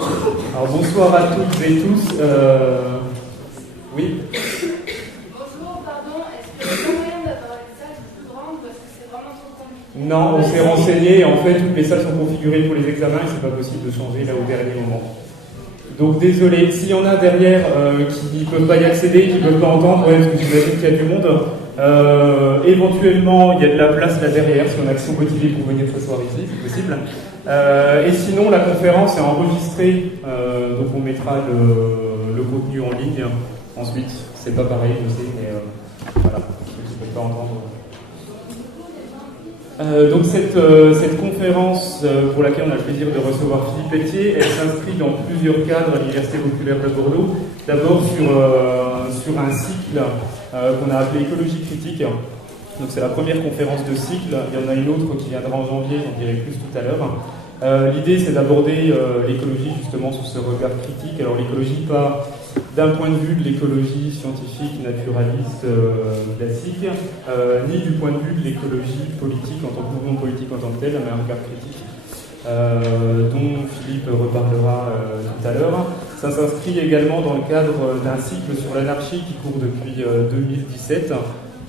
Alors bonsoir à toutes et tous. Oui. Bonjour, pardon, est-ce que c'est moyen d'avoir une salle plus grande parce que c'est vraiment trop compliqué? Non, on s'est renseigné. En fait, toutes les salles sont configurées pour les examens et c'est pas possible de changer là au dernier moment. Donc désolé, s'il y en a derrière qui ne peuvent pas y accéder, qui ne peuvent pas entendre, ouais, parce que j'imagine qu'il y a du monde, éventuellement il y a de la place là derrière, si on a qui sont motivés pour venir ce soir ici, c'est possible. Et sinon la conférence est enregistrée, donc on mettra le contenu en ligne. Ensuite, c'est pas pareil, je sais, mais voilà, ceux qui ne peuvent pas entendre. Donc cette conférence pour laquelle on a le plaisir de recevoir Philippe Pelletier, elle s'inscrit dans plusieurs cadres à l'Université populaire de Bordeaux. D'abord sur un cycle qu'on a appelé Écologie critique. Donc c'est la première conférence de cycle. Il y en a une autre qui viendra en janvier, j'en dirai plus tout à l'heure. L'idée c'est d'aborder l'écologie justement sous ce regard critique. Alors l'écologie pas d'un point de vue de l'écologie scientifique, naturaliste, classique, ni du point de vue de l'écologie politique en tant que mouvement politique en tant que tel, mais un regard critique, dont Philippe reparlera tout à l'heure. Ça s'inscrit également dans le cadre d'un cycle sur l'anarchie qui court depuis 2017,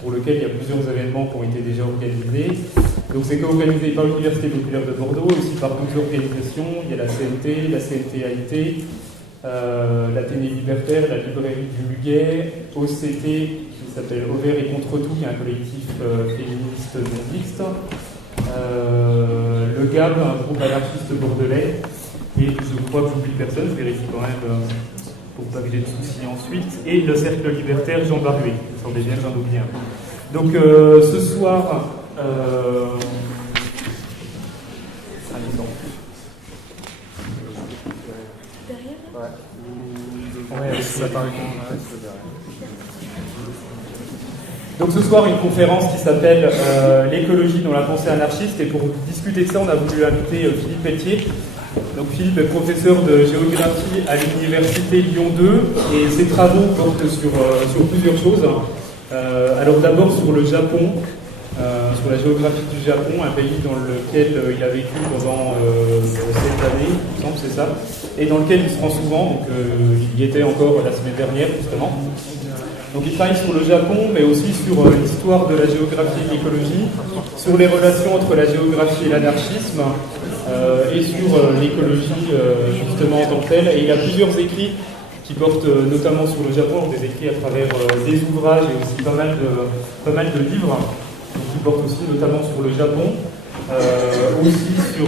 pour lequel il y a plusieurs événements qui ont été déjà organisés. Donc c'est co-organisé par l'Université populaire de Bordeaux, aussi par d'autres organisations. Il y a la CNT, la CNTAIT, l'Athénée libertaire, la librairie du Muguet, OCT, qui s'appelle Over et contre tout, qui est un collectif féministe non mixte, le GAB, un groupe anarchiste bordelais, et je crois que j'oublie personne, je vérifie quand même pour pas que j'ai de soucis ensuite, et le Cercle libertaire Jean Baruet, sans des j'en oublie un. Donc ce soir, donc ce soir, une conférence qui s'appelle l'écologie dans la pensée anarchiste, et pour discuter de ça, on a voulu inviter Philippe Pelletier. Donc Philippe est professeur de géographie à l'université Lyon 2, et ses travaux portent sur plusieurs choses. Alors d'abord sur le Japon, sur la géographie du Japon, un pays dans lequel il a vécu pendant 7 années, il me semble, c'est ça, et dans lequel il se rend souvent, donc il y était encore la semaine dernière justement. Donc il travaille sur le Japon, mais aussi sur l'histoire de la géographie et de l'écologie, sur les relations entre la géographie et l'anarchisme, et sur l'écologie justement en tant que telle. Et il a plusieurs écrits qui portent notamment sur le Japon, des écrits à travers des ouvrages et aussi pas mal de livres, donc, qui portent aussi notamment sur le Japon, aussi sur...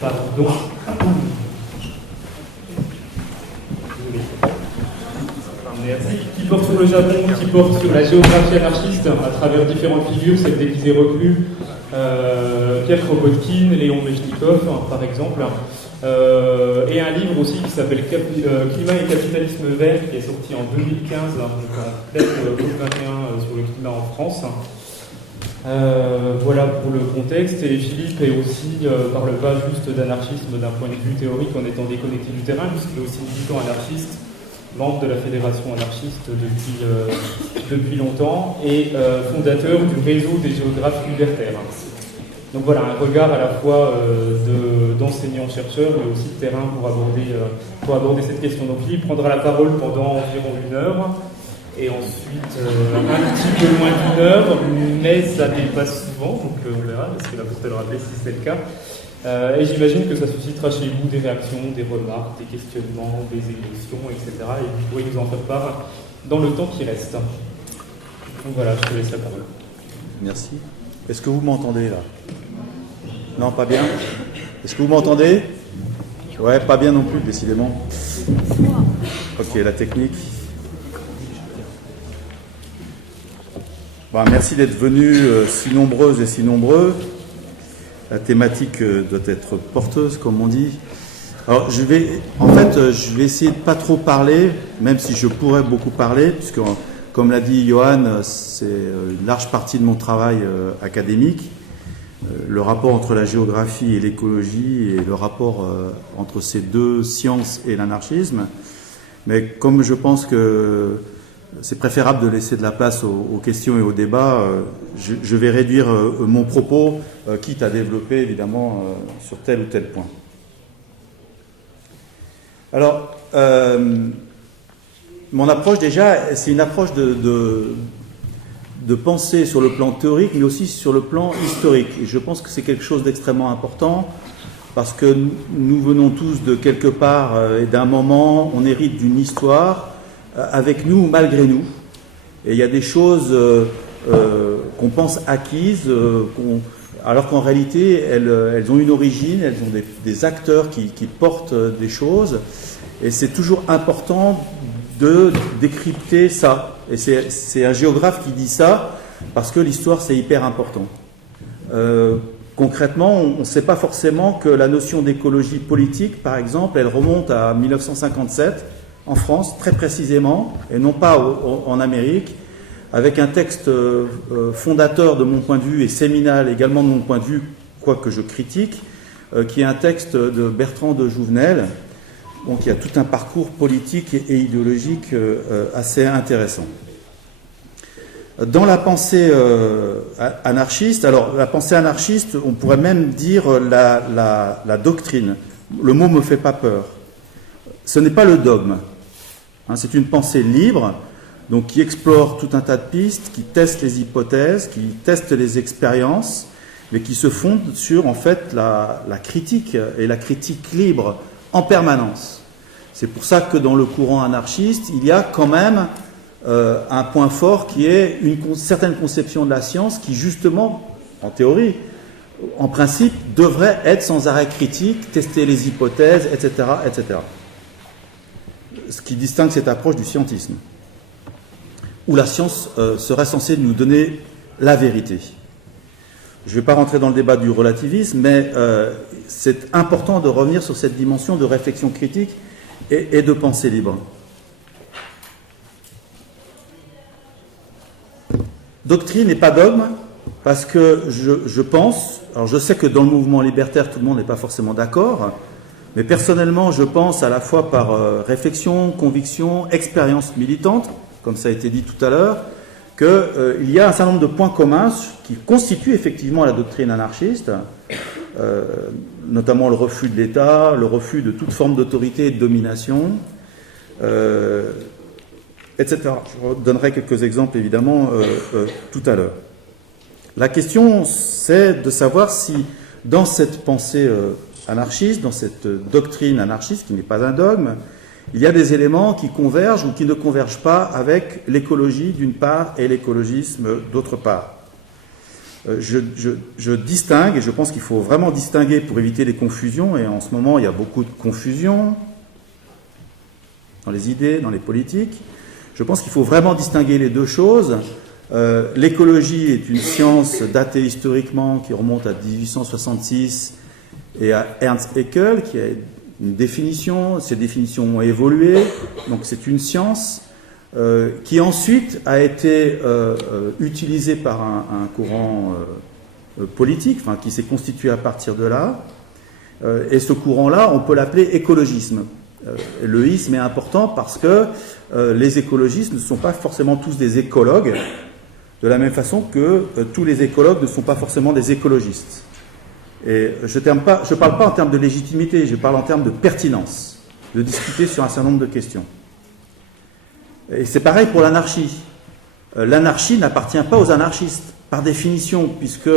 pardon. Qui porte sur le Japon, qui porte sur la géographie anarchiste à travers différentes figures, celle d'Élisée Reclus, Pierre Kropotkin, Léon Mechnikov, par exemple, et un livre aussi qui s'appelle Climat et capitalisme vert, qui est sorti en 2015, donc en pleine COP21 sur le climat en France. Voilà pour le contexte. Et Philippe est aussi parle pas juste d'anarchisme d'un point de vue théorique en étant déconnecté du terrain, puisqu'il est aussi militant anarchiste, membre de la Fédération anarchiste depuis longtemps, et fondateur du réseau des géographes libertaires. Donc voilà, un regard à la fois d'enseignants-chercheurs, mais aussi de terrain pour aborder cette question. Donc Philippe prendra la parole pendant environ 1 heure, et ensuite un petit peu moins d'1 heure, mais ça dépasse souvent, donc on verra, parce que là vous allez le rappeler si c'est le cas. Et j'imagine que ça suscitera chez vous des réactions, des remarques, des questionnements, des émotions, etc. Et vous pourrez nous en faire part dans le temps qui reste. Donc voilà, je te laisse la parole. Merci. Est-ce que vous m'entendez là? Non, pas bien. Est-ce que vous m'entendez? Ouais, pas bien non plus, décidément. Ok, la technique. Bon, merci d'être venus si nombreuses et si nombreux. La thématique doit être porteuse, comme on dit. Alors, je vais essayer de pas trop parler, même si je pourrais beaucoup parler, puisque, comme l'a dit Johan, c'est une large partie de mon travail académique. Le rapport entre la géographie et l'écologie et le rapport entre ces deux sciences et l'anarchisme. Mais comme je pense que c'est préférable de laisser de la place aux questions et aux débats, je vais réduire mon propos, quitte à développer évidemment sur tel ou tel point. Alors, mon approche déjà, c'est une approche de pensée sur le plan théorique, mais aussi sur le plan historique. Et je pense que c'est quelque chose d'extrêmement important, parce que nous venons tous de quelque part et d'un moment, on hérite d'une histoire, avec nous ou malgré nous. Et il y a des choses qu'on pense acquises, alors qu'en réalité, elles ont une origine, elles ont des acteurs qui portent des choses. Et c'est toujours important de décrypter ça. Et c'est un géographe qui dit ça, parce que l'histoire, c'est hyper important. Concrètement, on ne sait pas forcément que la notion d'écologie politique, par exemple, elle remonte à 1957, en France, très précisément, et non pas en Amérique, avec un texte fondateur de mon point de vue et séminal également de mon point de vue, quoique je critique, qui est un texte de Bertrand de Jouvenel, donc il y a tout un parcours politique et idéologique assez intéressant. Dans la pensée anarchiste, alors la pensée anarchiste, on pourrait même dire la doctrine. Le mot me fait pas peur. Ce n'est pas le dogme. Hein, c'est une pensée libre, donc qui explore tout un tas de pistes, qui teste les hypothèses, qui teste les expériences, mais qui se fonde sur en fait la critique et la critique libre en permanence. C'est pour ça que dans le courant anarchiste, il y a quand même un point fort qui est une certaine conception de la science qui, justement, en théorie, en principe, devrait être sans arrêt critique, tester les hypothèses, etc., etc. Ce qui distingue cette approche du scientisme, où la science serait censée nous donner la vérité. Je ne vais pas rentrer dans le débat du relativisme, mais c'est important de revenir sur cette dimension de réflexion critique et de pensée libre. Doctrine et pas dogme, parce que je pense, alors je sais que dans le mouvement libertaire, tout le monde n'est pas forcément d'accord, mais personnellement, je pense à la fois par réflexion, conviction, expérience militante, comme ça a été dit tout à l'heure, qu'il y a un certain nombre de points communs qui constituent effectivement la doctrine anarchiste, notamment le refus de l'État, le refus de toute forme d'autorité et de domination, etc. Je donnerai quelques exemples, évidemment, tout à l'heure. La question, c'est de savoir si, dans cette pensée anarchiste, dans cette doctrine anarchiste, qui n'est pas un dogme, il y a des éléments qui convergent ou qui ne convergent pas avec l'écologie d'une part et l'écologisme d'autre part. Je distingue, et je pense qu'il faut vraiment distinguer pour éviter les confusions, et en ce moment il y a beaucoup de confusions dans les idées, dans les politiques. Je pense qu'il faut vraiment distinguer les deux choses. L'écologie est une science datée historiquement qui remonte à 1866 et à Ernst Haeckel, qui a une définition. Ces définitions ont évolué, donc c'est une science qui ensuite a été utilisée par un courant politique, enfin, qui s'est constitué à partir de là. Et ce courant-là, on peut l'appeler écologisme. Le isme est important parce que les écologistes ne sont pas forcément tous des écologues, de la même façon que tous les écologues ne sont pas forcément des écologistes. Et je ne parle pas en termes de légitimité, je parle en termes de pertinence, de discuter sur un certain nombre de questions. Et c'est pareil pour l'anarchie. L'anarchie n'appartient pas aux anarchistes, par définition, puisque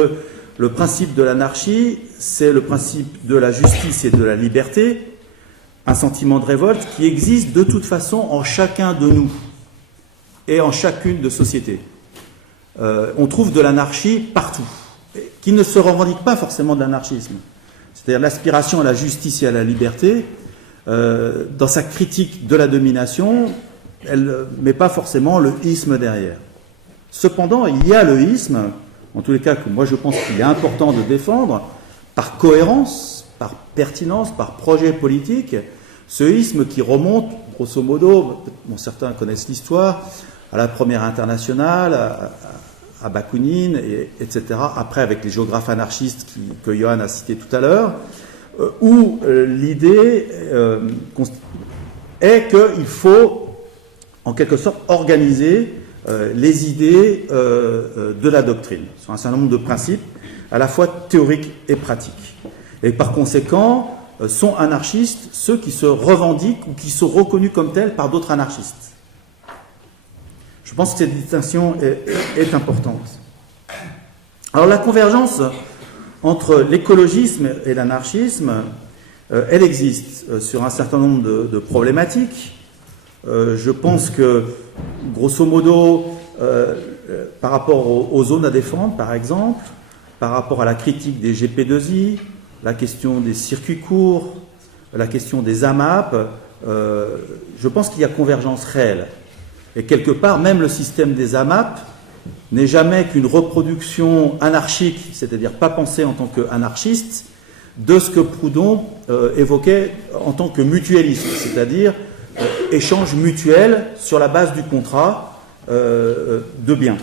le principe de l'anarchie, c'est le principe de la justice et de la liberté, un sentiment de révolte qui existe de toute façon en chacun de nous et en chacune de sociétés. On trouve de l'anarchie partout, qui ne se revendique pas forcément de l'anarchisme. C'est-à-dire l'aspiration à la justice et à la liberté, dans sa critique de la domination, elle ne met pas forcément le isme derrière. Cependant, il y a le isme, en tous les cas que moi je pense qu'il est important de défendre, par cohérence, par pertinence, par projet politique, ce isme qui remonte, grosso modo, bon, certains connaissent l'histoire, à la Première Internationale, à Bakounine, etc., après avec les géographes anarchistes que Johan a cités tout à l'heure, où l'idée est qu'il faut, en quelque sorte, organiser les idées de la doctrine, sur un certain nombre de principes, à la fois théoriques et pratiques. Et par conséquent, sont anarchistes ceux qui se revendiquent ou qui sont reconnus comme tels par d'autres anarchistes. Je pense que cette distinction est importante. Alors la convergence entre l'écologisme et l'anarchisme, elle existe sur un certain nombre de problématiques. Je pense que, grosso modo, par rapport aux zones à défendre, par exemple, par rapport à la critique des GP2I, la question des circuits courts, la question des AMAP, je pense qu'il y a convergence réelle. Et quelque part, même le système des AMAP n'est jamais qu'une reproduction anarchique, c'est-à-dire pas pensée en tant qu'anarchiste, de ce que Proudhon évoquait en tant que mutualisme, c'est-à-dire échange mutuel sur la base du contrat de biens.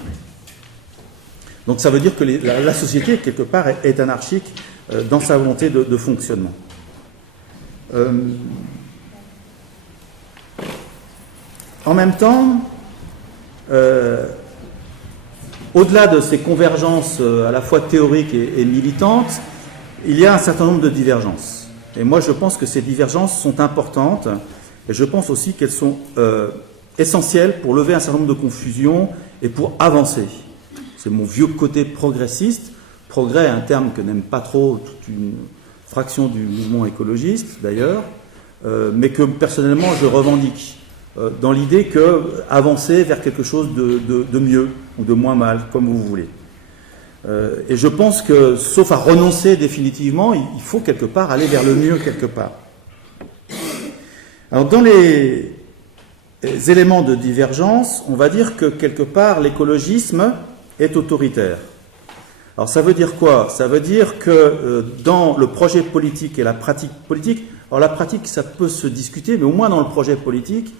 Donc ça veut dire que la société, quelque part, est anarchique dans sa volonté de fonctionnement. En même temps, au-delà de ces convergences à la fois théoriques et militantes, il y a un certain nombre de divergences. Et moi, je pense que ces divergences sont importantes, et je pense aussi qu'elles sont essentielles pour lever un certain nombre de confusions et pour avancer. C'est mon vieux côté progressiste. Progrès, un terme que n'aime pas trop toute une fraction du mouvement écologiste, d'ailleurs, mais que personnellement je revendique, dans l'idée qu'avancer vers quelque chose de mieux ou de moins mal, comme vous voulez. Et je pense que, sauf à renoncer définitivement, il faut quelque part aller vers le mieux quelque part. Alors dans les éléments de divergence, on va dire que quelque part l'écologisme est autoritaire. Alors ça veut dire quoi? Ça veut dire que dans le projet politique et la pratique politique, alors la pratique ça peut se discuter, mais au moins dans le projet politique,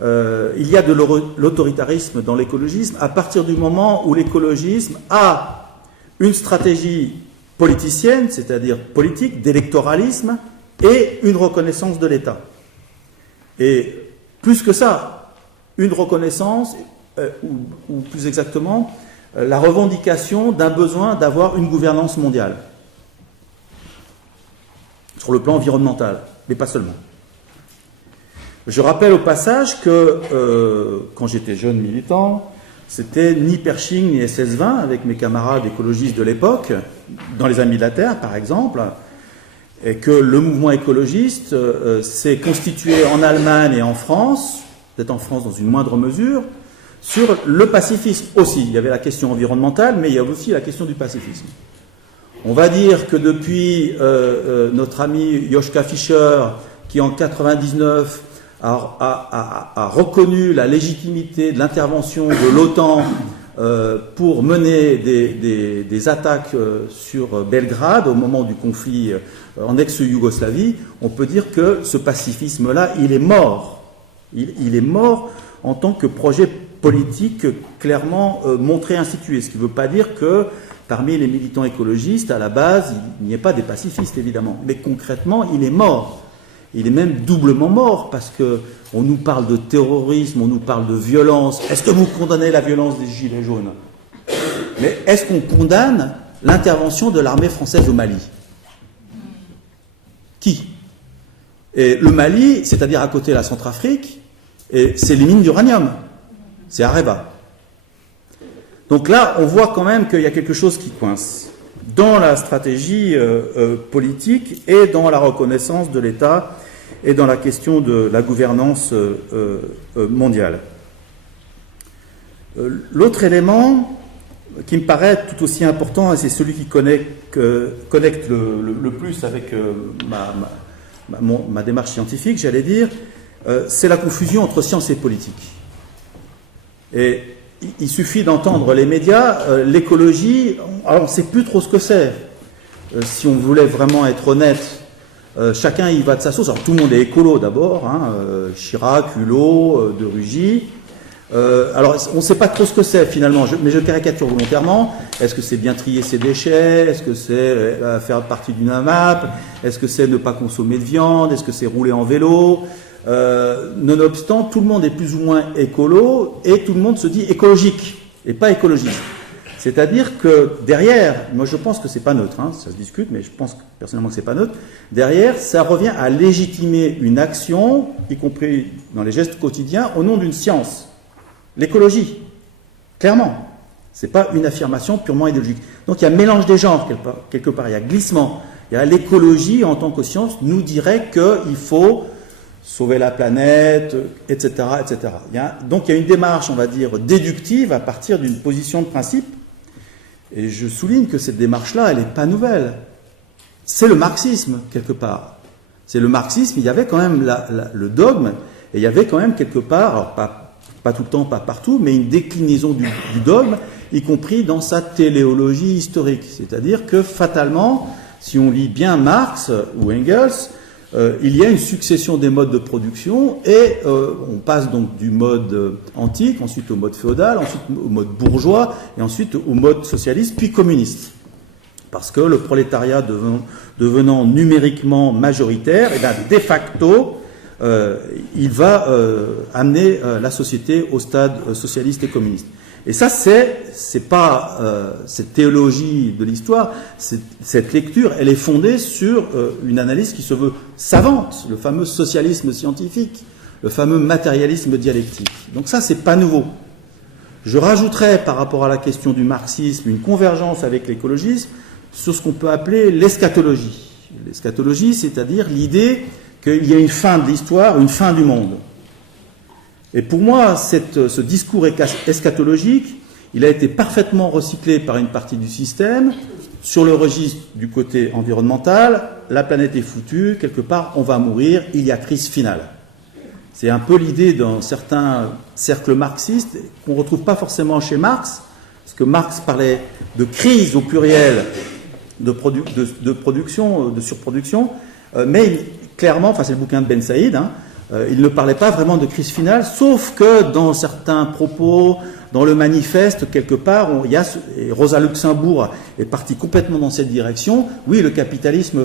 il y a de l'autoritarisme dans l'écologisme à partir du moment où l'écologisme a une stratégie politicienne, c'est-à-dire politique, d'électoralisme, et une reconnaissance de l'État. Et plus que ça, une reconnaissance, ou plus exactement, la revendication d'un besoin d'avoir une gouvernance mondiale, sur le plan environnemental, mais pas seulement. Je rappelle au passage que quand j'étais jeune militant, c'était ni Pershing ni SS-20 avec mes camarades écologistes de l'époque, dans les Amis de la Terre par exemple, et que le mouvement écologiste s'est constitué en Allemagne et en France, peut-être en France dans une moindre mesure, sur le pacifisme aussi. Il y avait la question environnementale, mais il y avait aussi la question du pacifisme. On va dire que depuis notre ami Joschka Fischer, qui en 1999 a reconnu la légitimité de l'intervention de l'OTAN pour mener des attaques sur Belgrade au moment du conflit en ex-Yougoslavie, on peut dire que ce pacifisme-là, il est mort. Il est mort en tant que projet politique clairement montré, institué. Ce qui ne veut pas dire que parmi les militants écologistes, à la base, il n'y ait pas des pacifistes, évidemment. Mais concrètement, il est mort. Il est même doublement mort, parce qu'on nous parle de terrorisme, on nous parle de violence. Est-ce que vous condamnez la violence des Gilets jaunes? Mais est-ce qu'on condamne l'intervention de l'armée française au Mali? Qui? Et le Mali, c'est-à-dire à côté de la Centrafrique, c'est les mines d'uranium. C'est Areva. Donc là, on voit quand même qu'il y a quelque chose qui coince dans la stratégie politique et dans la reconnaissance de l'État et dans la question de la gouvernance mondiale. L'autre élément qui me paraît tout aussi important, et c'est celui qui connecte le plus avec ma démarche scientifique, j'allais dire, c'est la confusion entre science et politique. Et il suffit d'entendre les médias, l'écologie, alors on ne sait plus trop ce que c'est. Si on voulait vraiment être honnête, chacun y va de sa sauce. Alors tout le monde est écolo d'abord, Chirac, Hulot, de Rugy. Alors on ne sait pas trop ce que c'est finalement, mais je caricature volontairement. Est-ce que c'est bien trier ses déchets? Est-ce que c'est faire partie d'une AMAP? Est-ce que c'est ne pas consommer de viande? Est-ce que c'est rouler en vélo? Nonobstant, tout le monde est plus ou moins écolo et tout le monde se dit écologique et pas écologiste. C'est-à-dire que derrière, moi je pense que c'est pas neutre, hein, ça se discute, mais je pense personnellement que c'est pas neutre. Derrière, ça revient à légitimer une action, y compris dans les gestes quotidiens, au nom d'une science, l'écologie. Clairement, c'est pas une affirmation purement idéologique. Donc il y a mélange des genres quelque part, il y a glissement. Il y a l'écologie en tant que science nous dirait qu'il faut sauver la planète, etc., etc. Donc il y a une démarche, on va dire, déductive à partir d'une position de principe. Et je souligne que cette démarche-là, elle n'est pas nouvelle. C'est le marxisme, quelque part. C'est le marxisme, il y avait quand même le dogme, et il y avait quand même quelque part, alors pas tout le temps, pas partout, mais une déclinaison du dogme, y compris dans sa téléologie historique. C'est-à-dire que, fatalement, si on lit bien Marx ou Engels, il y a une succession des modes de production et on passe donc du mode antique, ensuite au mode féodal, ensuite au mode bourgeois et ensuite au mode socialiste puis communiste. Parce que le prolétariat devenant numériquement majoritaire, et bien, de facto, il va amener la société au stade socialiste et communiste. Et ça, c'est pas cette théologie de l'histoire, cette lecture, elle est fondée sur une analyse qui se veut savante, le fameux socialisme scientifique, le fameux matérialisme dialectique. Donc ça, c'est pas nouveau. Je rajouterais par rapport à la question du marxisme une convergence avec l'écologisme sur ce qu'on peut appeler l'eschatologie. L'eschatologie, c'est-à-dire l'idée qu'il y a une fin de l'histoire, une fin du monde. Et pour moi, ce discours eschatologique, il a été parfaitement recyclé par une partie du système sur le registre du côté environnemental. La planète est foutue, quelque part, on va mourir, il y a crise finale. C'est un peu l'idée dans certains cercles marxistes qu'on ne retrouve pas forcément chez Marx, parce que Marx parlait de crise au pluriel, de production, de surproduction, mais clairement, enfin c'est le bouquin de Ben Saïd, hein, il ne parlait pas vraiment de crise finale, sauf que dans certains propos, dans le manifeste, quelque part, et Rosa Luxembourg est partie complètement dans cette direction. Oui, le capitalisme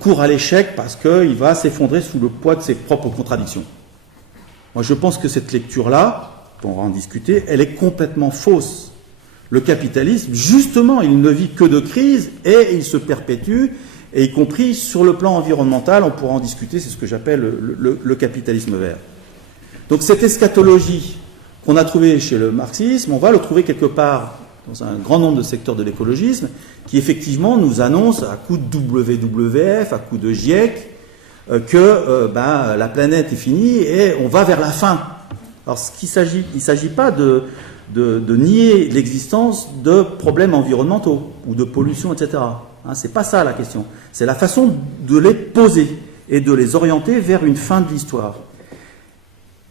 court à l'échec parce qu'il va s'effondrer sous le poids de ses propres contradictions. Moi, je pense que cette lecture-là, on va en discuter, elle est complètement fausse. Le capitalisme, justement, il ne vit que de crise et il se perpétue, et y compris sur le plan environnemental, on pourra en discuter, c'est ce que j'appelle le capitalisme vert. Donc cette eschatologie qu'on a trouvée chez le marxisme, on va le trouver quelque part dans un grand nombre de secteurs de l'écologisme, qui effectivement nous annonce à coup de WWF, à coup de GIEC, que la planète est finie et on va vers la fin. Alors il ne s'agit pas de nier l'existence de problèmes environnementaux ou de pollution, etc. C'est pas ça la question. C'est la façon de les poser et de les orienter vers une fin de l'histoire.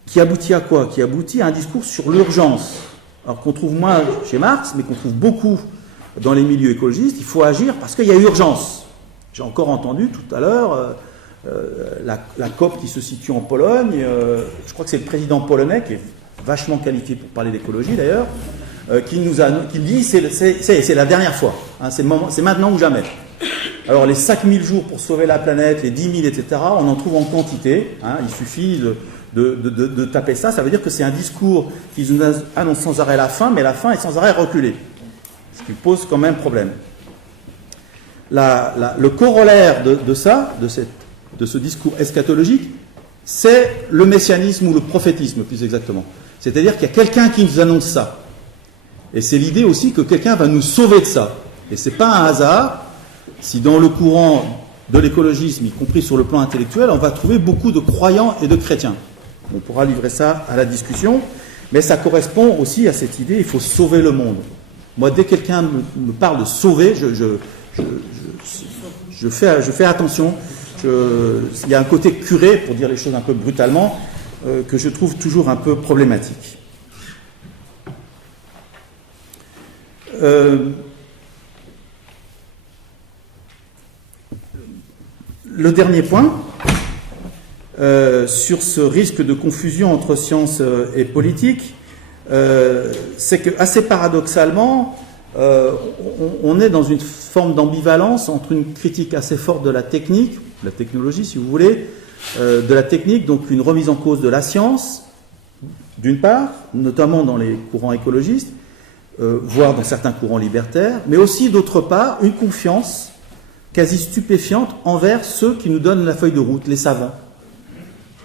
Qui aboutit à quoi? Qui aboutit à un discours sur l'urgence. Alors qu'on trouve moins chez Marx, mais qu'on trouve beaucoup dans les milieux écologistes. Il faut agir parce qu'il y a urgence. J'ai encore entendu tout à l'heure la COP qui se situe en Pologne. Je crois que c'est le président polonais qui est vachement qualifié pour parler d'écologie d'ailleurs. Qui dit c'est la dernière fois, hein, c'est maintenant ou jamais. Alors les 5000 jours pour sauver la planète, les 10 000, etc., on en trouve en quantité, hein, il suffit de taper ça, ça veut dire que c'est un discours qui nous annonce sans arrêt la fin, mais la fin est sans arrêt reculée, ce qui pose quand même problème. Le corollaire de ce discours eschatologique, c'est le messianisme ou le prophétisme, plus exactement. C'est-à-dire qu'il y a quelqu'un qui nous annonce ça. Et c'est l'idée aussi que quelqu'un va nous sauver de ça. Et ce n'est pas un hasard si dans le courant de l'écologisme, y compris sur le plan intellectuel, on va trouver beaucoup de croyants et de chrétiens. On pourra livrer ça à la discussion, mais ça correspond aussi à cette idée, il faut sauver le monde. Moi, dès que quelqu'un me parle de sauver, je fais attention. Il y a un côté curé, pour dire les choses un peu brutalement, que je trouve toujours un peu problématique. Le dernier point, sur ce risque de confusion entre science et politique, c'est que, assez paradoxalement, on est dans une forme d'ambivalence entre une critique assez forte de la technique, de la technologie si vous voulez, de la technique, donc une remise en cause de la science, d'une part, notamment dans les courants écologistes, voire dans certains courants libertaires, mais aussi d'autre part une confiance quasi stupéfiante envers ceux qui nous donnent la feuille de route, les savants,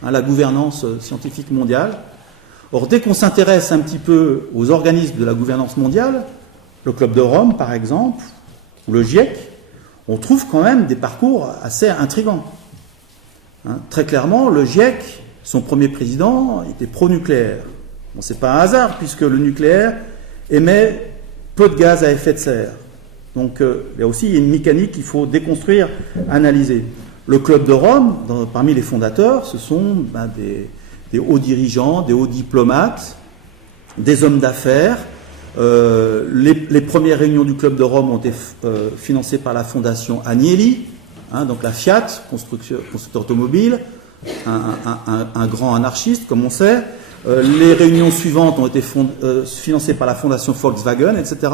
la gouvernance scientifique mondiale. Or, dès qu'on s'intéresse un petit peu aux organismes de la gouvernance mondiale, le Club de Rome par exemple, ou le GIEC, on trouve quand même des parcours assez intrigants. Très clairement, le GIEC, son premier président était pro-nucléaire. Bon, c'est pas un hasard, puisque le nucléaire émet peu de gaz à effet de serre. Donc, là aussi, il y a une mécanique qu'il faut déconstruire, analyser. Le Club de Rome, parmi les fondateurs, ce sont des hauts dirigeants, des hauts diplomates, des hommes d'affaires. Les premières réunions du Club de Rome ont été financées par la fondation Agnelli, donc la Fiat, constructeur automobile, un grand anarchiste, comme on sait. Les réunions suivantes ont été financées par la fondation Volkswagen, etc.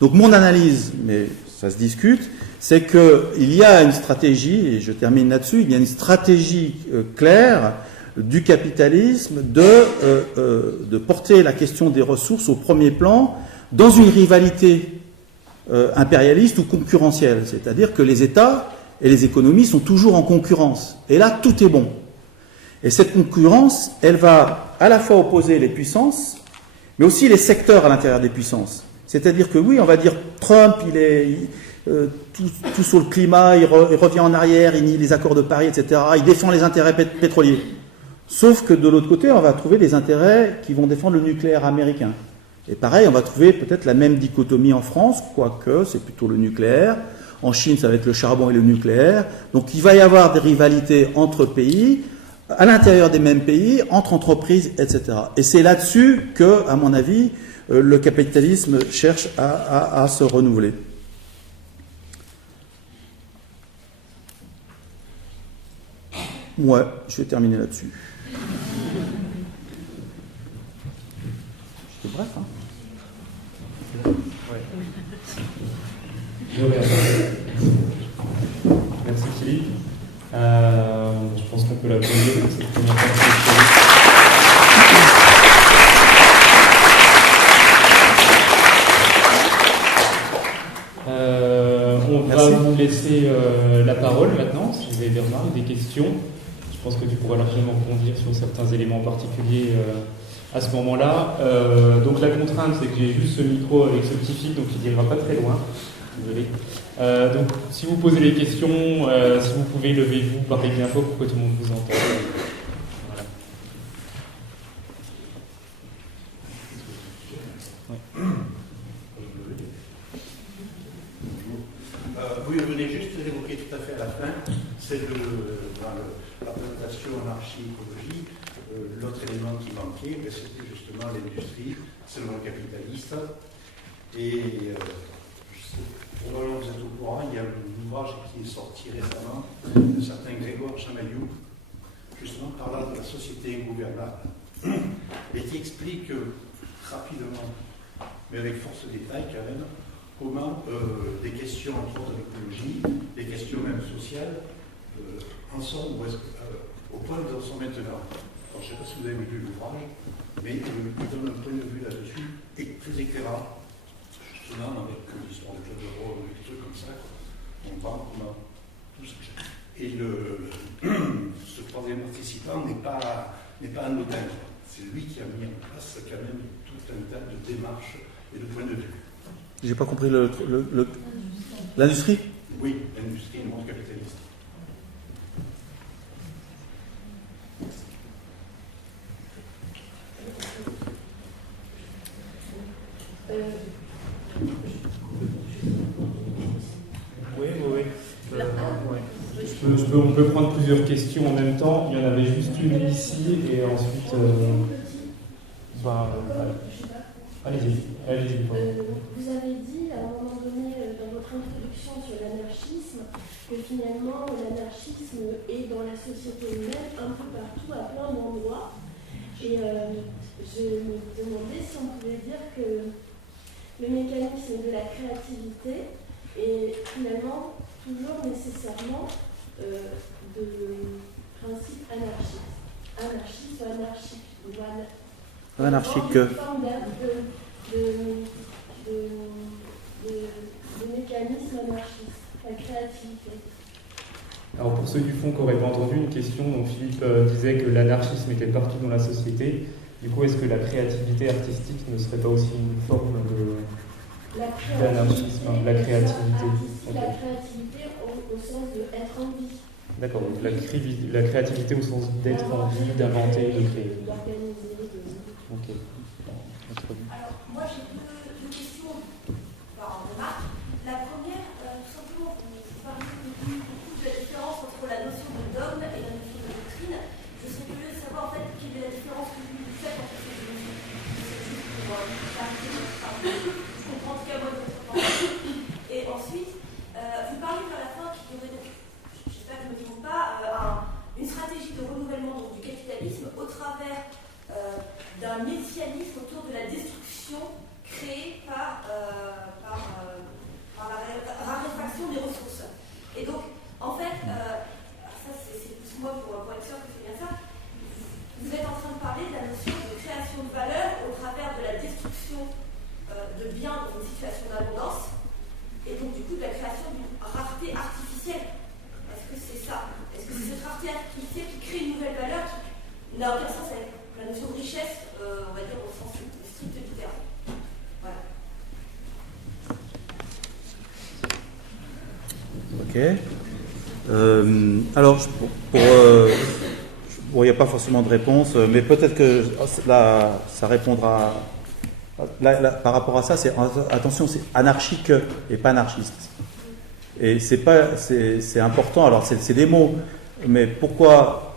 Donc mon analyse, mais ça se discute, c'est qu'il y a une stratégie, et je termine là-dessus, il y a une stratégie claire du capitalisme de porter la question des ressources au premier plan dans une rivalité impérialiste ou concurrentielle. C'est-à-dire que les États et les économies sont toujours en concurrence. Et là, tout est bon. Et cette concurrence, elle va à la fois opposer les puissances, mais aussi les secteurs à l'intérieur des puissances. C'est-à-dire que oui, on va dire Trump, il est tout sur le climat, il revient en arrière, il nie les accords de Paris, etc. Il défend les intérêts pétroliers. Sauf que de l'autre côté, on va trouver des intérêts qui vont défendre le nucléaire américain. Et pareil, on va trouver peut-être la même dichotomie en France, quoique c'est plutôt le nucléaire. En Chine, ça va être le charbon et le nucléaire. Donc il va y avoir des rivalités entre pays, à l'intérieur des mêmes pays, entre entreprises, etc. Et c'est là-dessus que, à mon avis, le capitalisme cherche à se renouveler. Ouais, je vais terminer là-dessus. C'était bref, hein? Ouais. Merci Philippe. Je pense qu'on peut l'applaudir pour cette première partie. On va vous laisser la parole maintenant, si vous avez des remarques, des questions. Je pense que tu pourras largement rebondir sur certains éléments particuliers à ce moment-là. Donc la contrainte, c'est que j'ai juste ce micro avec ce petit fil, donc il n'ira pas très loin. Désolé. Donc si vous posez des questions, si vous pouvez, levez-vous, parlez bien fort pour que tout le monde vous entende. Voilà. Oui, vous venez juste d'évoquer tout à fait à la fin, c'est dans la présentation anarchie-écologie, l'autre élément qui manquait, c'était justement l'industrie, c'est le monde capitaliste. Et probablement vous êtes au courant, il y a un ouvrage qui est sorti récemment d'un certain Grégoire Chamaillou, justement parlant de la société ingouvernable, et qui explique rapidement, mais avec force de détail quand même, comment des questions entre autres d'écologie, des questions même sociales, en sont au point où ils en sont maintenant. Alors, je ne sais pas si vous avez lu l'ouvrage, mais il donne un point de vue là-dessus et très éclairant, justement avec l'histoire du Club de Rome, des trucs comme ça. On parle comment tout ça. Et ce troisième participant n'est pas anodin. C'est lui qui a mis en place quand même tout un tas de démarches et de points de vue. J'ai pas compris l'industrie. Oui, l'industrie, le monde capitaliste. Oui. On peut prendre plusieurs questions en même temps. Il y en avait juste une ici et ensuite. Allez-y. Vous avez dit à un moment donné dans votre introduction sur l'anarchisme que finalement l'anarchisme est dans la société humaine un peu partout, à plein d'endroits. Et je me demandais si on pouvait dire que le mécanisme de la créativité est finalement toujours nécessairement de principe anarchiste ou anarchique. Anarchique. Une forme de mécanismes anarchistes, la créativité. Alors pour ceux du fond qui n'auraient pas entendu une question, donc Philippe disait que l'anarchisme était partout dans la société. Du coup, est-ce que la créativité artistique ne serait pas aussi une forme d'anarchisme, la créativité? La créativité au sens d'être en vie. D'accord, donc la créativité au sens d'être en vie, d'inventer, de créer. Ok. Alors, moi j'ai deux questions, en remarque. La première, tout simplement, vous parlez beaucoup de la différence entre la notion de dogme et la notion de doctrine. Je serais curieux de savoir en fait quelle est la différence que vous faites entre ces deux notions. Je comprends en tout cas moi de votre pensée. Et ensuite, vous parlez vers la fin qu'il y aurait, j'espère que je ne me trompe pas, une stratégie de renouvellement du capitalisme au travers d'un messianisme autour de la destruction créée par la raréfaction des ressources. Et donc, en fait, ça c'est plus moi pour être sûr que c'est bien ça, vous êtes en train de parler de la notion de création de valeur au travers de la destruction de biens dans une situation d'abondance, et donc du coup de la création d'une rareté artificielle. Est-ce que c'est ça? Est-ce que c'est cette rareté artificielle qui crée une nouvelle valeur qui n'a aucun sens avec la notion de richesse, on va dire au sens strict du terme? Voilà. Ok. Alors, bon, il n'y a pas forcément de réponse, mais peut-être que là, ça répondra. Là, par rapport à ça, attention, c'est anarchique et pas anarchiste. Et c'est important. Alors, c'est des mots, mais pourquoi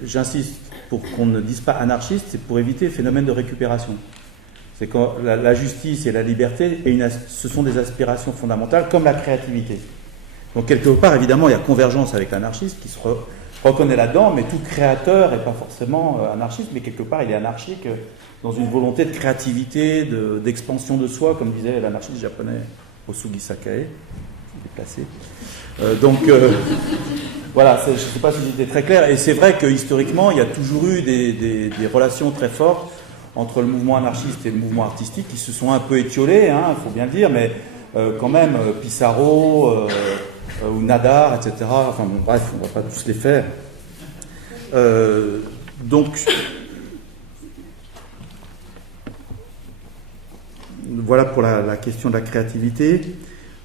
j'insiste pour qu'on ne dise pas anarchiste, c'est pour éviter le phénomène de récupération. C'est quand la justice et la liberté, ce sont des aspirations fondamentales, comme la créativité. Donc quelque part, évidemment, il y a convergence avec l'anarchisme qui se reconnaît là-dedans, mais tout créateur n'est pas forcément anarchiste, mais quelque part, il est anarchique dans une volonté de créativité, d'expansion de soi, comme disait l'anarchiste japonais Osugi Sakae, déplacé. Voilà, je ne sais pas si c'était très clair, et c'est vrai que historiquement, il y a toujours eu des relations très fortes entre le mouvement anarchiste et le mouvement artistique qui se sont un peu étiolés, il faut bien le dire, mais quand même, Pissarro ou Nadar, etc. Enfin bon, bref, on ne va pas tous les faire. Donc, voilà pour la question de la créativité.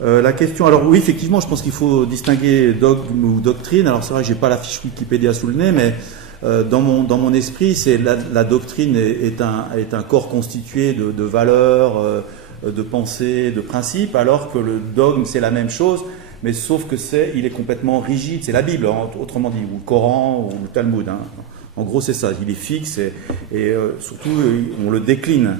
La question, alors oui, effectivement, je pense qu'il faut distinguer dogme ou doctrine. Alors c'est vrai que j'ai pas la fiche Wikipédia sous le nez, mais dans mon esprit, c'est la doctrine est un corps constitué de valeurs, de pensées, de principes, alors que le dogme c'est la même chose, mais sauf que il est complètement rigide. C'est la Bible, autrement dit, ou le Coran, ou le Talmud. En gros, c'est ça. Il est fixe et surtout on le décline.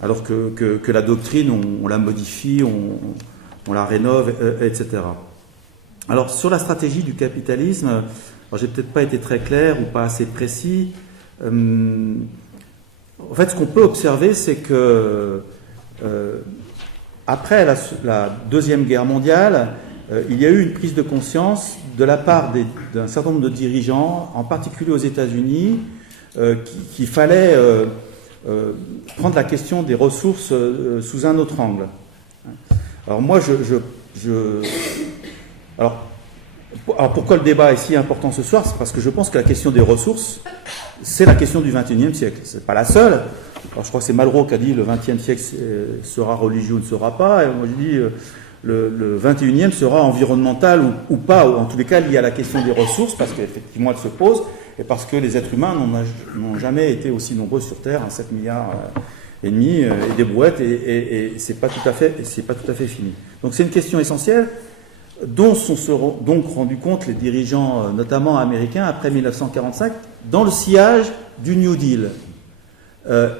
Alors que la doctrine, on la modifie, on la rénove, etc. Alors, sur la stratégie du capitalisme, j'ai peut-être pas été très clair ou pas assez précis. En fait, ce qu'on peut observer, c'est que après la Deuxième Guerre mondiale, il y a eu une prise de conscience de la part d'un certain nombre de dirigeants, en particulier aux États-Unis, qu'il fallait prendre la question des ressources sous un autre angle. Alors moi, alors pourquoi le débat est si important ce soir? C'est parce que je pense que la question des ressources, c'est la question du XXIe siècle. C'est pas la seule. Alors je crois que c'est Malraux qui a dit le XXe siècle sera religieux ou ne sera pas. Et moi je dis le XXIe sera environnemental ou pas, ou en tous les cas lié à la question des ressources, parce qu'effectivement elle se pose. Et parce que les êtres humains n'ont jamais été aussi nombreux sur Terre, 7 milliards et demi, et des brouettes, et c'est pas tout à fait fini. Donc c'est une question essentielle dont se sont donc rendus compte les dirigeants, notamment américains, après 1945, dans le sillage du New Deal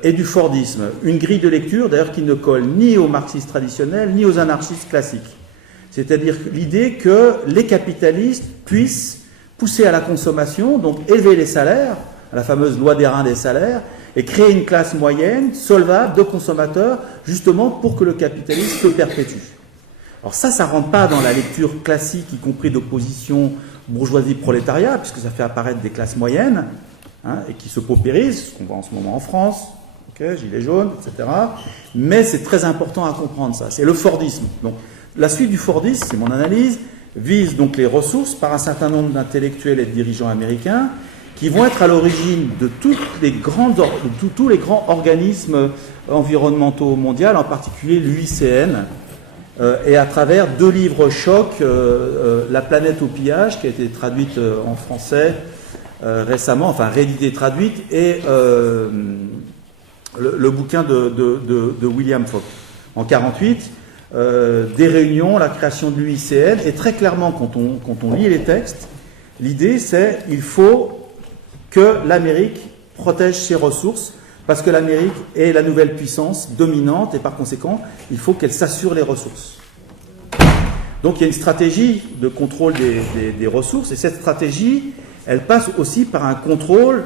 et du Fordisme. Une grille de lecture, d'ailleurs, qui ne colle ni aux marxistes traditionnels, ni aux anarchistes classiques. C'est-à-dire l'idée que les capitalistes puissent pousser à la consommation, donc élever les salaires, la fameuse loi des reins des salaires, et créer une classe moyenne, solvable, de consommateurs, justement pour que le capitalisme se perpétue. Alors ça ne rentre pas dans la lecture classique, y compris d'opposition bourgeoisie-prolétariat, puisque ça fait apparaître des classes moyennes, et qui se paupérisent, ce qu'on voit en ce moment en France, Okay, gilets jaunes, etc. Mais c'est très important à comprendre ça. C'est le Fordisme. Donc, la suite du Fordisme, c'est mon analyse, vise donc les ressources par un certain nombre d'intellectuels et de dirigeants américains qui vont être à l'origine de tous les grands organismes environnementaux mondiaux, en particulier l'UICN, et à travers 2 livres chocs, La planète au pillage, qui a été traduite en français récemment, enfin rééditée traduite, et le bouquin de William Fogg en 1948, des réunions, la création de l'UICN, et très clairement, quand on lit les textes, l'idée c'est il faut que l'Amérique protège ses ressources, parce que l'Amérique est la nouvelle puissance dominante, et par conséquent, il faut qu'elle s'assure les ressources. Donc il y a une stratégie de contrôle des ressources, et cette stratégie, elle passe aussi par un contrôle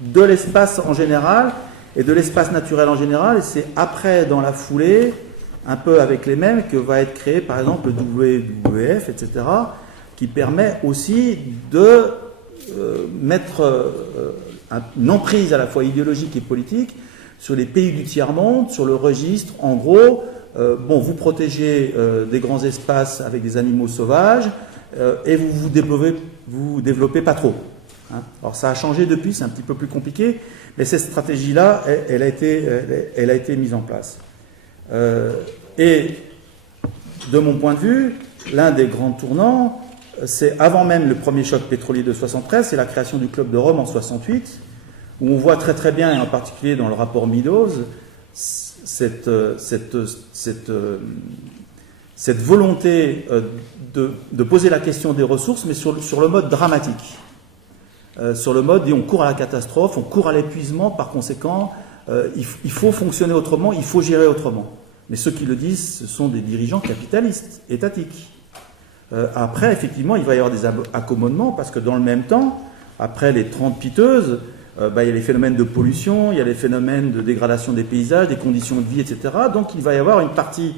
de l'espace en général, et de l'espace naturel en général, et c'est après, dans la foulée, un peu avec les mêmes, que va être créé, par exemple, le WWF, etc., qui permet aussi de mettre une emprise à la fois idéologique et politique sur les pays du tiers-monde, sur le registre, en gros, vous protégez des grands espaces avec des animaux sauvages, et vous développez pas trop. Hein. Alors ça a changé depuis, c'est un petit peu plus compliqué, mais cette stratégie-là, elle a été mise en place. Et de mon point de vue, l'un des grands tournants, c'est avant même le premier choc pétrolier de 73, c'est la création du Club de Rome en 68, où on voit très très bien, et en particulier dans le rapport Meadows, cette volonté de poser la question des ressources, mais sur le mode dramatique. Sur le mode, on court à la catastrophe, on court à l'épuisement, par conséquent, il faut fonctionner autrement, il faut gérer autrement. Mais ceux qui le disent, ce sont des dirigeants capitalistes, étatiques. Après, effectivement, il va y avoir des accommodements, parce que dans le même temps, après les 30 piteuses, il y a les phénomènes de pollution, il y a les phénomènes de dégradation des paysages, des conditions de vie, etc. Donc il va y avoir une partie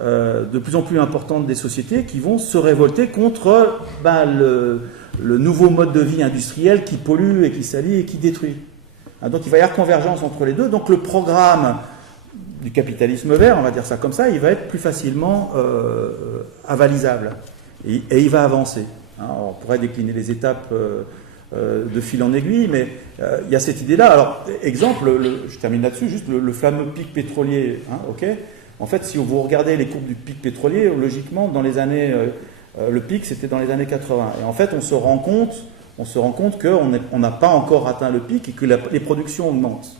de plus en plus importante des sociétés qui vont se révolter contre le nouveau mode de vie industriel qui pollue et qui salit et qui détruit. Donc il va y avoir convergence entre les deux. Donc le programme du capitalisme vert, on va dire ça comme ça, il va être plus facilement avalisable. Et il va avancer. On pourrait décliner les étapes de fil en aiguille, mais il y a cette idée-là. Alors, exemple, je termine là-dessus, juste le fameux pic pétrolier. En fait, si vous regardez les courbes du pic pétrolier, logiquement, dans les années... le pic, c'était dans les années 80. Et en fait, on se rend compte qu'on n'a pas encore atteint le pic et que les productions augmentent.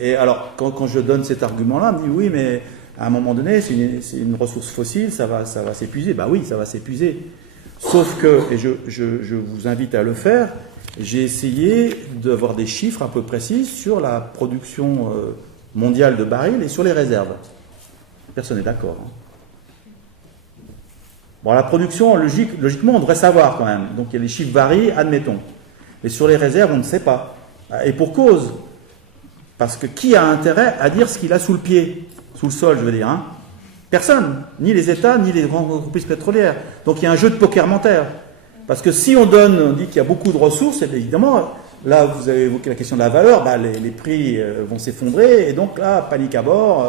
Et alors, quand je donne cet argument-là, on me dit oui, mais à un moment donné, c'est une ressource fossile, ça va s'épuiser. Ben oui, ça va s'épuiser. Sauf que, et je vous invite à le faire, j'ai essayé d'avoir des chiffres un peu précis sur la production mondiale de barils et sur les réserves. Personne n'est d'accord. Bon, la production, logiquement, on devrait savoir quand même. Donc, les chiffres varient, admettons. Mais sur les réserves, on ne sait pas. Et pour cause. Parce que qui a intérêt à dire ce qu'il a sous le pied, sous le sol, je veux dire, Personne. Ni les États, ni les grandes entreprises pétrolières. Donc, il y a un jeu de poker mental. Parce que si on dit qu'il y a beaucoup de ressources, et bien évidemment, là, vous avez évoqué la question de la valeur, les prix vont s'effondrer, et donc là, panique à bord.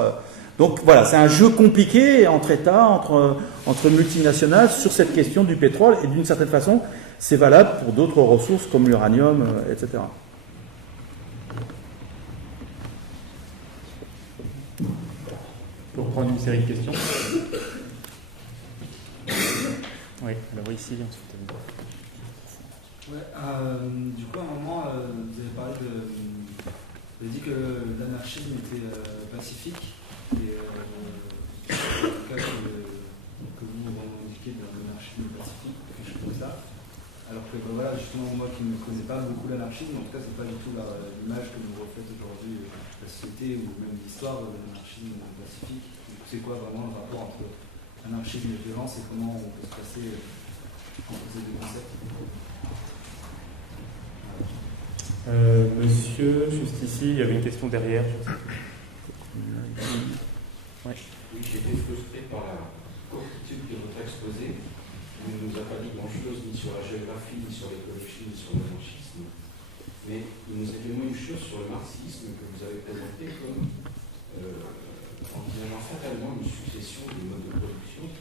Donc voilà, c'est un jeu compliqué entre États, entre multinationales sur cette question du pétrole, et d'une certaine façon, c'est valable pour d'autres ressources comme l'uranium, etc. Pour prendre une série de questions. Oui, alors ici, ensuite. Ouais, du coup, à un moment, vous avez parlé vous avez dit que l'anarchisme était pacifique, et en tout cas que vous revendiquez de l'anarchisme pacifique, quelque chose comme ça. Alors que voilà, justement, moi qui ne connais pas beaucoup l'anarchisme, en tout cas, c'est pas du tout l'image que vous refaites aujourd'hui de la société ou même l'histoire de l'anarchisme pacifique. C'est quoi vraiment le rapport entre anarchisme et violence et comment on peut se passer entre ces deux concepts? Monsieur, juste ici, il y avait une question derrière. Ouais. Oui, j'ai été frustré par la courtitude de votre exposé. Vous ne nous a pas dit grand-chose ni sur la géographie, ni sur l'écologie, ni sur l'anarchisme. Mais il nous a dit au moins une chose sur le marxisme que vous avez présenté comme envisageant fatalement une succession des modes de production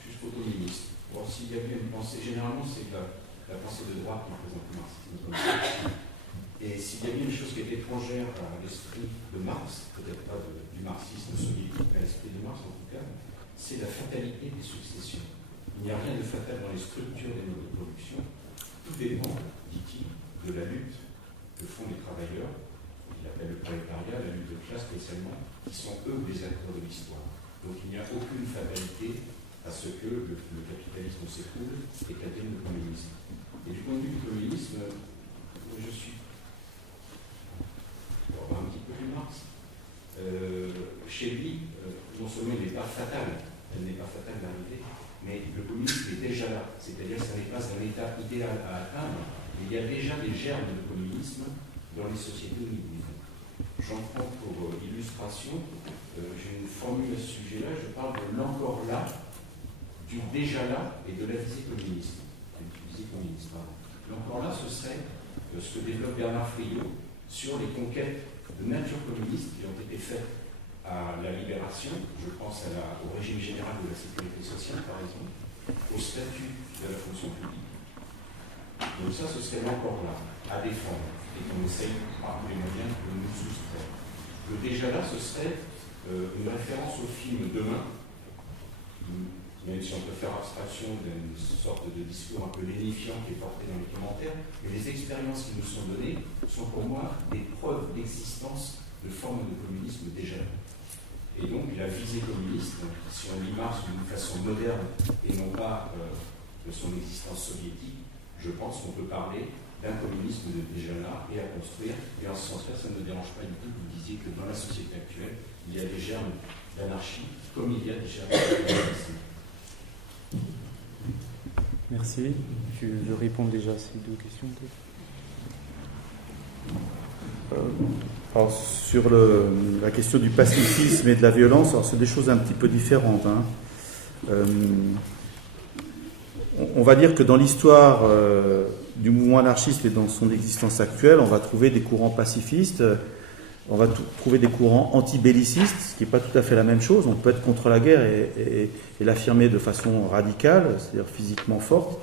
jusqu'au communisme. Or, s'il y avait une pensée, généralement c'est la pensée de droite qui présente le marxisme comme ça. Et s'il y avait une chose qui est étrangère à l'esprit de Marx, peut-être pas du marxisme soviétique, mais à l'esprit de Marx en tout cas, c'est la fatalité des successions. Il n'y a rien de fatal dans les structures des modes de production. Tout dépend, dit-il, de la lutte que font les travailleurs, qu'il appelle le prolétariat, la lutte de classe spécialement, qui sont eux les acteurs de l'histoire. Donc il n'y a aucune fatalité à ce que le capitalisme s'écoule et qu'advienne le communisme. Et du point de vue du communisme, je suis, pour avoir un petit peu plus Marx, chez lui, non seulement il n'est pas fatal, elle n'est pas fatale d'arriver, mais le communisme est déjà là. C'est-à-dire que ce n'est pas un état idéal à atteindre, mais il y a déjà des germes de communisme dans les sociétés où nous vivons. J'en prends pour illustration, j'ai une formule à ce sujet-là, je parle de l'encore là, du déjà là et de la visée communiste. L'encore là, ce serait ce que développe Bernard Friot sur les conquêtes de nature communiste qui ont été faites à la libération, je pense au régime général de la sécurité sociale par exemple, au statut de la fonction publique. Donc ça, ce serait l'encore là, à défendre, et qu'on essaye par tous les moyens de nous soustraire. Le déjà là, ce serait une référence au film Demain, même si on peut faire abstraction d'une sorte de discours un peu lénifiant qui est porté dans les commentaires, mais les expériences qui nous sont données sont pour moi des preuves d'existence de formes de communisme déjà là. Et donc la visée communiste, si on lit Marx d'une façon moderne et non pas de son existence soviétique, je pense qu'on peut parler d'un communisme déjà là et à construire. Et en ce sens-là, ça ne me dérange pas du tout que vous disiez que dans la société actuelle, il y a des germes d'anarchie comme il y a des germes d'anarchisme. Merci. Je réponds déjà à ces deux questions. Alors, sur la question du pacifisme et de la violence, alors c'est des choses un petit peu différentes. On va dire que dans l'histoire du mouvement anarchiste et dans son existence actuelle, on va trouver des courants pacifistes, on va trouver des courants anti-bellicistes, ce qui n'est pas tout à fait la même chose. On peut être contre la guerre et l'affirmer de façon radicale, c'est-à-dire physiquement forte.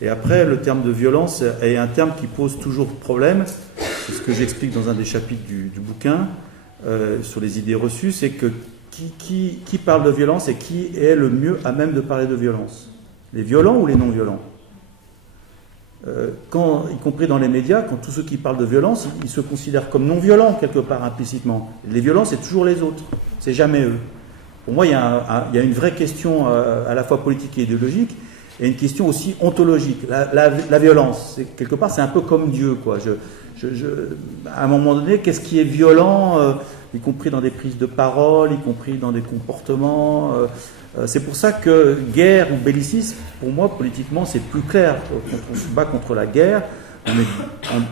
Et après, le terme de violence est un terme qui pose toujours problème. C'est ce que j'explique dans un des chapitres du bouquin sur les idées reçues, c'est que qui parle de violence et qui est le mieux à même de parler de violence ? Les violents ou les non-violents ? Y compris dans les médias, quand tous ceux qui parlent de violence, ils se considèrent comme non-violents quelque part implicitement. Les violents, c'est toujours les autres, c'est jamais eux. Pour moi, il y a une vraie question à la fois politique et idéologique, et une question aussi ontologique. La violence, quelque part, c'est un peu comme Dieu, quoi. À un moment donné, qu'est-ce qui est violent, y compris dans des prises de parole, y compris dans des comportements c'est pour ça que guerre ou bellicisme, pour moi, politiquement, c'est plus clair. Quand on se bat contre la guerre,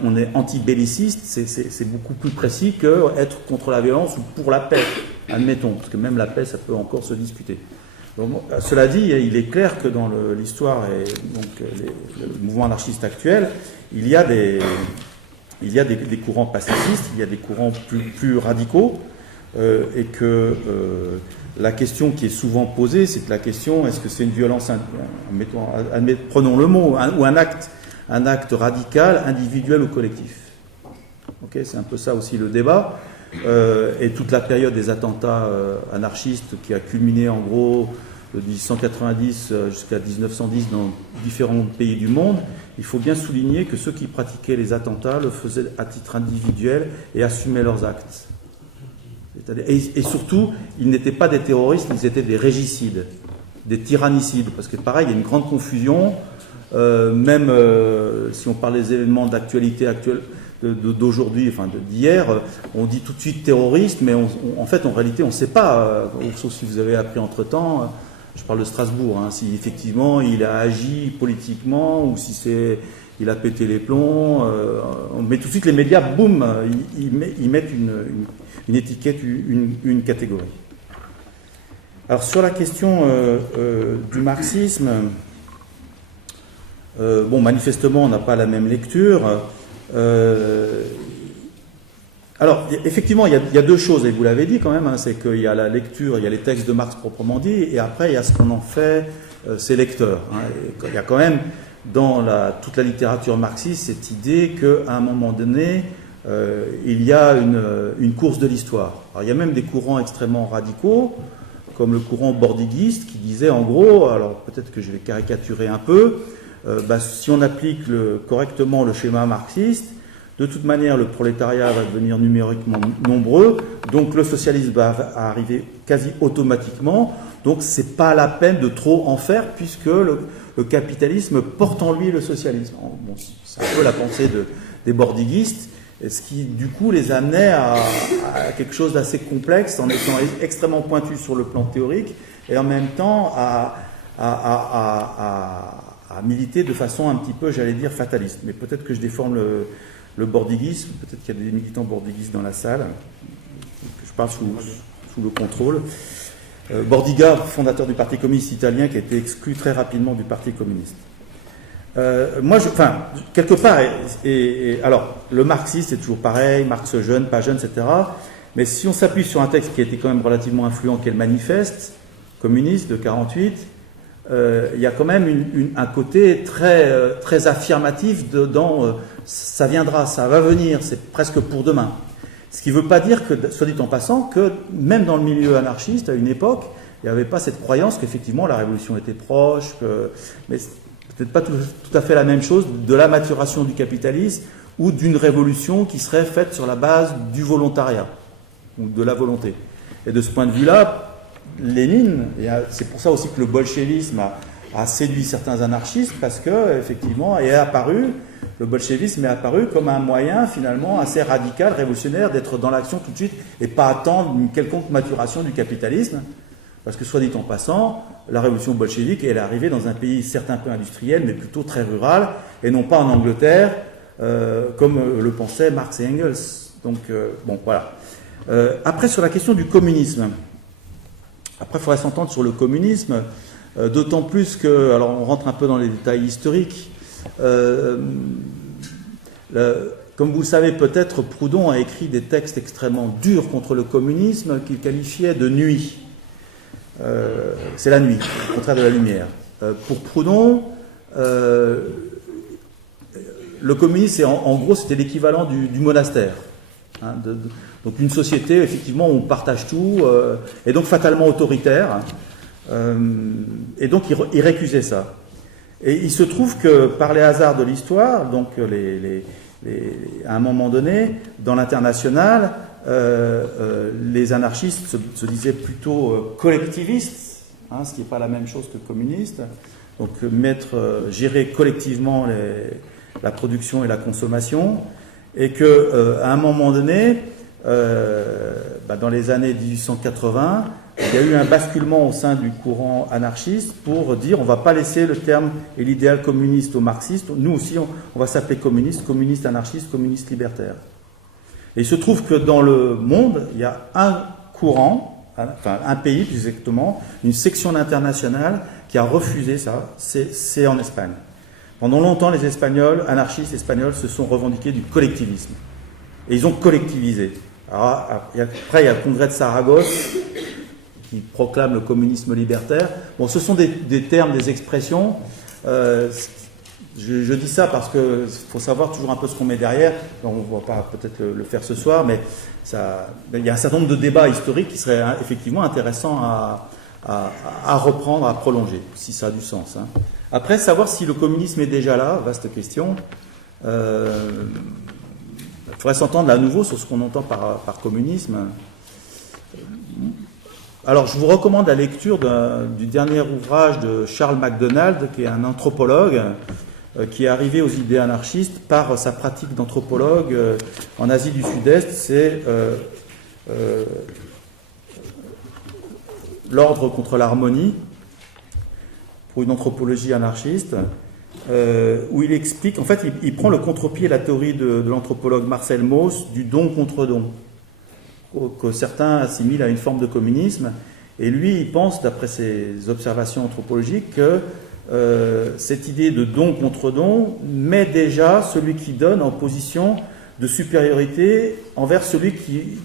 on est anti-belliciste, c'est beaucoup plus précis qu'être contre la violence ou pour la paix, admettons, parce que même la paix, ça peut encore se discuter. Donc, cela dit, il est clair que dans l'histoire et donc le mouvement anarchiste actuel, il y a des courants pacifistes, il y a des courants plus radicaux, et que la question qui est souvent posée, c'est que la question, est-ce que c'est une violence, prenons le mot, ou un acte radical, individuel ou collectif. Okay, c'est un peu ça aussi le débat. Et toute la période des attentats anarchistes qui a culminé en gros de 1890 jusqu'à 1910 dans différents pays du monde, il faut bien souligner que ceux qui pratiquaient les attentats le faisaient à titre individuel et assumaient leurs actes. Et surtout, ils n'étaient pas des terroristes, ils étaient des régicides, des tyrannicides, parce que pareil, il y a une grande confusion, même si on parle des événements d'actualité actuelle d'aujourd'hui, enfin d'hier, on dit tout de suite terroriste, mais en fait, en réalité, on ne sait pas, sauf si vous avez appris entre-temps, je parle de Strasbourg, si effectivement il a agi politiquement, ou si il a pété les plombs, mais tout de suite les médias, boum, ils mettent une étiquette, une catégorie. Alors sur la question du marxisme, manifestement on n'a pas la même lecture. Alors, effectivement, il y a deux choses, et vous l'avez dit quand même, hein, c'est qu'il y a la lecture, il y a les textes de Marx proprement dit, et après, il y a ce qu'on en fait ses lecteurs. Hein. Il y a quand même, dans toute la littérature marxiste, cette idée qu'à un moment donné, il y a une course de l'histoire. Alors, il y a même des courants extrêmement radicaux, comme le courant bordiguiste, qui disait en gros, alors peut-être que je vais caricaturer un peu, si on applique correctement le schéma marxiste, de toute manière, le prolétariat va devenir numériquement nombreux, donc le socialisme va arriver quasi automatiquement, donc c'est pas la peine de trop en faire, puisque le capitalisme porte en lui le socialisme. Bon, c'est un peu la pensée des bordiguistes, ce qui du coup les amenait à quelque chose d'assez complexe, en étant extrêmement pointu sur le plan théorique, et en même temps à militer de façon un petit peu, j'allais dire, fataliste. Mais peut-être que je déforme le bordiguisme, peut-être qu'il y a des militants bordiguistes dans la salle, je parle sous le contrôle. Bordiga, fondateur du Parti communiste italien, qui a été exclu très rapidement du Parti communiste. Quelque part, alors, le marxiste, c'est toujours pareil, Marx jeune, pas jeune, etc. Mais si on s'appuie sur un texte qui a été quand même relativement influent, qui est le Manifeste communiste de 48, il y a quand même un côté très affirmatif dans ça viendra, ça va venir, c'est presque pour demain. Ce qui ne veut pas dire que, soit dit en passant, que même dans le milieu anarchiste, à une époque, il n'y avait pas cette croyance qu'effectivement la révolution était proche, mais peut-être pas tout à fait la même chose de la maturation du capitalisme ou d'une révolution qui serait faite sur la base du volontariat ou de la volonté. Et de ce point de vue-là, Lénine, et c'est pour ça aussi que le bolchevisme a séduit certains anarchistes, parce que effectivement le bolchevisme est apparu comme un moyen finalement assez radical, révolutionnaire, d'être dans l'action tout de suite et pas attendre une quelconque maturation du capitalisme. Parce que, soit dit en passant, la révolution bolchevique, elle est arrivée dans un pays certes un peu industriel, mais plutôt très rural, et non pas en Angleterre, comme le pensaient Marx et Engels. Donc, voilà. Après, sur la question du communisme, après, il faudrait s'entendre sur le communisme, d'autant plus que, alors on rentre un peu dans les détails historiques, comme vous le savez peut-être, Proudhon a écrit des textes extrêmement durs contre le communisme qu'il qualifiait de nuit. C'est la nuit, au contraire de la lumière. Pour Proudhon, le communisme, en gros, c'était l'équivalent du monastère. Hein, donc une société, effectivement, où on partage tout, et donc fatalement autoritaire. Et donc il récusait ça. Et il se trouve que, par les hasards de l'histoire, donc à un moment donné, dans l'international, les anarchistes se disaient plutôt collectivistes, hein, ce qui n'est pas la même chose que communiste. Donc gérer collectivement la production et la consommation, et qu'à un moment donné, dans les années 1880, il y a eu un basculement au sein du courant anarchiste pour dire on ne va pas laisser le terme et l'idéal communiste aux marxistes, nous aussi on va s'appeler communiste anarchiste, communiste libertaire. Et il se trouve que dans le monde, il y a un courant, enfin un pays plus exactement, une section internationale qui a refusé ça, c'est en Espagne. Pendant longtemps, les anarchistes espagnols se sont revendiqués du collectivisme. Et ils ont collectivisé. Alors, après, il y a le congrès de Saragosse qui proclame le communisme libertaire. Bon, ce sont des termes, des expressions. Je dis ça parce qu'il faut savoir toujours un peu ce qu'on met derrière. On ne va pas peut-être le faire ce soir, mais il y a un certain nombre de débats historiques qui seraient effectivement intéressants à reprendre, à prolonger, si ça a du sens. Hein. Après, savoir si le communisme est déjà là, vaste question. Il faudrait s'entendre à nouveau sur ce qu'on entend par communisme. Alors, je vous recommande la lecture du dernier ouvrage de Charles MacDonald, qui est un anthropologue, qui est arrivé aux idées anarchistes par sa pratique d'anthropologue en Asie du Sud-Est. C'est l'ordre contre l'harmonie, pour une anthropologie anarchiste, où il explique, en fait, il prend le contre-pied la théorie de l'anthropologue Marcel Mauss du don contre don, que certains assimilent à une forme de communisme. Et lui, il pense, d'après ses observations anthropologiques, que cette idée de don contre don met déjà celui qui donne en position de supériorité envers celui qui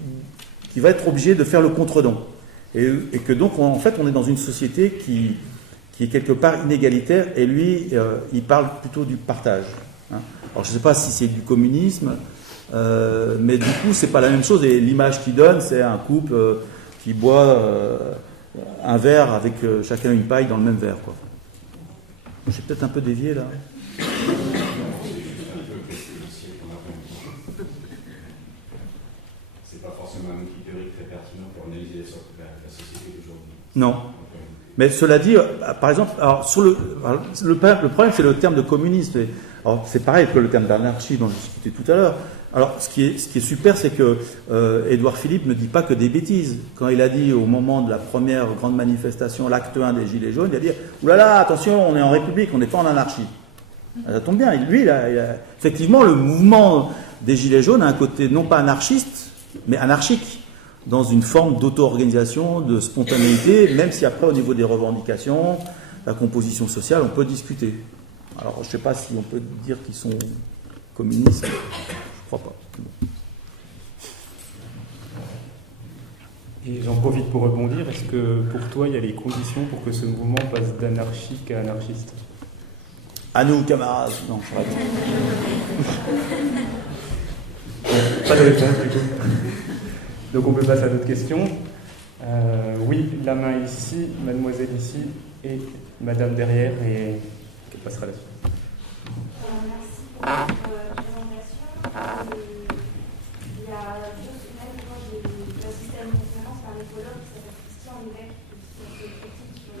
va être obligé de faire le contre-don. Et que donc, en fait, on est dans une société qui est quelque part inégalitaire, et lui, il parle plutôt du partage. Hein. Alors, je ne sais pas si c'est du communisme, mais du coup, c'est pas la même chose, et l'image qu'il donne, c'est un couple qui boit un verre avec chacun une paille dans le même verre, quoi. J'ai peut-être un peu dévié, là. C'est pas forcément un outil théorique très pertinent pour analyser la société d'aujourd'hui. Non. Mais cela dit, par exemple, alors, le problème, c'est le terme de communiste. Alors, c'est pareil que le terme d'anarchie dont je discutais tout à l'heure. Alors, ce qui est super, c'est que Édouard Philippe ne dit pas que des bêtises. Quand il a dit au moment de la première grande manifestation, l'acte 1 des Gilets jaunes, il a dit « Oulala, attention, on est en République, on n'est pas en anarchie ». Ça tombe bien. Lui, effectivement, le mouvement des Gilets jaunes a un côté non pas anarchiste, mais anarchique, dans une forme d'auto-organisation, de spontanéité, même si après, au niveau des revendications, la composition sociale, on peut discuter. Alors, je ne sais pas si on peut dire qu'ils sont communistes, je ne crois pas. Et j'en profite pour rebondir, est-ce que pour toi, il y a les conditions pour que ce mouvement passe d'anarchique à anarchiste? À nous, camarades. Non, je raconte. Pas de réponse, du coup. Donc on peut passer à d'autres questions. Oui, la main ici, mademoiselle ici, et madame derrière, et qui passera là-dessus. Merci pour votre présentation. Il y a 2 semaines, moi j'ai assisté à une conférence par l'écologue qui s'appelle Christian Lévesque, qui est assez critique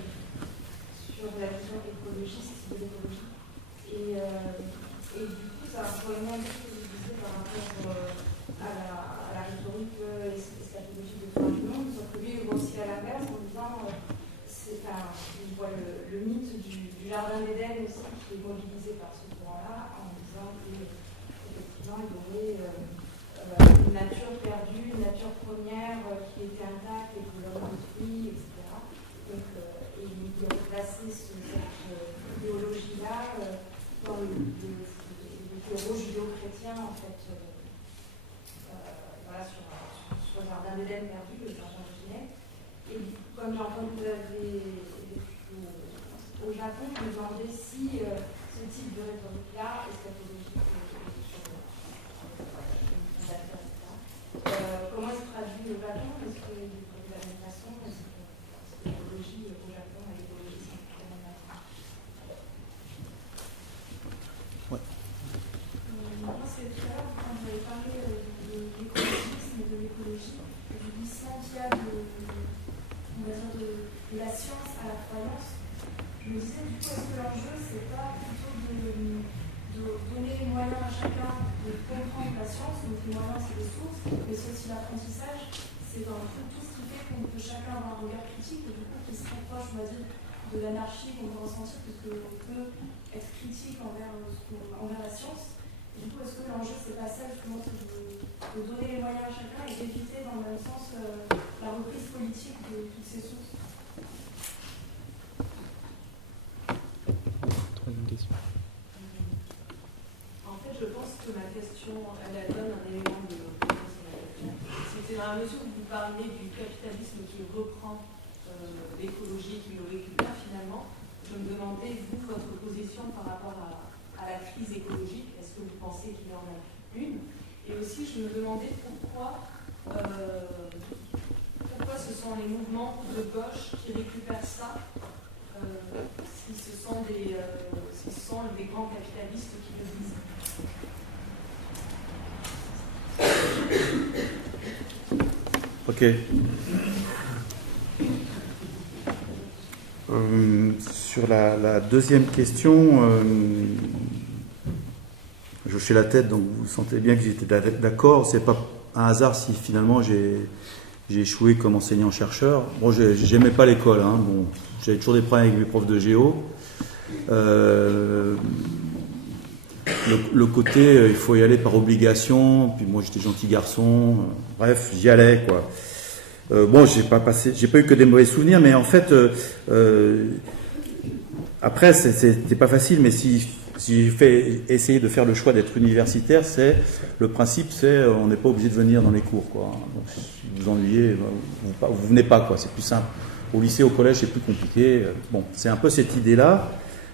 sur la vision écologiste de l'écologie. Et du coup, ça rejoint un peu ce que vous disiez par rapport à la rhétorique eschatologique de fin du monde, sauf que lui, il va aussi à l'inverse en disant, il voit le mythe du jardin d'Éden aussi qui est mobilisé par ce courant-là, en disant qu'effectivement, il y aurait une nature perdue, une nature première qui était intacte et que l'homme détruit, etc. Donc, et il aurait placé cette idéologie-là dans le terreau judéo-chrétien, en fait, voilà, sur le jardin d'Éden perdu, le jardin originel. Et comme j'ai entendu au Japon, je me demandais si ce type de rhétorique-là, eschatologique, comment il se traduit au Japon? Est-ce qu'il est de la même façon? Est-ce que l'écologie au Japon et l'écologie sont de la même façon? Ouais. Moi, c'est tout à l'heure, quand vous avez parlé de l'écologisme et de l'écologie, du glissement qu'il y a de la science à la croyance, je me disais, du coup, est-ce que l'enjeu, c'est pas plutôt de donner les moyens à chacun de comprendre la science, donc les moyens, c'est les sources, mais c'est aussi l'apprentissage, c'est dans tout ce qui fait qu'on peut chacun avoir un regard critique, et du coup, qui se rapproche, on va dire, de l'anarchie qu'on peut ressentir, parce qu'on peut être critique envers la science. Et du coup, est-ce que l'enjeu, c'est pas ça, justement, de donner les moyens à chacun et d'éviter, dans le même sens, la reprise politique de toutes ces sources? En fait, je pense que ma question, elle donne un élément de réponse à ma question. C'était dans la mesure où vous parliez du capitalisme qui reprend l'écologie, qui le récupère finalement. Je me demandais, vous, votre position par rapport à la crise écologique. Est-ce que vous pensez qu'il y en a une? Et aussi, je me demandais pourquoi ce sont les mouvements de gauche qui récupèrent ça, si ce sont des grands capitalistes qui le disent. Ok. Sur la deuxième question, je hochais la tête, donc vous sentez bien que j'étais d'accord. C'est pas un hasard si finalement j'ai échoué comme enseignant-chercheur. Bon, j'aimais pas l'école, hein. Bon, j'avais toujours des problèmes avec mes profs de géo. Le côté, il faut y aller par obligation. Puis moi, j'étais gentil garçon. Bref, j'y allais, quoi. Bon, j'ai pas eu que des mauvais souvenirs, mais en fait, Après, c'était pas facile, mais si j'ai fait essayer de faire le choix d'être universitaire, le principe, c'est on n'est pas obligé de venir dans les cours, quoi. Donc, si vous ennuyez, vous venez pas, quoi. C'est plus simple. Au lycée, au collège, c'est plus compliqué. Bon, c'est un peu cette idée-là.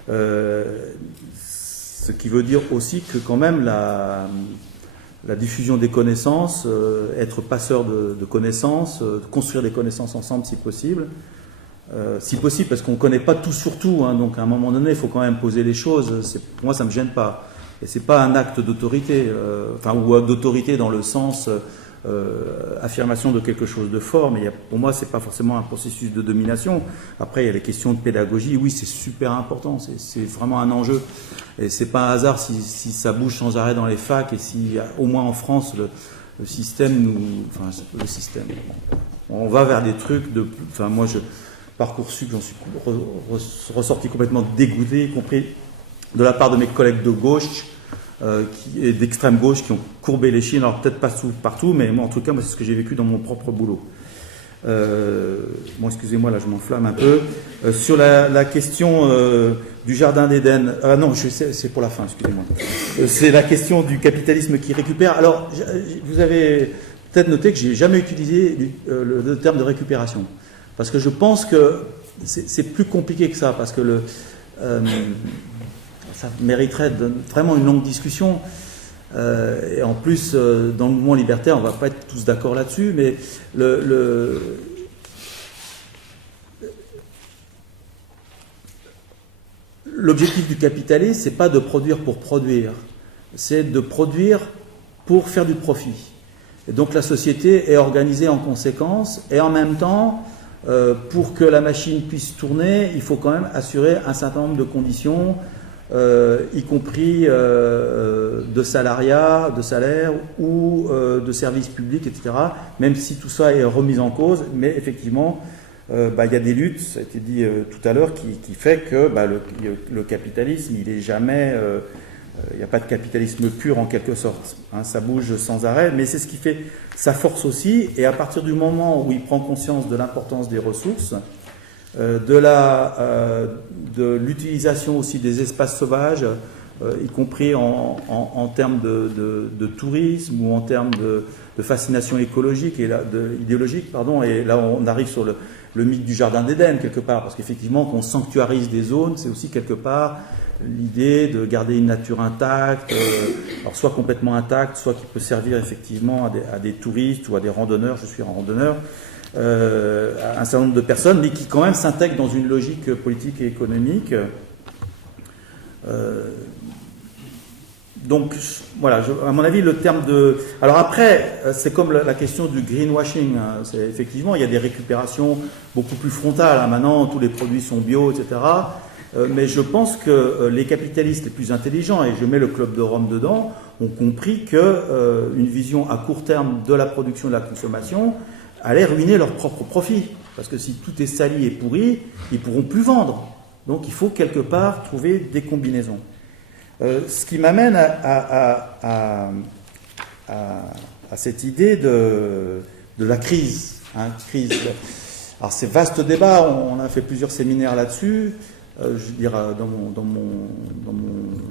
Ce qui veut dire aussi que quand même la diffusion des connaissances, être passeur de connaissances, construire des connaissances ensemble si possible. Parce qu'on ne connaît pas tout sur tout, hein, donc à un moment donné, il faut quand même poser les choses. Pour moi, ça ne me gêne pas. Et ce n'est pas un acte d'autorité, ou d'autorité dans le sens affirmation de quelque chose de fort, mais pour moi, ce n'est pas forcément un processus de domination. Après, il y a les questions de pédagogie. Oui, c'est super important, c'est vraiment un enjeu. Et ce n'est pas un hasard si ça bouge sans arrêt dans les facs et si, au moins en France, le système on va vers des trucs moi, Parcoursup, j'en suis ressorti complètement dégoûté, y compris de la part de mes collègues de gauche et d'extrême gauche qui ont courbé les chines, alors peut-être pas partout, mais moi, en tout cas, c'est ce que j'ai vécu dans mon propre boulot. Excusez-moi, là je m'enflamme un peu. Sur la question du jardin d'Éden, non, c'est pour la fin, excusez-moi. C'est la question du capitalisme qui récupère. Alors, vous avez peut-être noté que j'ai jamais utilisé le terme de récupération. Parce que je pense que c'est plus compliqué que ça, parce que ça mériterait vraiment une longue discussion. Et en plus, dans le mouvement libertaire, on ne va pas être tous d'accord là-dessus, mais l'objectif du capitalisme, c'est pas de produire pour produire, c'est de produire pour faire du profit. Et donc la société est organisée en conséquence, et en même temps, pour que la machine puisse tourner, il faut quand même assurer un certain nombre de conditions, y compris de salariat, de salaire ou de services publics, etc. Même si tout ça est remis en cause, mais effectivement, il y a des luttes, ça a été dit tout à l'heure, qui fait que le capitalisme, il est jamais... il n'y a pas de capitalisme pur en quelque sorte, hein, ça bouge sans arrêt, mais c'est ce qui fait sa force aussi, et à partir du moment où il prend conscience de l'importance des ressources, de l'utilisation aussi des espaces sauvages, y compris en termes de tourisme ou en termes de fascination écologique et idéologique, et là on arrive sur le mythe du jardin d'Éden quelque part, parce qu'effectivement qu'on sanctuarise des zones, c'est aussi quelque part l'idée de garder une nature intacte, alors soit complètement intacte, soit qui peut servir effectivement à des touristes ou à des randonneurs, je suis un randonneur, à un certain nombre de personnes, mais qui quand même s'intègrent dans une logique politique et économique. Donc voilà, à mon avis, le terme de... Alors après, c'est comme la question du greenwashing, hein. Effectivement, il y a des récupérations beaucoup plus frontales, hein. Maintenant, tous les produits sont bio, etc. Mais je pense que les capitalistes les plus intelligents, et je mets le Club de Rome dedans, ont compris qu'une vision à court terme de la production et de la consommation allait ruiner leur propre profit. Parce que si tout est sali et pourri, ils ne pourront plus vendre. Donc il faut quelque part trouver des combinaisons. Ce qui m'amène à cette idée de la crise. Hein, crise. Alors c'est vaste débat, on a fait plusieurs séminaires là-dessus. Je veux dire, dans mon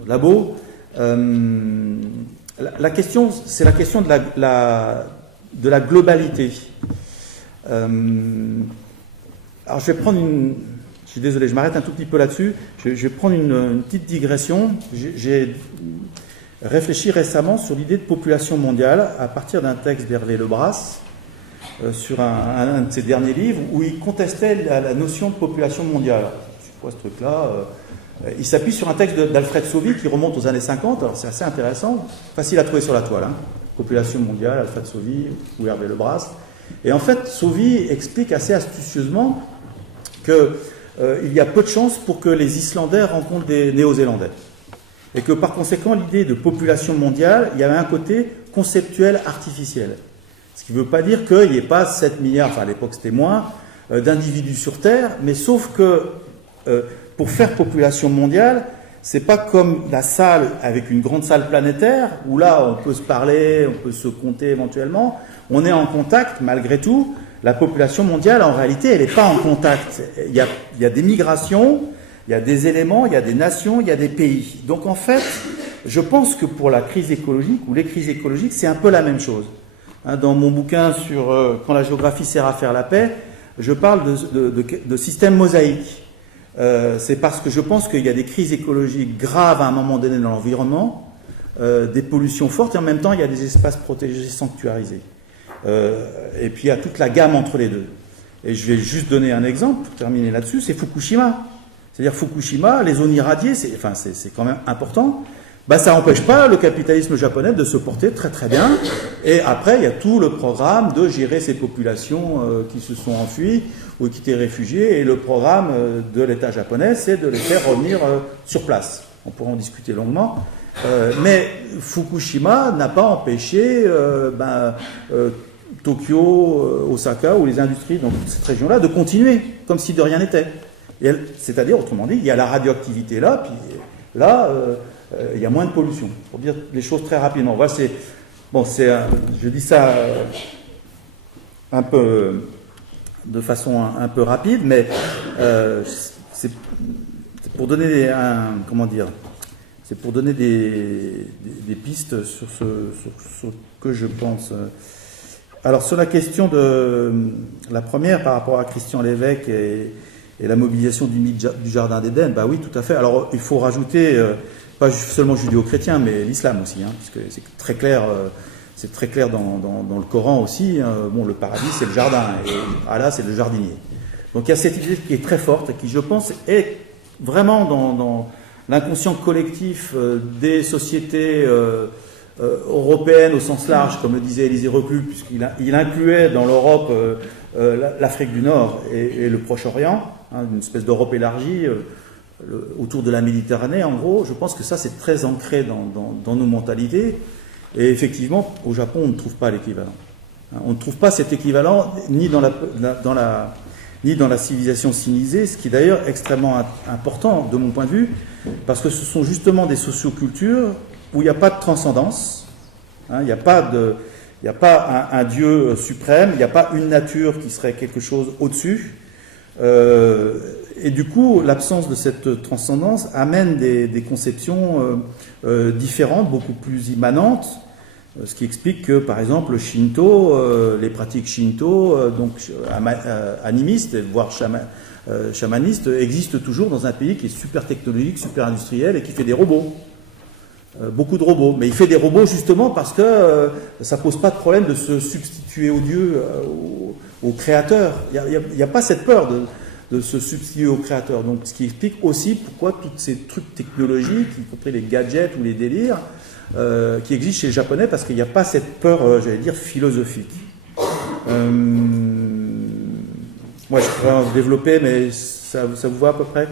labo, la question, c'est la question de la globalité. Alors, je vais prendre je suis désolé, je m'arrête un tout petit peu là-dessus. Je vais prendre une petite digression. J'ai réfléchi récemment sur l'idée de population mondiale à partir d'un texte d'Hervé Lebras sur un de ses derniers livres où il contestait la notion de population mondiale. Ce truc-là, il s'appuie sur un texte d'Alfred Sauvy qui remonte aux années 50, alors c'est assez intéressant, facile à trouver sur la toile, hein. Population mondiale, Alfred Sauvy ou Hervé Lebras. Et en fait, Sauvy explique assez astucieusement qu'il y a peu de chances pour que les Islandais rencontrent des Néo-Zélandais. Et que par conséquent, l'idée de population mondiale, il y avait un côté conceptuel artificiel. Ce qui ne veut pas dire qu'il n'y ait pas 7 milliards, enfin à l'époque c'était moins, d'individus sur Terre, mais sauf que pour faire population mondiale, c'est pas comme la salle avec une grande salle planétaire où là on peut se parler, on peut se compter éventuellement. On est en contact malgré tout. La population mondiale, en réalité, elle n'est pas en contact. Il y a des migrations, il y a des éléments, il y a des nations, il y a des pays. Donc en fait, je pense que pour la crise écologique ou les crises écologiques, c'est un peu la même chose. Dans mon bouquin sur quand la géographie sert à faire la paix, je parle de système mosaïque. C'est parce que je pense qu'il y a des crises écologiques graves à un moment donné dans l'environnement, des pollutions fortes, et en même temps, il y a des espaces protégés, sanctuarisés. Et puis, il y a toute la gamme entre les deux. Et je vais juste donner un exemple, pour terminer là-dessus, c'est Fukushima. C'est-à-dire Fukushima, les zones irradiées, c'est quand même important. Ça n'empêche pas le capitalisme japonais de se porter très très bien. Et après, il y a tout le programme de gérer ces populations qui se sont enfuies ou qui étaient réfugiées. Et le programme de l'État japonais, c'est de les faire revenir sur place. On pourra en discuter longuement. Mais Fukushima n'a pas empêché Tokyo, Osaka ou les industries dans toute cette région-là de continuer comme si de rien n'était. C'est-à-dire, autrement dit, il y a la radioactivité là, puis là... il y a moins de pollution, pour dire les choses très rapidement. Voilà, je dis ça un peu de façon un peu rapide, mais c'est pour donner c'est pour donner des pistes sur ce que je pense. Alors sur la question de la première par rapport à Christian Lévesque et la mobilisation du Jardin d'Éden, oui, tout à fait. Alors il faut rajouter pas seulement judéo-chrétien, mais l'islam aussi, puisque c'est très clair dans le Coran aussi. Le paradis, c'est le jardin, et Allah, c'est le jardinier. Donc il y a cette idée qui est très forte, et qui, je pense, est vraiment dans l'inconscient collectif des sociétés européennes au sens large, comme le disait Élisée Reclus, puisqu'il incluait dans l'Europe l'Afrique du Nord et le Proche-Orient, une espèce d'Europe élargie, autour de la Méditerranée, en gros. Je pense que ça, c'est très ancré dans nos mentalités. Et effectivement, au Japon, on ne trouve pas l'équivalent. On ne trouve pas cet équivalent ni dans la civilisation sinisée, ce qui est d'ailleurs extrêmement important de mon point de vue, parce que ce sont justement des sociocultures où il n'y a pas de transcendance, il n'y a pas un Dieu suprême, il n'y a pas une nature qui serait quelque chose au-dessus. Et du coup, l'absence de cette transcendance amène des conceptions différentes, beaucoup plus immanentes, ce qui explique que, par exemple, le Shinto, les pratiques Shinto, animistes, voire chamanistes, existent toujours dans un pays qui est super technologique, super industriel et qui fait des robots. Beaucoup de robots. Mais il fait des robots justement parce que ça ne pose pas de problème de se substituer au Dieu, au Créateur. Il n'y a pas cette peur de se substituer au Créateur. Donc, ce qui explique aussi pourquoi tous ces trucs technologiques, y compris les gadgets ou les délires, qui existent chez les Japonais, parce qu'il n'y a pas cette peur, j'allais dire, philosophique. Moi, je pourrais en développer, mais ça vous va à peu près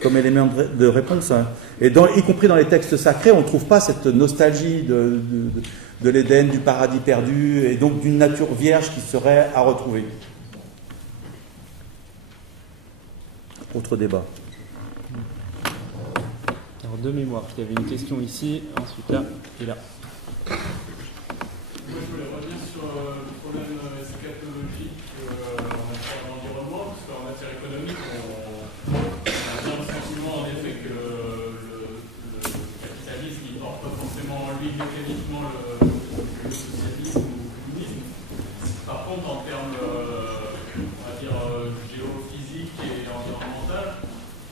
comme élément de réponse. Et y compris dans les textes sacrés, on ne trouve pas cette nostalgie de l'Éden, du paradis perdu, et donc d'une nature vierge qui serait à retrouver. Autre débat. Alors, de mémoire, il y avait une question ici, ensuite là, et là. Moi, je voulais revenir sur le problème eschatologique en matière d'environnement, parce qu'en matière économique, on a bien le sentiment en effet que le capitalisme ne porte pas forcément en lui mécaniquement le socialisme ou le communisme. Par contre, en termes on va dire géophysique et environnemental,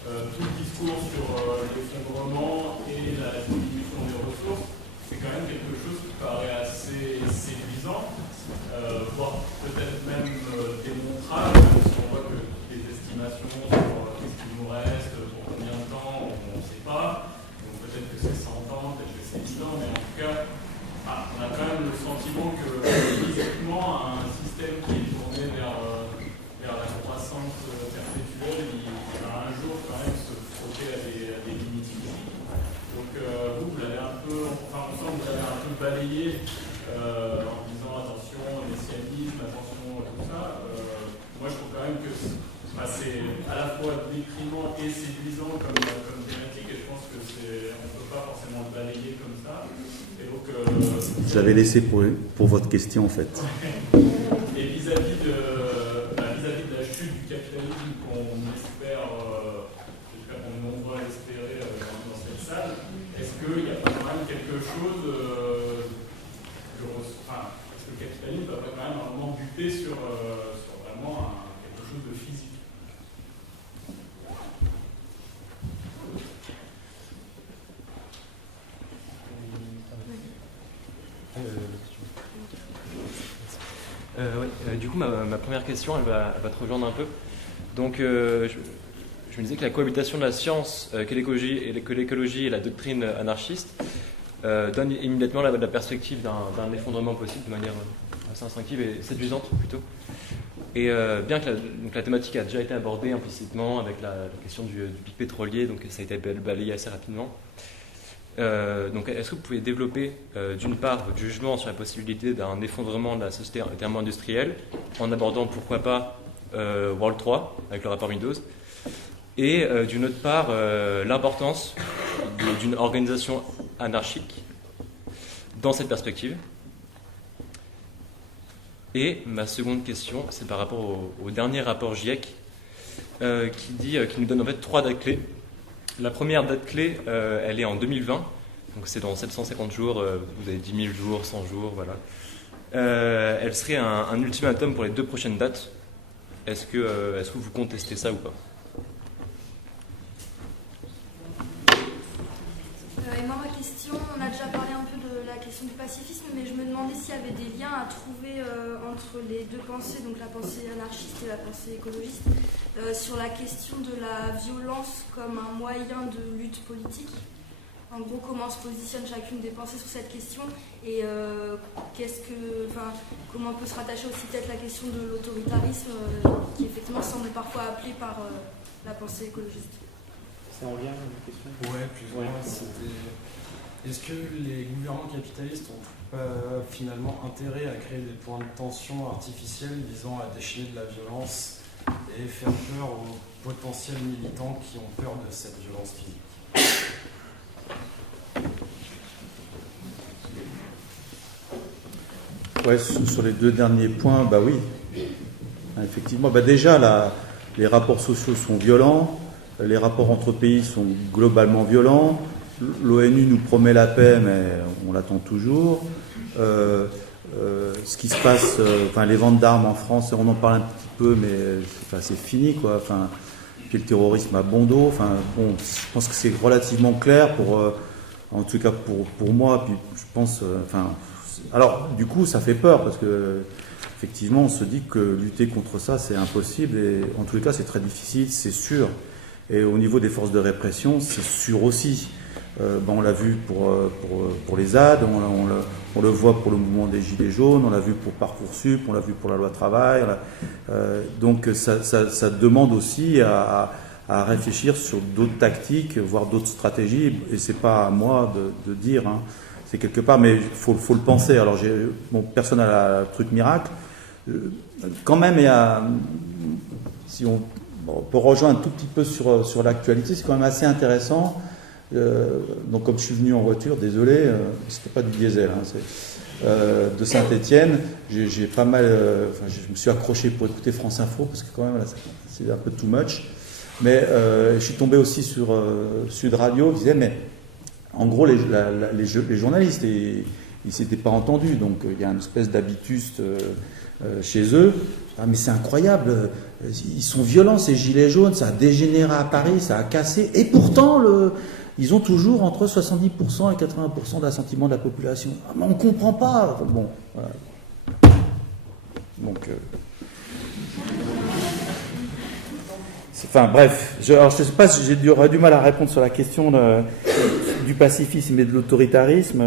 tout le discours sur l'effondrement et la diminution des ressources, c'est quand même quelque chose qui paraît assez séduisant, voire peut-être même démontrable, si on voit que les estimations sur qu'est-ce qu'il nous reste, pour combien de temps, on ne sait pas. Donc peut-être que c'est 100 ans, peut-être que c'est 10 ans, mais en tout cas, on a quand même le sentiment que physiquement, un système qui est tourné vers la croissance perpétuelle, il va un jour quand même se frotter à des limites physiques. Donc vous l'avez un peu, on sent que vous l'avez un peu balayé en disant attention, messianisme, attention, tout ça. Moi je trouve quand même que c'est à la fois déprimant et séduisant comme thématique, et je pense que on ne peut pas forcément le balayer comme ça. Et donc, je l'avais laissé pour votre question en fait. Et vis-à-vis de la chute du capitalisme qu'on espère, je chose parce que le capitalisme va quand même à un moment buter sur vraiment quelque chose de physique. Du coup, ma première question, elle va te rejoindre un peu. Donc, je me disais que la cohabitation de la science, que l'écologie et la doctrine anarchiste donne immédiatement la perspective d'un effondrement possible de manière assez instinctive et séduisante plutôt. Et bien que la thématique a déjà été abordée implicitement avec la question du pic pétrolier, donc ça a été balayé assez rapidement. Donc, est-ce que vous pouvez développer d'une part votre jugement sur la possibilité d'un effondrement de la société thermo-industrielle en abordant pourquoi pas World 3 avec le rapport Meadows, et d'une autre part l'importance d'une organisation anarchique dans cette perspective. Et ma seconde question, c'est par rapport au dernier rapport GIEC qui nous donne en fait 3 dates clés. La première date clé, elle est en 2020, donc c'est dans 750 jours, vous avez 10 000 jours, 100 jours, voilà. Elle serait un ultimatum pour les 2 prochaines dates. Est-ce que vous contestez ça ou pas? Et moi, ma question, on a déjà parlé un peu de la question du pacifisme, mais je me demandais s'il y avait des liens à trouver entre les deux pensées, donc la pensée anarchiste et la pensée écologiste, sur la question de la violence comme un moyen de lutte politique. En gros, comment se positionne chacune des pensées sur cette question et comment on peut se rattacher aussi peut-être la question de l'autoritarisme qui effectivement semble parfois appelée par la pensée écologiste. C'est en lien avec la question? Ouais, plus ou moins. Est-ce que les gouvernements capitalistes ont finalement intérêt à créer des points de tension artificiels visant à déchaîner de la violence et faire peur aux potentiels militants qui ont peur de cette violence physique? Ouais, sur les 2 derniers points, bah oui, effectivement. Bah déjà, les rapports sociaux sont violents, les rapports entre pays sont globalement violents. L'ONU nous promet la paix, mais on l'attend toujours. Ce qui se passe, les ventes d'armes en France, on en parle un petit peu, mais c'est fini, quoi. Puis le terrorisme à bon dos. Je pense que c'est relativement clair en tout cas pour moi. Puis je pense, alors du coup, ça fait peur parce que effectivement, on se dit que lutter contre ça, c'est impossible. Et en tous les cas, c'est très difficile, c'est sûr. Et au niveau des forces de répression, c'est sûr aussi. On l'a vu pour les ZAD, on le voit pour le mouvement des Gilets jaunes, on l'a vu pour Parcoursup, on l'a vu pour la loi travail. Donc ça demande aussi à réfléchir sur d'autres tactiques, voire d'autres stratégies. Et c'est pas à moi de dire, c'est quelque part, mais il faut le penser. Alors personne n'a le truc miracle. Quand même, si on peut rejoindre un tout petit peu sur l'actualité, c'est quand même assez intéressant. Donc comme je suis venu en voiture, désolé, c'était pas du diesel, de Saint-Étienne, j'ai pas mal, je me suis accroché pour écouter France Info parce que quand même là, c'est un peu too much. Mais je suis tombé aussi sur Sud Radio, qui disait mais en gros les journalistes ils s'étaient pas entendus, donc il y a une espèce d'habitus chez eux. Mais c'est incroyable, ils sont violents ces gilets jaunes, ça a dégénéré à Paris, ça a cassé, et pourtant ils ont toujours entre 70% et 80% d'assentiment de la population. Mais on ne comprend pas. Bon, voilà. Donc, bref, je ne sais pas si j'aurais du mal à répondre sur la question du pacifisme et de l'autoritarisme.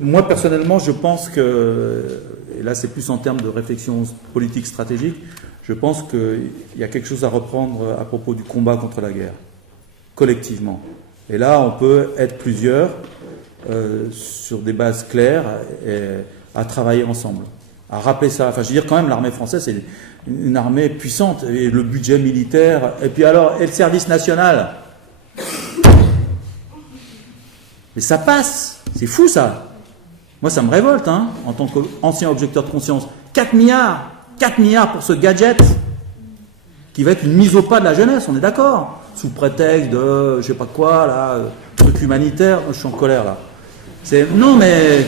Moi, personnellement, je pense que, et là c'est plus en termes de réflexion politique stratégique, je pense qu'il y a quelque chose à reprendre à propos du combat contre la guerre, collectivement. Et là, on peut être plusieurs sur des bases claires et à travailler ensemble, à rappeler ça. Je veux dire, quand même, l'armée française, c'est une armée puissante, et le budget militaire, et puis alors, et le service national. Mais ça passe, c'est fou ça. Moi, ça me révolte, en tant qu'ancien objecteur de conscience. 4 milliards pour ce gadget qui va être une mise au pas de la jeunesse, on est d'accord. sous prétexte de, je sais pas quoi, là, truc humanitaire. Je suis en colère, là. Non, mais...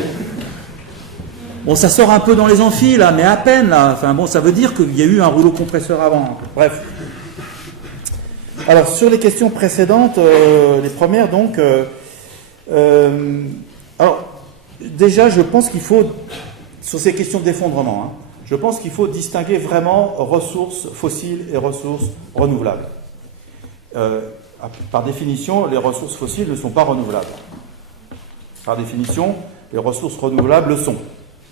Bon, ça sort un peu dans les amphis, là, mais à peine, là. Enfin, bon, ça veut dire qu'il y a eu un rouleau compresseur avant. Bref. Alors, sur les questions précédentes, les premières, donc... alors, déjà, je pense qu'il faut... Sur ces questions d'effondrement, hein, je pense qu'il faut distinguer vraiment ressources fossiles et ressources renouvelables. Par définition, les ressources fossiles ne sont pas renouvelables. Par définition, les ressources renouvelables le sont,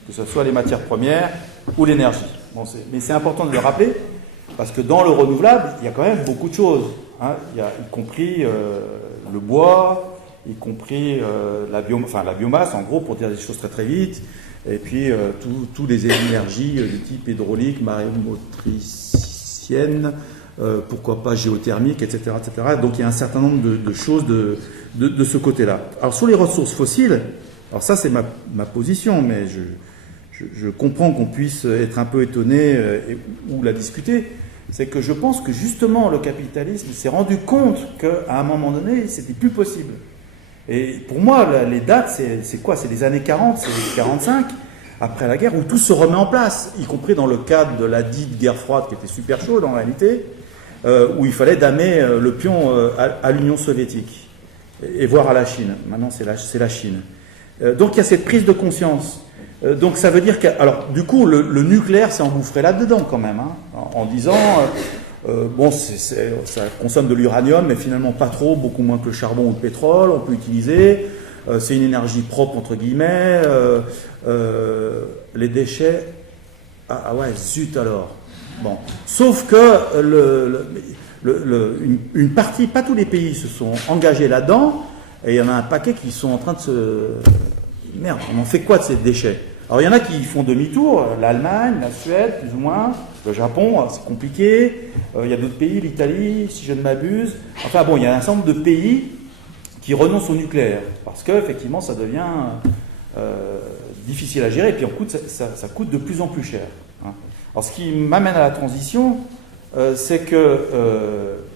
que ce soit les matières premières ou l'énergie. Bon, mais c'est important de le rappeler, parce que dans le renouvelable, il y a quand même beaucoup de choses. Hein. Il y a y compris le bois, y compris la biomasse, en gros, pour dire des choses très très vite, et puis tous les énergies de type hydraulique, marémotricienne, pourquoi pas géothermique, etc., etc. Donc il y a un certain nombre de choses de ce côté-là. Alors sur les ressources fossiles, alors ça c'est ma position, mais je comprends qu'on puisse être un peu étonné ou la discuter. C'est que je pense que justement le capitalisme s'est rendu compte qu'à un moment donné, c'était plus possible. Et pour moi, les dates, c'est quoi? C'est les années 40, c'est les 45, après la guerre, où tout se remet en place, y compris dans le cadre de la dite guerre froide, qui était super chaude en réalité, où il fallait damer le pion à l'Union soviétique, et voire à la Chine. Maintenant, c'est la Chine. Donc il y a cette prise de conscience. Donc ça veut dire que... Alors, du coup, le nucléaire s'est engouffré là-dedans quand même, hein, en disant... bon, ça consomme de l'uranium, mais finalement pas trop, beaucoup moins que le charbon ou le pétrole, on peut utiliser. C'est une énergie propre, entre guillemets. Les déchets... Ah ouais, zut alors. Bon. Sauf que une partie, pas tous les pays se sont engagés là-dedans, et il y en a un paquet qui sont en train de se... Merde, on en fait quoi de ces déchets? Alors il y en a qui font demi-tour, l'Allemagne, la Suède, plus ou moins, le Japon, c'est compliqué, il y a d'autres pays, l'Italie, si je ne m'abuse. Enfin bon, il y a un certain nombre de pays qui renoncent au nucléaire, parce qu'effectivement ça devient difficile à gérer, et puis en coûte, ça coûte de plus en plus cher. Hein. Alors ce qui m'amène à la transition, c'est que,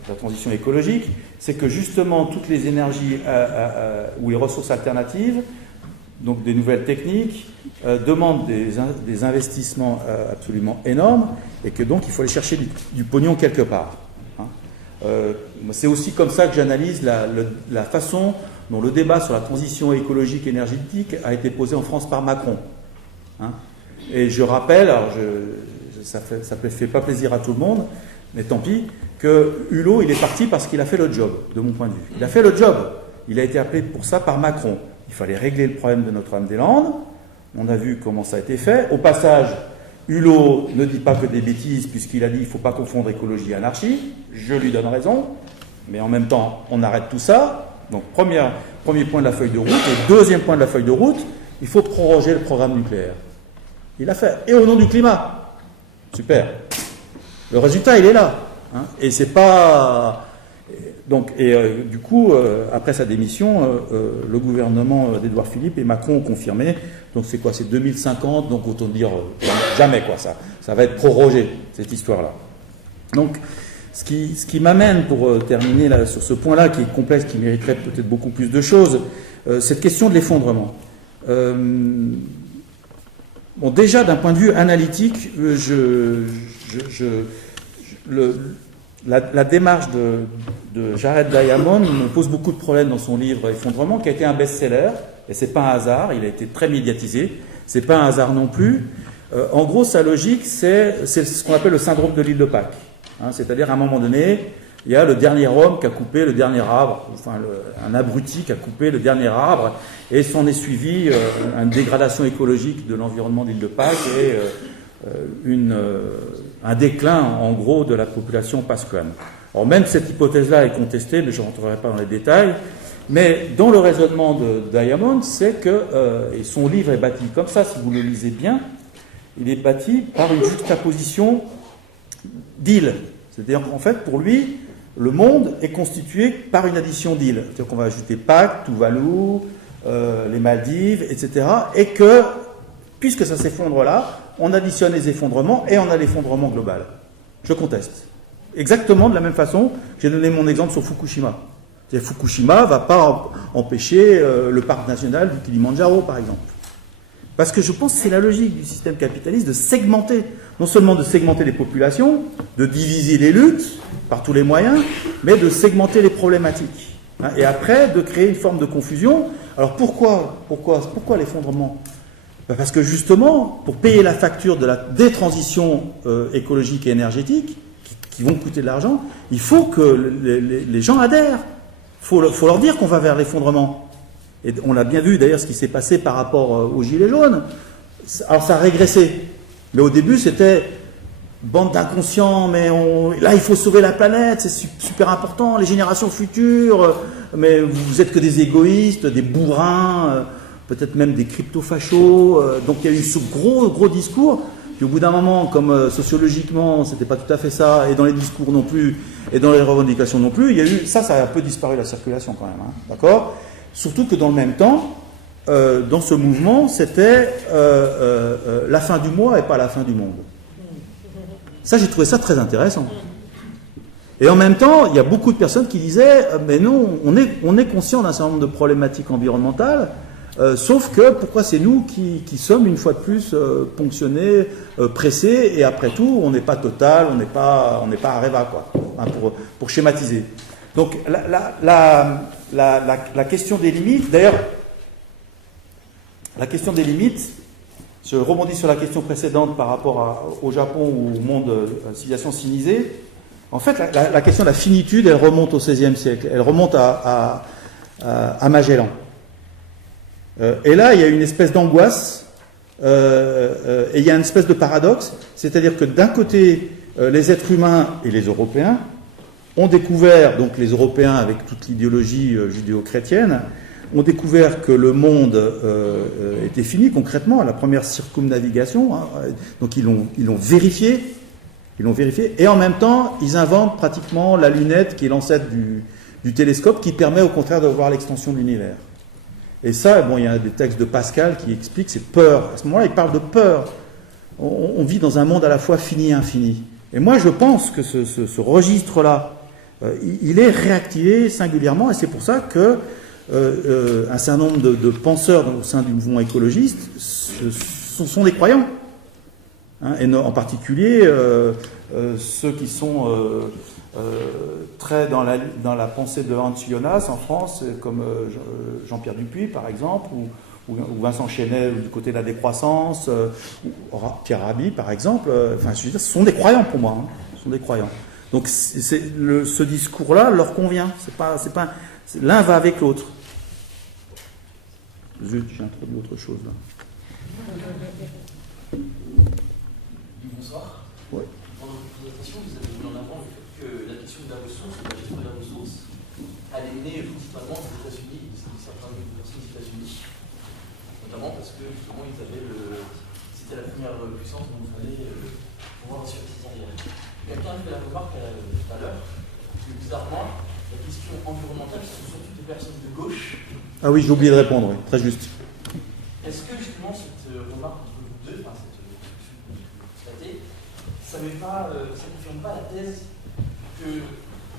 la transition écologique, c'est que justement toutes les énergies ou les ressources alternatives, donc des nouvelles techniques, demandent des investissements absolument énormes, et que donc il faut aller chercher du pognon quelque part. Hein. C'est aussi comme ça que j'analyse la façon dont le débat sur la transition écologique et énergétique a été posé en France par Macron. Hein. Et je rappelle, alors ça fait pas plaisir à tout le monde, mais tant pis, que Hulot, il est parti parce qu'il a fait le job, de mon point de vue. Il a fait le job. Il a été appelé pour ça par Macron. Il fallait régler le problème de Notre-Dame-des-Landes. On a vu comment ça a été fait. Au passage, Hulot ne dit pas que des bêtises, puisqu'il a dit qu'il ne faut pas confondre écologie et anarchie. Je lui donne raison. Mais en même temps, on arrête tout ça. Donc, premier point de la feuille de route. Et deuxième point de la feuille de route, il faut proroger le programme nucléaire. Il l'a fait. Et au nom du climat. Super. Le résultat, il est là. Hein. Et c'est pas... Donc, du coup, après sa démission, le gouvernement d'Édouard Philippe et Macron ont confirmé. Donc c'est quoi? C'est 2050, donc autant dire jamais quoi ça. Ça va être prorogé, cette histoire-là. Donc, ce qui m'amène, pour terminer là, sur ce point-là, qui est complexe, qui mériterait peut-être beaucoup plus de choses, cette question de l'effondrement. Bon, déjà, d'un point de vue analytique, la démarche de Jared Diamond me pose beaucoup de problèmes dans son livre Effondrement, qui a été un best-seller, et c'est pas un hasard, il a été très médiatisé, c'est pas un hasard non plus. En gros, sa logique, c'est ce qu'on appelle le syndrome de l'île de Pâques. Hein, c'est-à-dire, à un moment donné, il y a le dernier homme qui a coupé le dernier arbre, enfin un abruti qui a coupé le dernier arbre, et s'en est suivi une dégradation écologique de l'environnement d'île de Pâques et un déclin, en gros, de la population pasquane. Alors même cette hypothèse-là est contestée, mais je ne rentrerai pas dans les détails. Mais dans le raisonnement de Diamond, c'est que, et son livre est bâti comme ça, si vous le lisez bien, il est bâti par une juxtaposition d'îles. C'est-à-dire qu'en fait, pour lui, le monde est constitué par une addition d'îles. C'est-à-dire qu'on va ajouter Pâques, Tuvalu, les Maldives, etc. Et que, puisque ça s'effondre là, on additionne les effondrements et on a l'effondrement global. Je conteste. exactement de la même façon. J'ai donné mon exemple sur Fukushima. Fukushima ne va pas empêcher le parc national du Kilimandjaro, par exemple. Parce que je pense que c'est la logique du système capitaliste de segmenter, non seulement de segmenter les populations, de diviser les luttes par tous les moyens, mais de segmenter les problématiques. Et après, de créer une forme de confusion. Alors pourquoi l'effondrement ? Parce que justement, pour payer la facture de la détransition écologique et énergétique, qui vont coûter de l'argent, il faut que les gens adhèrent. Il faut leur dire qu'on va vers l'effondrement. Et on l'a bien vu d'ailleurs ce qui s'est passé par rapport aux Gilets jaunes. Alors ça a régressé. Mais au début c'était bande d'inconscients, mais là il faut sauver la planète, c'est super important, les générations futures, mais vous êtes que des égoïstes, des bourrins, peut-être même des crypto-fachos. Donc il y a eu ce gros discours. Puis au bout d'un moment, comme sociologiquement c'était pas tout à fait ça, et dans les discours non plus, et dans les revendications non plus, il y a eu ça a un peu disparu la circulation quand même, hein, d'accord ? Surtout que dans le même temps, dans ce mouvement, c'était la fin du mois et pas la fin du monde. Ça, j'ai trouvé ça très intéressant. Et en même temps, il y a beaucoup de personnes qui disaient mais non, on est conscient d'un certain nombre de problématiques environnementales, sauf que pourquoi c'est nous qui sommes une fois de plus ponctionnés, pressés, et après tout, on n'est pas total, on n'est pas Areva, quoi, hein, pour schématiser. Donc la question des limites, d'ailleurs, la question des limites, je rebondis sur la question précédente par rapport au Japon ou au monde civilisation sinisée. En fait, la question de la finitude, elle remonte au XVIe siècle, elle remonte à Magellan. Et là, il y a une espèce d'angoisse, et il y a une espèce de paradoxe, c'est-à-dire que d'un côté, les êtres humains et les Européens ont découvert, donc les Européens avec toute l'idéologie judéo-chrétienne, ont découvert que le monde était fini concrètement à la première circumnavigation, hein, donc ils l'ont vérifié, et en même temps, ils inventent pratiquement la lunette qui est l'ancêtre du télescope, qui permet au contraire de voir l'extension de l'univers. Et ça, bon, il y a des textes de Pascal qui expliquent, c'est peur. À ce moment-là, il parle de peur. On vit dans un monde à la fois fini et infini. Et moi, je pense que ce registre-là, il est réactivé singulièrement, et c'est pour ça que un certain nombre de penseurs au sein du mouvement écologiste sont des croyants. Hein, et en particulier ceux qui sont très dans la pensée de Hans Jonas en France, comme Jean-Pierre Dupuy par exemple, ou Vincent Chenet du côté de la décroissance, ou Pierre Rabhi par exemple. Enfin, je veux dire, ce sont des croyants pour moi. Hein, ce sont des croyants. Donc ce discours-là leur convient. L'un va avec l'autre. Zut, j'ai introduit autre chose là. Bonsoir. Oui. Pendant votre présentation, vous avez mis en avant le fait que la question de la ressource, de la gestion de la ressource, elle est née principalement aux États-Unis, certains universités aux États-Unis, notamment parce que justement c'était la première puissance dont il fallait pouvoir assurer ses arrières. Quelqu'un a fait la remarque tout à l'heure que bizarrement, la question environnementale, ce sont surtout des personnes de gauche. Ah oui, j'ai oublié de répondre, oui. Très juste. Est-ce que justement cette remarque entre vous deux, enfin cette discussion constatée, ça ne confirme pas la thèse que le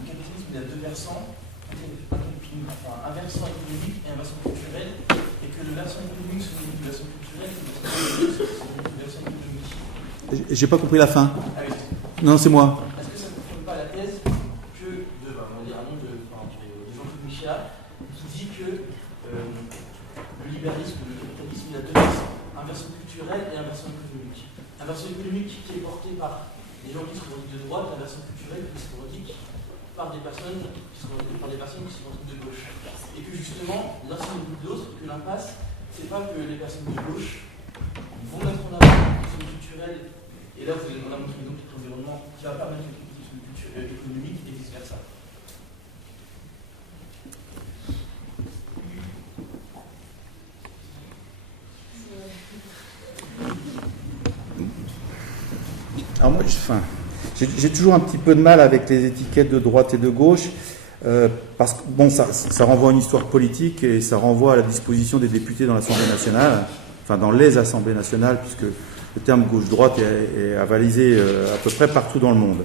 capitalisme il a deux versants, un versant économique et un versant culturel, et que le versant économique se limite du versant culturel et le versant économique. J'ai pas compris la fin. Ah oui. Non, c'est moi. Est-ce que ça ne confirme pas la thèse que on va dire un nom de Jean-Claude Michéa, qui dit que le libéralisme, le capitalisme, il a deux versants, un versant culturel et un versant économique. Un versant économique qui est porté par les gens qui se revendiquent de droite, un versant culturel qui se revendique par des personnes qui se revendiquent de gauche. Et que justement, l'un c'est le bout de l'autre, que l'impasse, c'est pas que les personnes de gauche vont mettre en avant la question culturelle, et là on a montré donc l'environnement qui va permettre le capitalisme économique et vice versa. Alors moi, j'ai toujours un petit peu de mal avec les étiquettes de droite et de gauche, parce que bon, ça renvoie à une histoire politique et ça renvoie à la disposition des députés dans l'Assemblée nationale, enfin dans les Assemblées nationales, puisque le terme gauche-droite est avalisé à peu près partout dans le monde.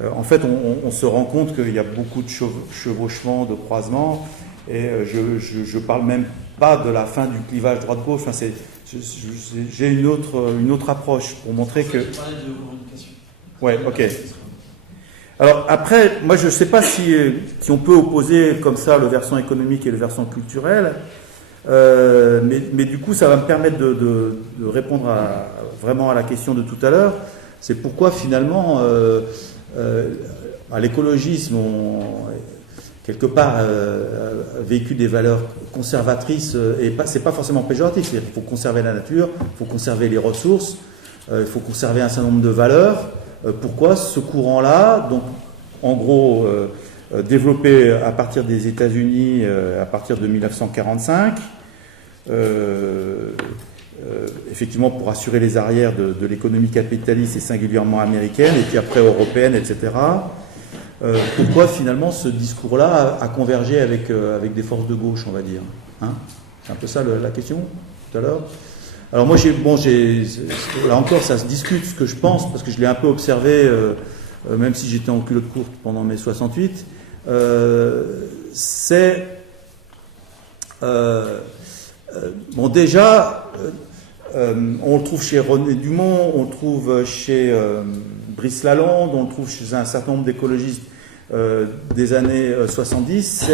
en fait, on se rend compte qu'il y a beaucoup de chevauchements, de croisements, et je parle même pas de la fin du clivage droite-gauche. Enfin, j'ai une autre approche pour montrer que. Je parlais de communication. Ouais, ok. Alors après, moi je ne sais pas si on peut opposer comme ça le versant économique et le versant culturel, mais du coup ça va me permettre de répondre vraiment à la question de tout à l'heure. C'est pourquoi finalement à l'écologisme quelque part vécu des valeurs conservatrices, et c'est pas forcément péjoratif, c'est-à-dire qu'il faut conserver la nature, il faut conserver les ressources, il faut conserver un certain nombre de valeurs. Pourquoi ce courant-là, donc en gros développé à partir des États-Unis à partir de 1945, effectivement pour assurer les arrières de l'économie capitaliste et singulièrement américaine, et puis après européenne, etc. Pourquoi finalement ce discours-là a convergé avec des forces de gauche, on va dire, hein? C'est un peu ça la question tout à l'heure. Alors moi, là encore, ça se discute ce que je pense, parce que je l'ai un peu observé, même si j'étais en culotte courte pendant mai 68. Bon, déjà, on le trouve chez René Dumont, on le trouve chez Brice Lalonde, on le trouve chez un certain nombre d'écologistes des années 70.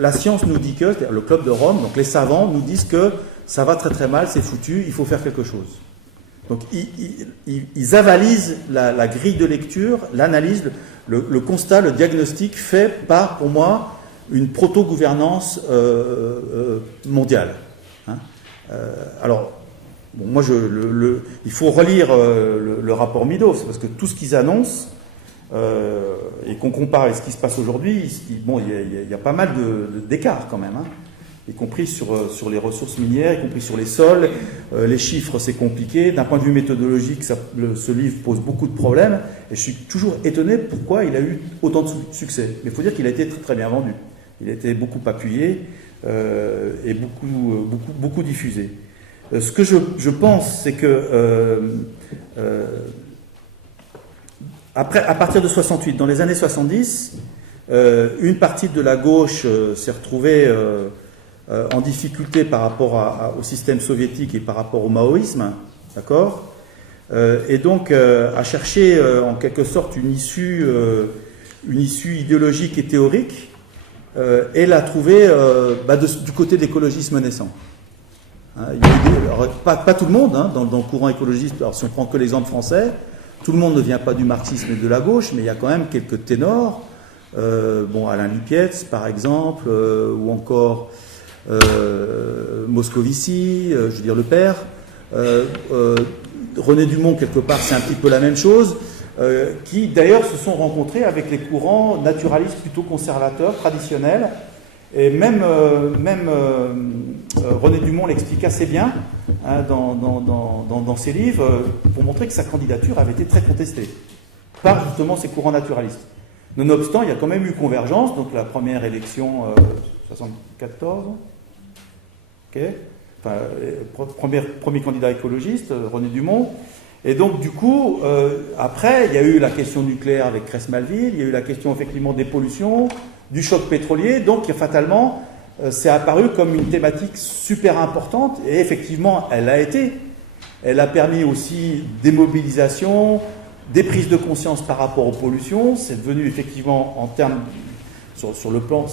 La science nous dit que, c'est-à-dire le Club de Rome, donc les savants nous disent que ça va très très mal, c'est foutu, il faut faire quelque chose. Donc ils avalisent la grille de lecture, l'analyse, le constat, le diagnostic fait par, pour moi, une proto-gouvernance mondiale. Hein. Alors, bon, moi, il faut relire le rapport Meadows, parce que tout ce qu'ils annoncent, et qu'on compare avec ce qui se passe aujourd'hui, bon, il y a pas mal d'écarts quand même, hein. Y compris sur les ressources minières, y compris sur les sols. Les chiffres, c'est compliqué. D'un point de vue méthodologique, ce livre pose beaucoup de problèmes. Et je suis toujours étonné pourquoi il a eu autant de succès. Mais il faut dire qu'il a été très, très bien vendu. Il a été beaucoup appuyé et beaucoup diffusé. Ce que je pense, c'est que à partir de 68, dans les années 70, une partie de la gauche s'est retrouvée en difficulté par rapport au système soviétique et par rapport au maoïsme, d'accord, et donc à chercher en quelque sorte une issue idéologique et théorique, et l'a trouver du côté de l'écologisme naissant. Hein, pas tout le monde, hein, dans le courant écologiste. Alors si on prend que l'exemple français, tout le monde ne vient pas du marxisme et de la gauche, mais il y a quand même quelques ténors. Alain Lipietz par exemple, ou encore Moscovici, je veux dire le père, René Dumont quelque part, c'est un petit peu la même chose, qui d'ailleurs se sont rencontrés avec les courants naturalistes plutôt conservateurs, traditionnels, et même René Dumont l'explique assez bien, hein, dans ses livres, pour montrer que sa candidature avait été très contestée par justement ces courants naturalistes. Nonobstant, il y a quand même eu convergence, donc la première élection 74, ok, enfin, premier candidat écologiste, René Dumont, et donc du coup, après, il y a eu la question nucléaire avec Cress-Malville, il y a eu la question effectivement des pollutions, du choc pétrolier, donc fatalement, c'est apparu comme une thématique super importante, et effectivement, elle a permis aussi des mobilisations, des prises de conscience par rapport aux pollutions. C'est devenu effectivement, en termes, sur le plan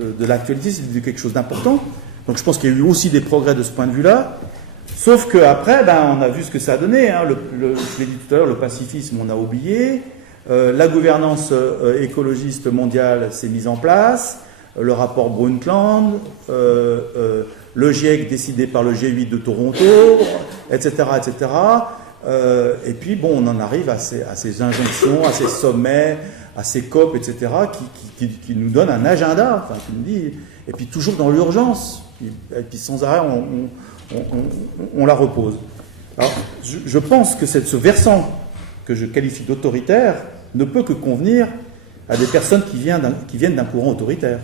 de l'actualité, c'est devenu quelque chose d'important. Donc je pense qu'il y a eu aussi des progrès de ce point de vue-là. Sauf qu'après, on a vu ce que ça a donné, hein. Je l'ai dit tout à l'heure, le pacifisme, on a oublié. La gouvernance écologiste mondiale s'est mise en place. Le rapport Brundtland, le GIEC décidé par le G8 de Toronto, etc., etc. Et puis, on en arrive à ces injonctions, à ces sommets, à ces COP, etc., qui nous donnent un agenda, enfin, qui nous dit, et puis toujours dans l'urgence, et puis sans arrêt, on la repose. Alors, je pense que ce versant que je qualifie d'autoritaire ne peut que convenir à des personnes qui viennent d'un courant autoritaire.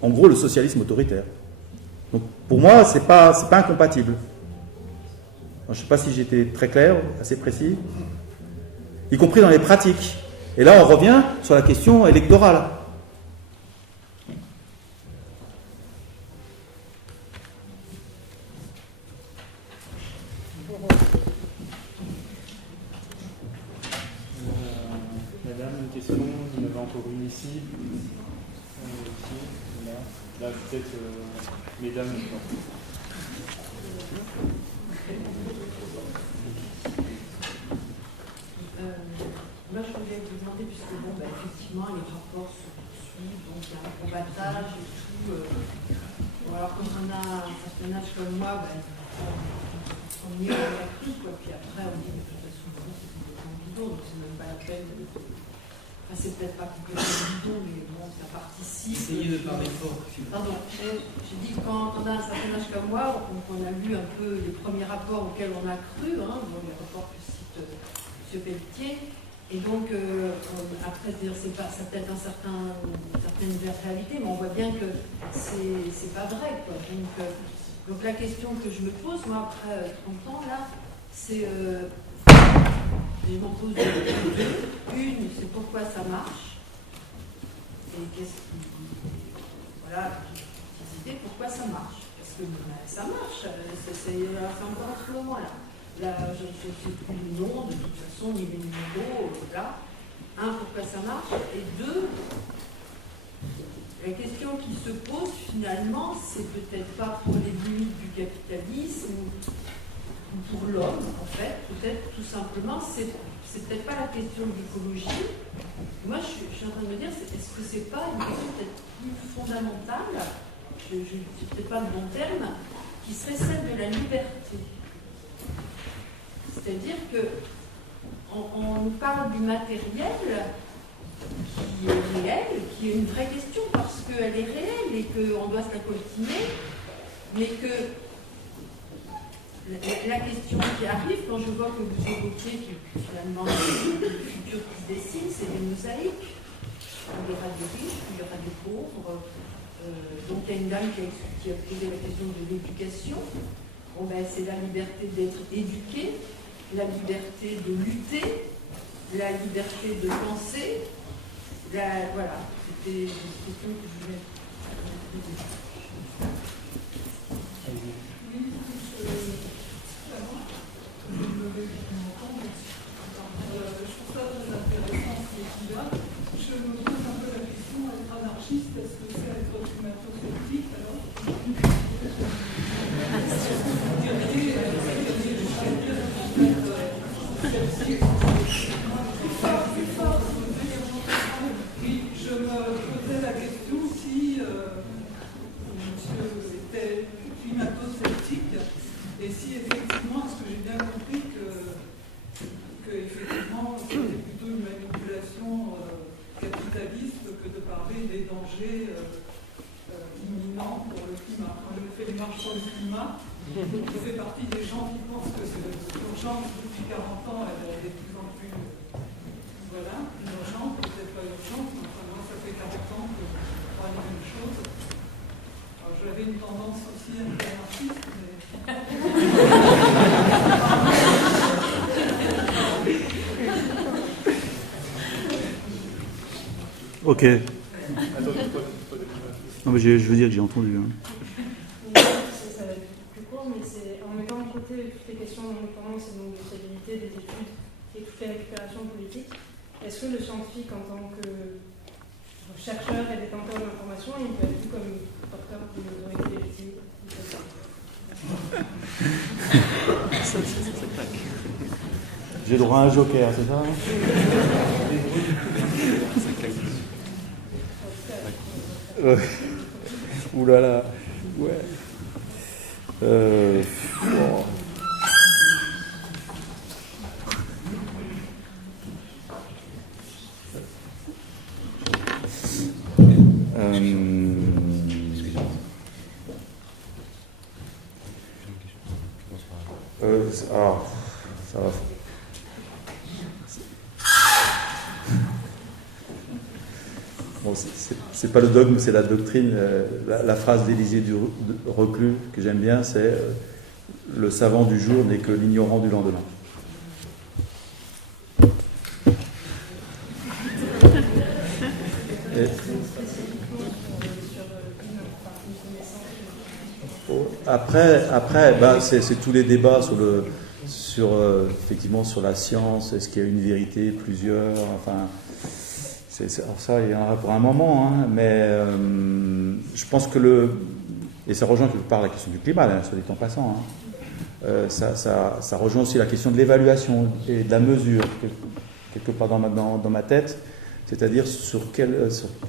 En gros, le socialisme autoritaire. Donc, pour moi, c'est pas incompatible. Je ne sais pas si j'étais très clair, assez précis. y compris dans les pratiques. Et là, on revient sur la question électorale. Madame, une question, vous en avez encore une ici. Ici, là peut-être, mesdames, Moi, je voulais vous demander, puisque effectivement, les rapports se poursuivent, donc il y a un combattage et tout. Alors, quand on a un certain âge comme moi, on y est à la cru, quoi. Puis après, on dit, de toute façon, c'est complètement bidon, donc c'est même pas la peine. Enfin, c'est peut-être pas complètement bidon, mais bon, ça participe. Essayez de parler fort. Pardon, j'ai dit, quand on a un certain âge comme moi, on a lu un peu les premiers rapports auxquels on a cru, bon, les rapports que cite M. Pelletier. Et donc, après, ça peut être une certaine réalité, mais on voit bien que c'est pas vrai, quoi. Donc la question que je me pose, moi, après 30 ans, là, c'est... je m'en pose deux. Une, c'est pourquoi ça marche. Et qu'est-ce qui... Voilà, j'ai décidé pourquoi ça marche. Parce que ça marche, c'est encore en ce moment-là. Là, je ne sais plus le nom, de toute façon, ni les numéros, là. Un, pourquoi ça marche. Et deux, la question qui se pose finalement, c'est peut-être pas pour les limites du capitalisme ou pour l'homme, en fait. Peut-être tout simplement, c'est peut-être pas la question de l'écologie. Moi, je suis en train de me dire, est-ce que c'est pas une question peut-être plus fondamentale, je ne sais peut-être pas le bon terme, qui serait celle de la liberté. C'est-à-dire qu'on nous parle du matériel qui est réel, qui est une vraie question parce qu'elle est réelle et qu'on doit se la coltiner, mais que la question qui arrive, quand je vois que vous évoquez que finalement le futur qui se dessine, c'est des mosaïques. Il y aura des riches, il y aura des pauvres. Donc il y a une dame qui a posé la question de l'éducation. Bon, c'est la liberté d'être éduqué, la liberté de lutter, la liberté de penser. Voilà, c'était une question que je voulais poser. Je trouve ça très intéressant ce qui est là. Je me pose un peu la question, être anarchiste, est-ce que c'est être climato-sceptique alors? Oui, je me posais la question si monsieur était climato-sceptique et si effectivement, est-ce que j'ai bien compris que effectivement c'était plutôt une manipulation capitaliste que de parler des dangers imminents pour le climat. Quand je fais des marches pour le climat, je fais partie des gens qui pensent que l'urgence depuis 40 ans elle est de plus en plus urgente, peut-être pas urgente, mais enfin moi ça fait 40 ans que je crois la même chose. Alors j'avais une tendance aussi un peu anarchiste, mais Ok. Non, mais je veux dire que j'ai entendu. Ça va être plus court, mais c'est en mettant de côté toutes les questions d'indépendance et de fiabilité des études et toutes les récupérations politiques, est-ce que le scientifique en tant que chercheur et détenteur d'informations, il peut être vu comme porteur d'une autorité légitime? J'ai droit à un joker, c'est ça? Ouh là là, ouais. Bon. Ça va. Bon, c'est pas le dogme, c'est la doctrine. La phrase d'Élisée du Reclus que j'aime bien, c'est le savant du jour n'est que l'ignorant du lendemain. Après bah, c'est tous les débats effectivement sur la science, est-ce qu'il y a une vérité, plusieurs, enfin, alors ça il y en aura pour un moment, hein, mais je pense que et ça rejoint quelque part la question du climat, là, soit dit en passant, hein. Ça rejoint aussi la question de l'évaluation et de la mesure, quelque part dans ma tête, c'est-à-dire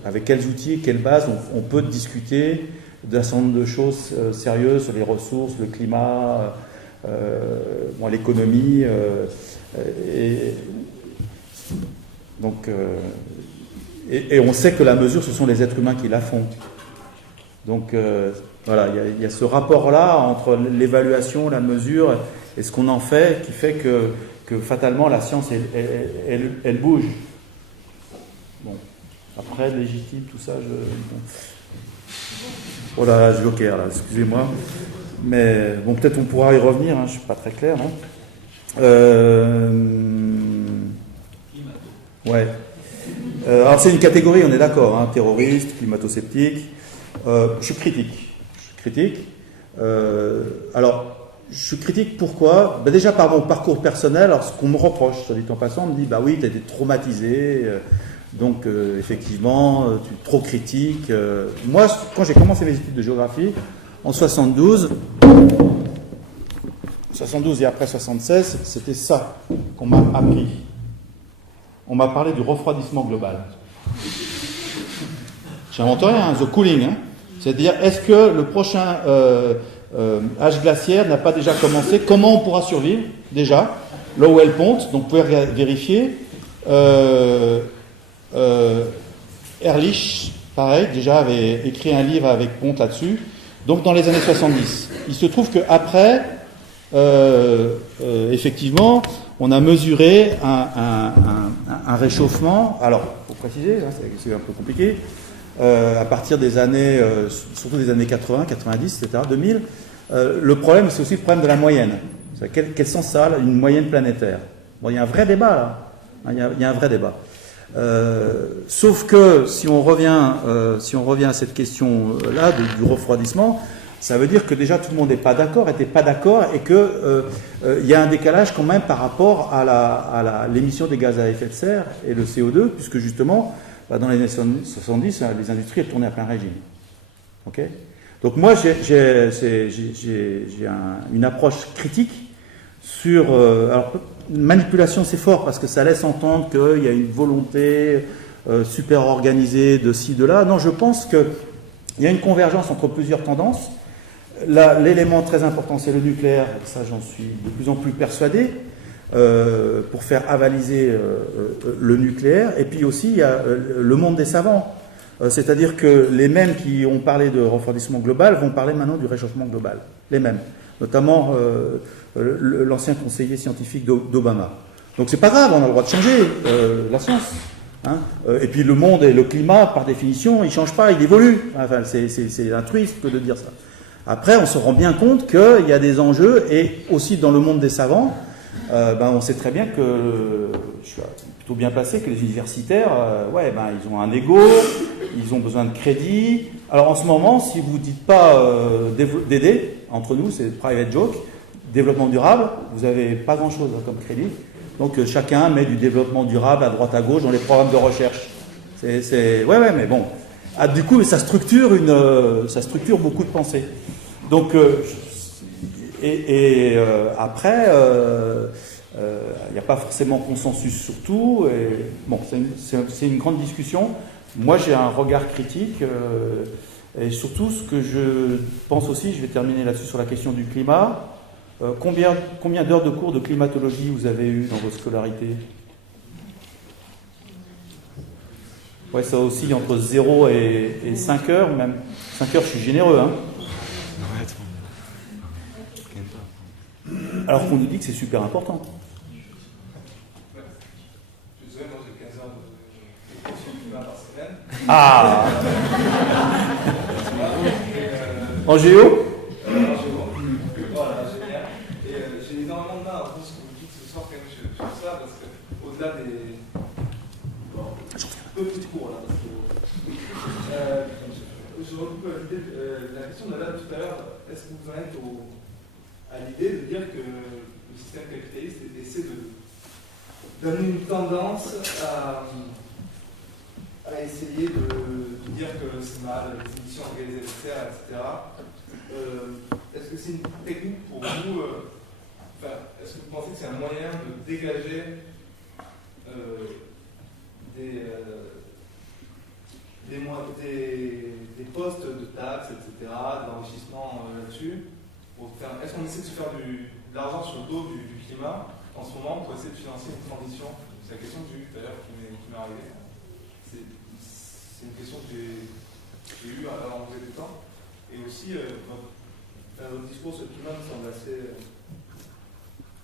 avec quels outils, quelles bases on peut discuter d'un certain nombre de choses sérieuses sur les ressources, le climat, l'économie. Et on sait que la mesure, ce sont les êtres humains qui la font. Donc voilà, il y a ce rapport-là entre l'évaluation, la mesure et ce qu'on en fait, qui fait que fatalement la science, elle bouge. Bon, après, légitime, tout ça, Oh là, je bloquais, là, excusez-moi. Mais bon, peut-être on pourra y revenir, hein, je ne suis pas très clair, non ouais. Alors c'est une catégorie, on est d'accord, hein, terroriste, climato-sceptique. Je suis critique. Alors, je suis critique pourquoi déjà par mon parcours personnel, alors ce qu'on me reproche, soit dit en passant, on me dit, bah oui, tu as été traumatisé, donc effectivement, tu es trop critique. Moi, quand j'ai commencé mes études de géographie, en 72 et après 76, c'était ça qu'on m'a appris. On m'a parlé du refroidissement global. J'invente rien, hein, the cooling. Hein. C'est-à-dire, est-ce que le prochain âge glaciaire n'a pas déjà commencé? Comment on pourra survivre, déjà? Là où elle ponte, donc vous pouvez vérifier. Ehrlich, pareil, déjà avait écrit un livre avec Ponte là-dessus. Donc dans les années 70. Il se trouve qu'après, effectivement, on a mesuré un réchauffement. Alors, pour préciser, hein, c'est un peu compliqué. À partir des années, surtout des années 80, 90, etc., 2000, le problème, c'est aussi le problème de la moyenne. Quel sens ça a, une moyenne planétaire? Bon, il y a un vrai débat là. Hein, il y a un vrai débat. Sauf que si on revient à cette question-là du refroidissement, ça veut dire que déjà tout le monde n'était pas d'accord, et que il y a un décalage quand même par rapport à l'émission des gaz à effet de serre et le CO2, puisque justement, dans les années 70, les industries elles tournaient à plein régime. Okay. Donc moi, j'ai une approche critique sur... alors, manipulation, c'est fort, parce que ça laisse entendre qu'il y a une volonté super organisée de ci, de là. Non, je pense qu'il y a une convergence entre plusieurs tendances. L'élément très important, c'est le nucléaire, ça j'en suis de plus en plus persuadé, pour faire avaliser le nucléaire. Et puis aussi, il y a le monde des savants. C'est-à-dire que les mêmes qui ont parlé de refroidissement global vont parler maintenant du réchauffement global. Les mêmes. Notamment l'ancien conseiller scientifique d'Obama. Donc c'est pas grave, on a le droit de changer la science. Hein. Et puis le monde et le climat, par définition, il ne change pas, il évolue. Enfin, c'est altruiste que de dire ça. Après, on se rend bien compte qu'il y a des enjeux, et aussi dans le monde des savants, on sait très bien que, je suis plutôt bien placé, que les universitaires, ils ont un ego, ils ont besoin de crédit. Alors en ce moment, si vous ne dites pas d'aider, entre nous, c'est private joke, développement durable, vous n'avez pas grand-chose comme crédit. Donc chacun met du développement durable à droite à gauche dans les programmes de recherche. Ouais, mais bon. Ah, du coup, ça structure beaucoup de pensées. Donc, après, il n'y a pas forcément consensus sur tout. Et, bon, c'est une grande discussion. Moi, j'ai un regard critique. Et surtout, ce que je pense aussi, je vais terminer là-dessus sur la question du climat. Combien d'heures de cours de climatologie vous avez eu dans votre scolarité? Ouais, ça oscille entre 0 et 5 heures, même. 5 heures, je suis généreux, hein. Alors qu'on nous dit que c'est super important. Ah. En géo? Voilà, génial. Et j'ai énormément de mal à entendre ce que vous dites ce soir quand même sur ça, parce que au-delà des petits cours là, parce que je recoupe la question de là tout à l'heure. Est-ce que vous en êtes à l'idée de dire que le système capitaliste essaie d'amener une tendance à essayer de dire que c'est mal, les émissions de gaz à effet de serre, etc. Est-ce que c'est une technique pour vous est-ce que vous pensez que c'est un moyen de dégager des postes de taxes, etc., d'enrichissement là-dessus? Est-ce qu'on essaie de se faire de l'argent sur le dos du climat en ce moment pour essayer de financer une transition? C'est la question que j'ai eue tout à l'heure qui m'est arrivée. C'est une question que j'ai eue avant que vous ayez du temps. Et aussi, votre discours sur le climat me semble assez.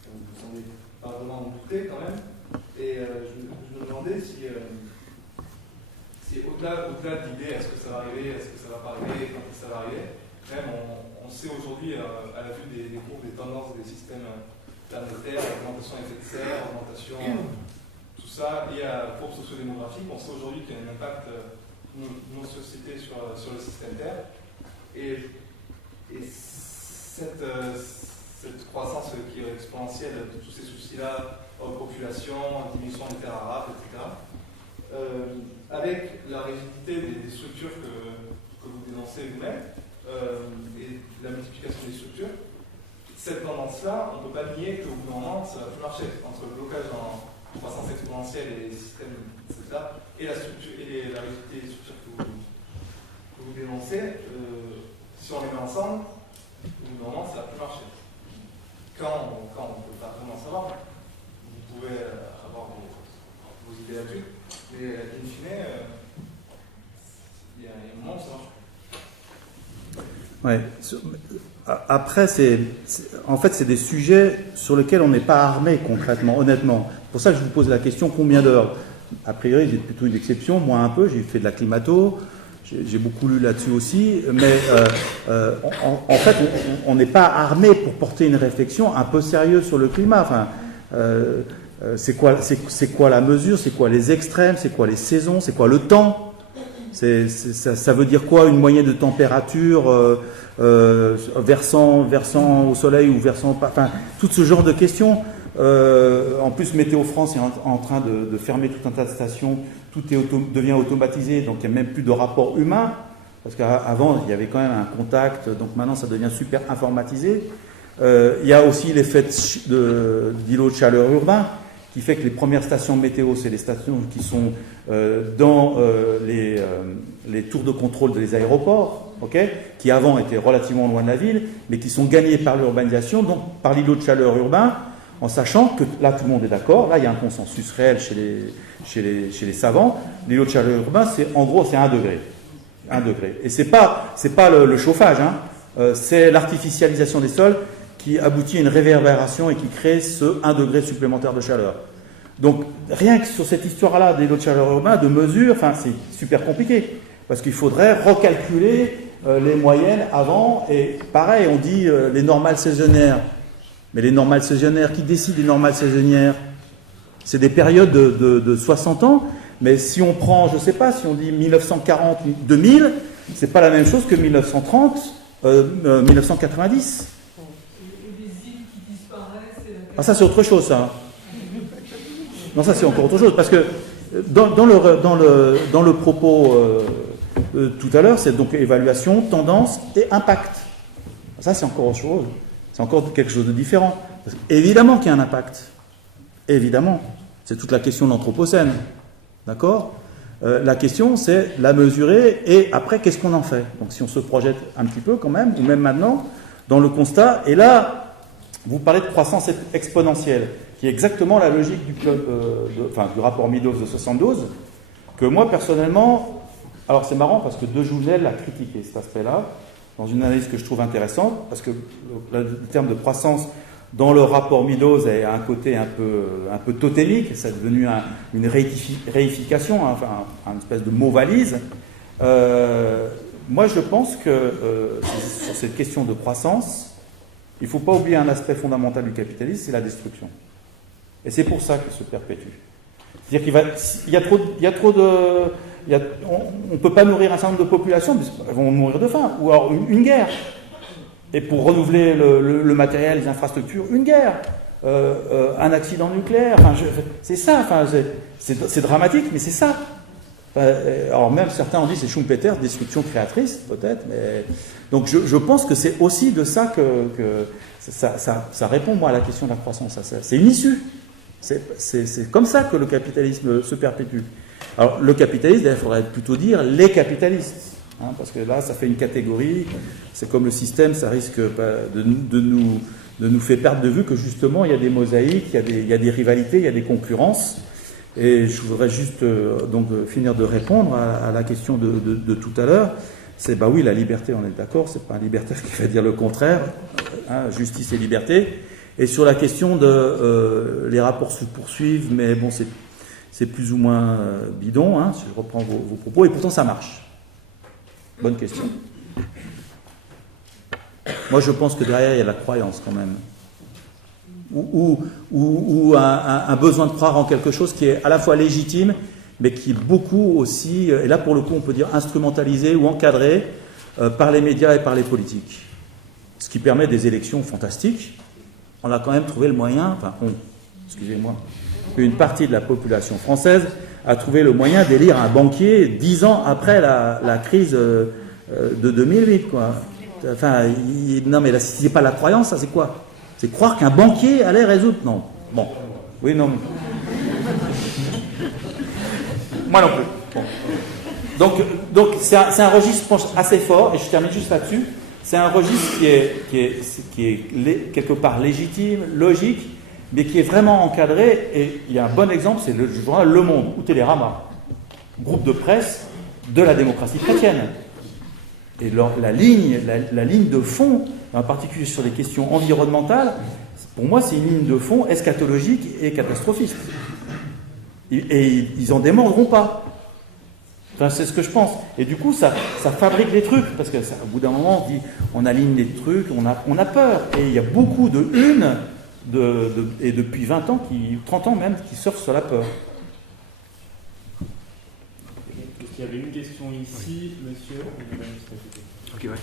Vous ne semblez pas vraiment en douter quand même. Et je me demandais si au-delà de l'idée, est-ce que ça va arriver, est-ce que ça va pas arriver, quand ça va arriver, même on sait aujourd'hui, à la vue des courbes, des tendances des systèmes planétaires, augmentation d'effet de serre, augmentation, tout ça, lié à la courbe sociodémographique, on sait aujourd'hui qu'il y a un impact de nos sociétés sur le système Terre. Et cette croissance qui est exponentielle de tous ces soucis-là, population, diminution des terres arables, etc., avec la rigidité des structures que vous dénoncez vous-même, et la multiplication des structures, cette tendance-là, on ne peut pas nier qu'au bout d'un moment, ça va plus marcher. Entre le blocage en croissance exponentielle et les systèmes, etc., et la structure et la rigidité des structures que vous dénoncez, si on les met ensemble, au bout d'un moment, ça va plus marcher. Quand on ne peut pas vraiment savoir, vous pouvez avoir vos idées là-dessus, mais in fine, il y a un moment où ça marche. Ouais. Après, en fait, c'est des sujets sur lesquels on n'est pas armé concrètement, honnêtement. C'est pour ça que je vous pose la question, combien d'heures? A priori, j'ai plutôt une exception, moi un peu, j'ai fait de la climato, j'ai beaucoup lu là-dessus aussi, mais en fait, on n'est pas armé pour porter une réflexion un peu sérieuse sur le climat. Enfin, c'est quoi la mesure? C'est quoi les extrêmes? C'est quoi les saisons? C'est quoi le temps? Ça veut dire quoi une moyenne de température versant au soleil ou versant pas? Enfin, tout ce genre de questions. En plus, Météo France est en train de fermer tout un tas de stations. Tout devient automatisé, donc il n'y a même plus de rapport humain. Parce qu'avant, il y avait quand même un contact, donc maintenant ça devient super informatisé. Il y a aussi l'effet d'îlot de chaleur urbain, qui fait que les premières stations météo, c'est les stations qui sont dans les tours de contrôle des aéroports, qui avant étaient relativement loin de la ville, mais qui sont gagnés par l'urbanisation, donc par l'îlot de chaleur urbain, en sachant que là tout le monde est d'accord, là il y a un consensus réel chez les savants, l'îlot de chaleur urbain, en gros c'est 1 degré. 1 degré. Et c'est pas le chauffage, c'est l'artificialisation des sols qui aboutit à une réverbération et qui crée ce 1 degré supplémentaire de chaleur. Donc rien que sur cette histoire-là des îlots de chaleur urbain, de mesure, c'est super compliqué, parce qu'il faudrait recalculer les moyennes avant, et pareil, on dit les normales saisonnières. Mais les normales saisonnières, qui décide des normales saisonnières? C'est des périodes de 60 ans, mais si on prend, je ne sais pas, si on dit 1940-2000, c'est pas la même chose que 1930-1990. Ah, ça c'est autre chose, ça. Non, ça c'est encore autre chose, parce que dans le propos tout à l'heure, c'est donc évaluation, tendance et impact. Ça c'est encore autre chose. C'est encore quelque chose de différent. Parce évidemment qu'il y a un impact. Évidemment. C'est toute la question de l'anthropocène. D'accord ? La question, c'est la mesurer et après, qu'est-ce qu'on en fait? Donc si on se projette un petit peu quand même, ou même maintenant, dans le constat, et là, vous parlez de croissance exponentielle, qui est exactement la logique du rapport Meadows de 72, que moi, personnellement, alors c'est marrant parce que De Jouvenel a critiqué cet aspect-là, dans une analyse que je trouve intéressante, parce que le terme de croissance dans le rapport Meadows a un côté un peu totémique, c'est devenu une réification, une espèce de mot valise. Moi, je pense que sur cette question de croissance, il ne faut pas oublier un aspect fondamental du capitalisme, c'est la destruction. Et c'est pour ça qu'il se perpétue. C'est-à-dire qu'il y a trop on ne peut pas nourrir un certain nombre de populations, parce qu'elles vont mourir de faim, ou alors une guerre. Et pour renouveler le matériel, les infrastructures, une guerre, un accident nucléaire, enfin, c'est ça, enfin, c'est dramatique, mais c'est ça. Alors même certains ont dit c'est Schumpeter, destruction créatrice, peut-être, mais... Donc je pense que c'est aussi de ça que ça répond, moi, à la question de la croissance. C'est une issue. C'est comme ça que le capitalisme se perpétue. Alors le capitalisme, il faudrait plutôt dire les capitalistes. Hein, parce que là, ça fait une catégorie, c'est comme le système, ça risque de nous faire perdre de vue que justement, il y a des mosaïques, il y a des rivalités, il y a des concurrences. Et je voudrais juste donc finir de répondre à la question de tout à l'heure. C'est, oui, la liberté, on est d'accord, c'est pas un libertaire qui va dire le contraire, hein, justice et liberté. Et sur la question de les rapports se poursuivent, mais bon, c'est plus ou moins bidon, hein, si je reprends vos propos, et pourtant ça marche. Bonne question. Moi, je pense que derrière, il y a la croyance quand même. Ou un besoin de croire en quelque chose qui est à la fois légitime, mais qui est beaucoup aussi, et là pour le coup, on peut dire instrumentalisé ou encadré par les médias et par les politiques. Ce qui permet des élections fantastiques. On a quand même trouvé le moyen, une partie de la population française a trouvé le moyen d'élire un banquier 10 ans après la crise de 2008, quoi. Enfin, non, mais là, si c'est pas la croyance, ça c'est quoi? C'est croire qu'un banquier allait résoudre? Non. Bon. Oui, non. Moi non plus. Bon. Donc c'est un registre, je pense, assez fort, et je termine juste là-dessus. C'est un registre qui est quelque part légitime, logique, mais qui est vraiment encadré. Et il y a un bon exemple, c'est le journal Le Monde, ou Télérama, groupe de presse de la démocratie chrétienne. Et la ligne de fond, en particulier sur les questions environnementales, pour moi, c'est une ligne de fond eschatologique et catastrophiste. Et ils n'en démordront pas. Enfin, c'est ce que je pense. Et du coup, ça fabrique les trucs, parce qu'au bout d'un moment, on dit, on aligne les trucs, on a peur. Et il y a beaucoup de unes, et depuis 20 ans, 30 ans même, qui surfent sur la peur. Il y avait une question ici, monsieur. Ok, ouais.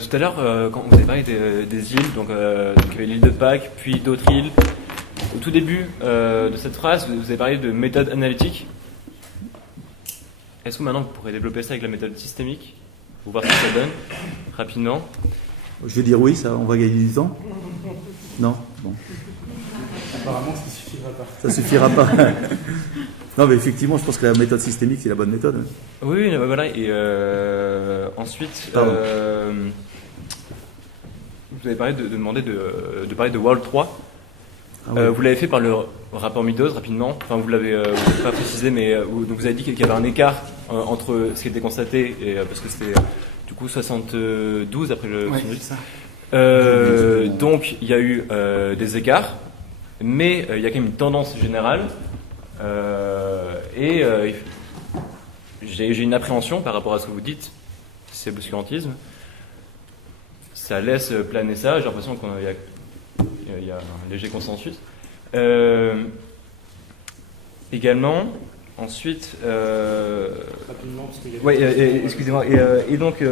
Tout à l'heure, quand vous avez parlé des îles, donc il y avait l'île de Pâques, puis d'autres îles. Au tout début de cette phrase, vous avez parlé de méthode analytique. Est-ce que maintenant vous pourrez développer ça avec la méthode systémique pour voir ce que ça donne rapidement? Je vais dire oui, ça, on va gagner du temps. Non, bon. Apparemment, ça suffira pas. Ça suffira pas. Non, mais effectivement, je pense que la méthode systémique, c'est la bonne méthode. Oui, voilà. Et ensuite, vous avez parlé de parler de World 3. Ah oui. Vous l'avez fait par le rapport Meadows, rapidement. Enfin, vous l'avez pas précisé, mais donc vous avez dit qu'il y avait un écart entre ce qui était constaté, et, parce que c'était du coup 72 après le... Ouais, c'est ça. Donc, il y a eu des écarts, mais il y a quand même une tendance générale. J'ai une appréhension par rapport à ce que vous dites, c'est obscurantisme. Ça laisse planer ça, j'ai l'impression qu'il y a un léger consensus. Également, ensuite... Rapidement, parce qu'il y a... Oui, excusez-moi. Et donc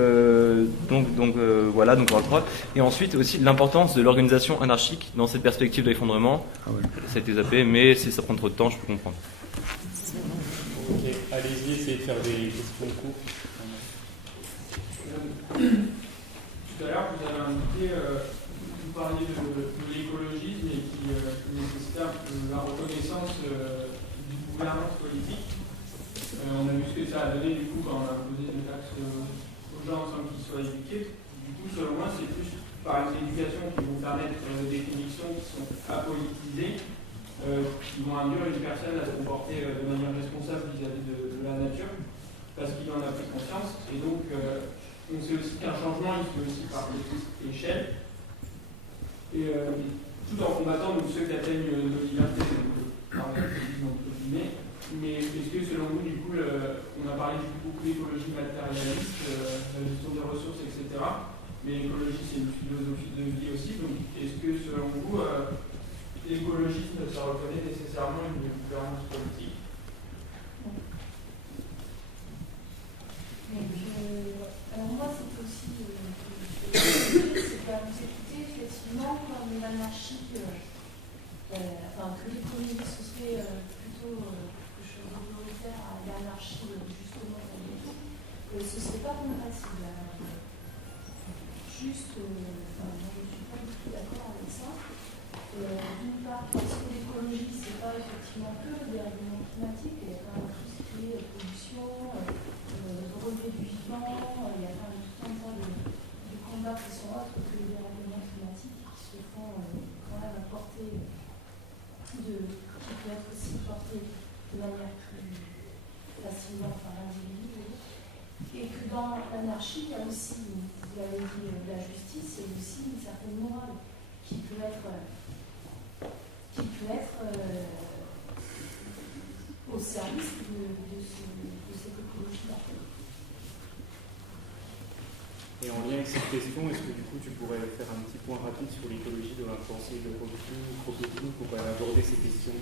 voilà, donc on va le croire. Et ensuite aussi l'importance de l'organisation anarchique dans cette perspective d'effondrement. Ah ouais. Ça a été zappé, mais si ça prend trop de temps, je peux comprendre. Ok, allez-y, essayez de faire des questions courtes. Tout à l'heure, vous avez indiqué, vous parliez de l'écologisme et qui nécessite la reconnaissance du gouvernance politique. On a vu ce que ça a donné du coup quand on a posé des taxes aux gens sans qu'ils soient éduqués. Du coup, selon moi, c'est plus par une éducation qui vont permettre des convictions qui sont apolitisées, qui vont induire une personne à se comporter de manière responsable vis-à-vis de la nature, parce qu'il en a pris conscience. Et donc, on sait aussi qu'un changement, il se fait aussi par petite échelle. Et tout en combattant donc, ceux qui atteignent nos libertés, par exemple, entre guillemets. Mais est-ce que selon vous, du coup, on a parlé beaucoup d'écologie matérialiste, la gestion des ressources, etc. Mais l'écologie, c'est une philosophie de vie aussi. Donc, est-ce que selon vous, l'écologisme, ça reconnaît nécessairement une gouvernance politique? vous écouter, effectivement, comme l'anarchie, que l'économie ce serait plutôt quelque chose de minoritaire à l'anarchie, justement, ce ne serait pas compatible. Juste, je ne suis pas du tout d'accord avec ça. D'une part, parce que l'écologie, ce n'est pas effectivement que des arguments climatiques, il y a quand même tout ce qui est pollution, relevé du vivant, il y a quand même tout un tas de combats qui sont autres que les dérèglements climatiques qui se font quand même porter qui peut être aussi porté de manière plus facilement par l'individu. Et que dans l'anarchie, il y a aussi, vous l'avez dit, la justice et aussi une certaine morale qui peut être au service de cette écologie-là. Et en lien avec cette question, est-ce que du coup tu pourrais faire un petit point rapide sur l'écologie de la pensée de Kropotkin pour aborder ces questions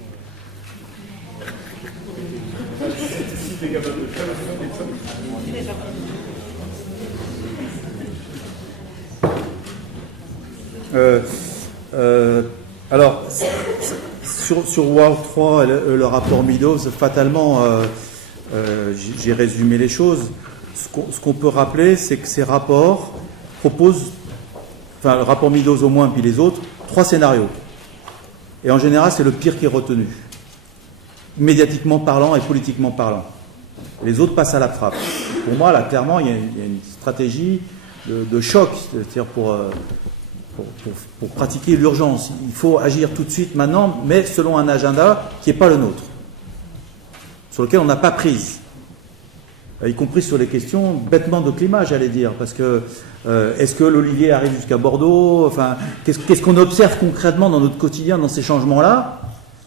si tu es capable de faire alors, sur World 3, le rapport Meadows, fatalement, j'ai résumé les choses. Ce qu'on peut rappeler, c'est que ces rapports proposent, enfin le rapport Meadows au moins, puis les autres, 3 scénarios. Et en général, c'est le pire qui est retenu, médiatiquement parlant et politiquement parlant. Les autres passent à la trappe. Pour moi, là, clairement, il y a une stratégie de choc, c'est-à-dire pour pratiquer l'urgence. Il faut agir tout de suite, maintenant, mais selon un agenda qui n'est pas le nôtre, sur lequel on n'a pas prise. Y compris sur les questions bêtement de climat, j'allais dire, parce que est-ce que l'olivier arrive jusqu'à Bordeaux, enfin, qu'est-ce qu'on observe concrètement dans notre quotidien, dans ces changements-là?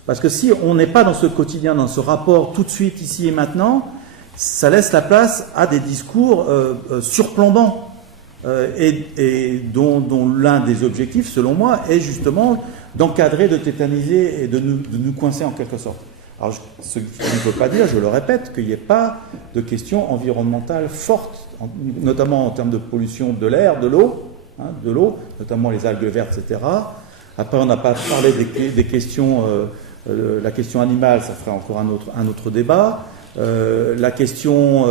Parce que si on n'est pas dans ce quotidien, dans ce rapport tout de suite, ici et maintenant, ça laisse la place à des discours surplombants, et dont l'un des objectifs, selon moi, est justement d'encadrer, de tétaniser et de nous coincer en quelque sorte. Alors, ce qui ne veut pas dire, je le répète, qu'il n'y ait pas de questions environnementales fortes, notamment en termes de pollution de l'air, de l'eau, notamment les algues vertes, etc. Après, on n'a pas parlé des questions, la question animale, ça ferait encore un autre débat. La question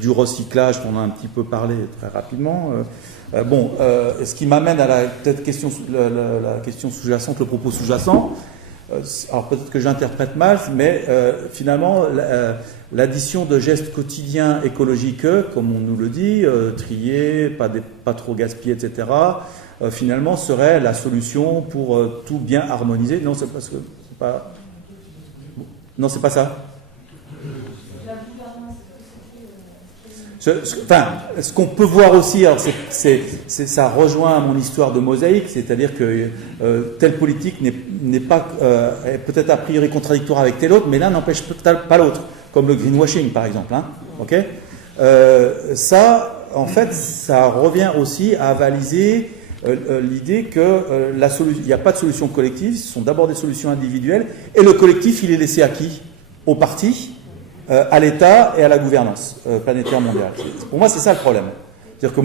du recyclage, on a un petit peu parlé très rapidement. Ce qui m'amène à la question sous-jacente, le propos sous-jacent. Alors peut-être que j'interprète mal, mais finalement l'addition de gestes quotidiens écologiques, comme on nous le dit, trier, pas trop gaspiller, etc., finalement serait la solution pour tout bien harmoniser. Non, c'est pas ça. Ce qu'on peut voir aussi, alors ça rejoint mon histoire de mosaïque, c'est-à-dire que telle politique n'est pas peut-être a priori contradictoire avec telle autre, mais l'un n'empêche peut-être pas l'autre, comme le greenwashing par exemple. Ça, en fait, ça revient aussi à avaliser l'idée que il n'y a pas de solution collective, ce sont d'abord des solutions individuelles, et le collectif, il est laissé à qui? Au parti, à l'État et à la gouvernance planétaire mondiale. Pour moi, c'est ça le problème. C'est-à-dire que,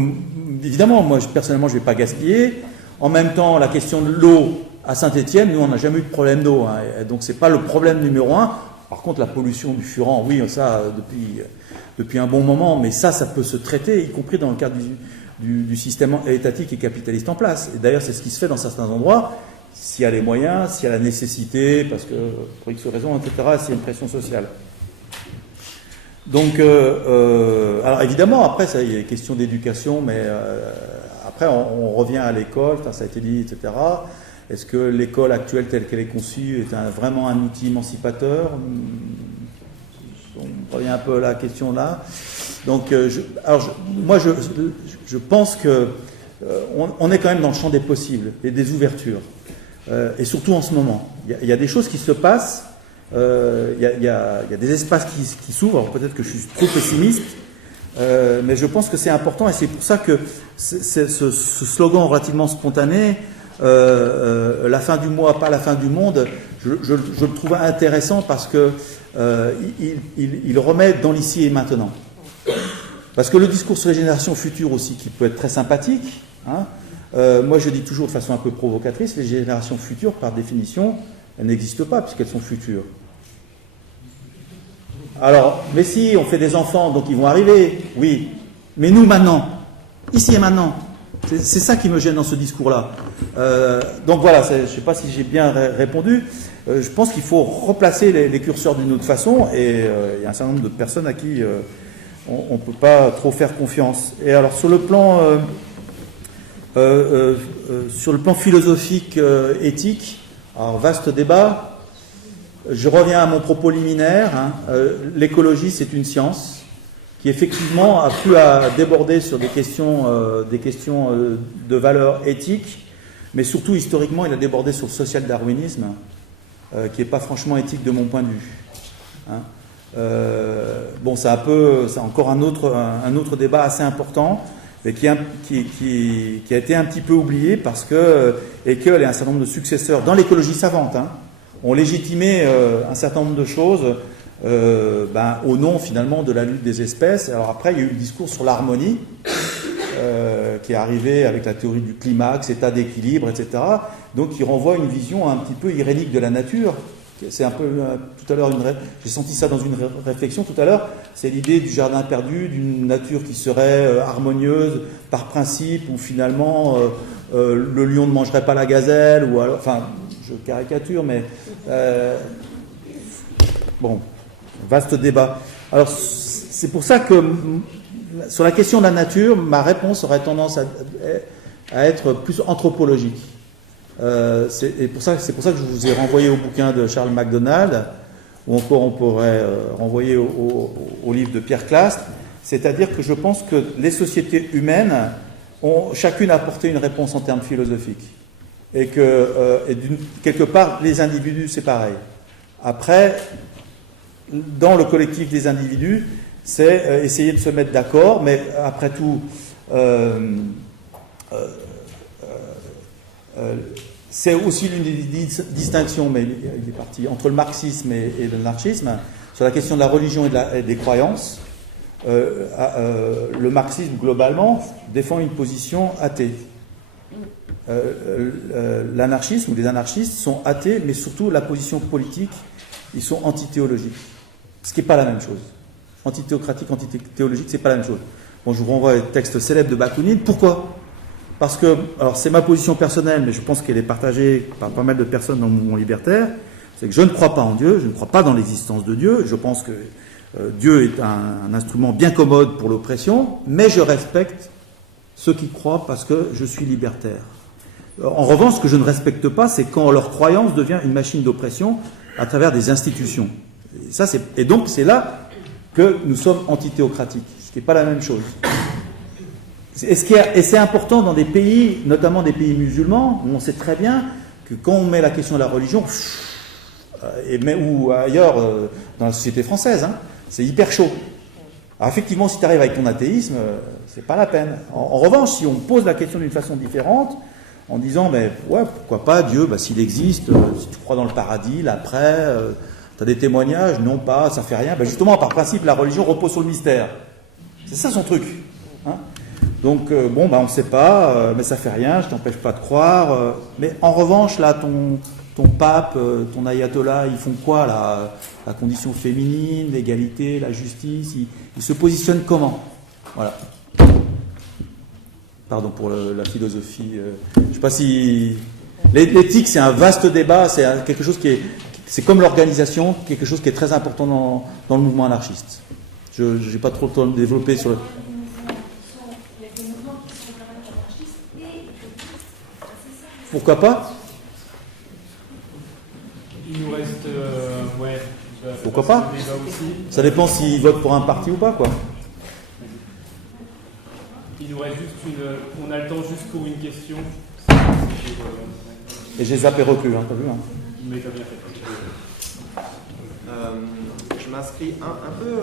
évidemment, moi, personnellement, je ne vais pas gaspiller. En même temps, la question de l'eau à Saint-Étienne, nous, on n'a jamais eu de problème d'eau. Donc, ce n'est pas le problème numéro 1. Par contre, la pollution du furan, oui, ça, depuis un bon moment, mais ça peut se traiter, y compris dans le cadre du système étatique et capitaliste en place. Et d'ailleurs, c'est ce qui se fait dans certains endroits, s'il y a les moyens, s'il y a la nécessité, parce que, pour X raisons, etc., s'il y a une pression sociale. Donc, alors évidemment, après, ça, il y a des questions d'éducation, mais après, on revient à l'école, ça a été dit, etc. Est-ce que l'école actuelle, telle qu'elle est conçue, est vraiment un outil émancipateur? On revient un peu à la question là. Donc, moi, je pense que on est quand même dans le champ des possibles et des ouvertures. Et surtout en ce moment. Il y a des choses qui se passent. Il y a des espaces qui s'ouvrent. Alors peut-être que je suis trop pessimiste, mais je pense que c'est important, et c'est pour ça que ce slogan relativement spontané, la fin du mois, pas la fin du monde, je le trouve intéressant parce que il remet dans l'ici et maintenant. Parce que le discours sur les générations futures aussi, qui peut être très sympathique, Moi, je dis toujours de façon un peu provocatrice, les générations futures, par définition, elles n'existent pas puisqu'elles sont futures. Alors, mais si, on fait des enfants, donc ils vont arriver, oui. Mais nous, maintenant, ici et maintenant, c'est ça qui me gêne dans ce discours-là. Donc voilà, je ne sais pas si j'ai bien répondu. Je pense qu'il faut replacer les curseurs d'une autre façon, et il y a un certain nombre de personnes à qui on ne peut pas trop faire confiance. Et alors, sur le plan philosophique, éthique, alors vaste débat. Je reviens à mon propos liminaire. L'écologie, c'est une science qui effectivement a pu déborder sur des questions de valeur éthique, mais surtout historiquement, il a débordé sur le social-darwinisme, qui n'est pas franchement éthique de mon point de vue. Bon, c'est encore un autre débat assez important, mais qui a été un petit peu oublié parce que Haeckel et un certain nombre de successeurs dans l'écologie savante ont légitimé un certain nombre de choses au nom finalement de la lutte des espèces. Alors après, il y a eu le discours sur l'harmonie qui est arrivé avec la théorie du climax, état d'équilibre, etc. Donc qui renvoie une vision un petit peu irénique de la nature. C'est un peu, tout à l'heure, j'ai senti ça dans une réflexion tout à l'heure, c'est l'idée du jardin perdu, d'une nature qui serait harmonieuse par principe, où finalement le lion ne mangerait pas la gazelle, ou alors, enfin, je caricature, mais bon, vaste débat. Alors, c'est pour ça que, sur la question de la nature, ma réponse aurait tendance à être plus anthropologique. C'est pour ça que je vous ai renvoyé au bouquin de Charles MacDonald, ou encore on pourrait renvoyer au livre de Pierre Clastre. C'est-à-dire que je pense que les sociétés humaines ont chacune apporté une réponse en termes philosophiques. Et que, quelque part, les individus, c'est pareil. Après, dans le collectif des individus, c'est essayer de se mettre d'accord, mais après tout, c'est aussi l'une des distinctions, mais il est parti, entre le marxisme et l'anarchisme, sur la question de la religion et des croyances. Le marxisme, globalement, défend une position athée. L'anarchisme ou les anarchistes sont athées, mais surtout la position politique, ils sont antithéologiques. Ce qui n'est pas la même chose. Antithéocratique, antithéologique, c'est pas la même chose. Bon, je vous renvoie au texte célèbre de Bakounine. Pourquoi ? Parce que, alors c'est ma position personnelle, mais je pense qu'elle est partagée par pas mal de personnes dans le mouvement libertaire, c'est que je ne crois pas en Dieu, je ne crois pas dans l'existence de Dieu, je pense que Dieu est un instrument bien commode pour l'oppression, mais je respecte ceux qui croient parce que je suis libertaire. En revanche, ce que je ne respecte pas, c'est quand leur croyance devient une machine d'oppression à travers des institutions. Et donc c'est là que nous sommes antithéocratiques, ce qui n'est pas la même chose. Et c'est important dans des pays, notamment des pays musulmans, où on sait très bien que quand on met la question de la religion, ou ailleurs dans la société française, c'est hyper chaud. Alors effectivement, si tu arrives avec ton athéisme, c'est pas la peine. En revanche, si on pose la question d'une façon différente, en disant, mais ouais, pourquoi pas Dieu, s'il existe, si tu crois dans le paradis, l'après, tu as des témoignages, non pas, ça fait rien. Justement, par principe, la religion repose sur le mystère. C'est ça son truc. Donc, on ne sait pas, mais ça fait rien, je t'empêche pas de croire. Mais en revanche, là, ton pape, ton ayatollah, ils font quoi, là ? La condition féminine, l'égalité, la justice, ils se positionnent comment ? Voilà. Pardon pour la philosophie. Je ne sais pas si... L'éthique, c'est un vaste débat, c'est quelque chose qui est... C'est comme l'organisation, quelque chose qui est très important dans le mouvement anarchiste. Je n'ai pas trop le temps de développer sur le... Pourquoi pas ? Il nous reste... ouais. Pourquoi pas ? Ça dépend s'ils votent pour un parti ou pas, quoi. Il nous reste juste on a le temps juste pour une question. Et j'ai zappé recul, t'as vu ? Mais t'as bien fait. Je m'inscris un peu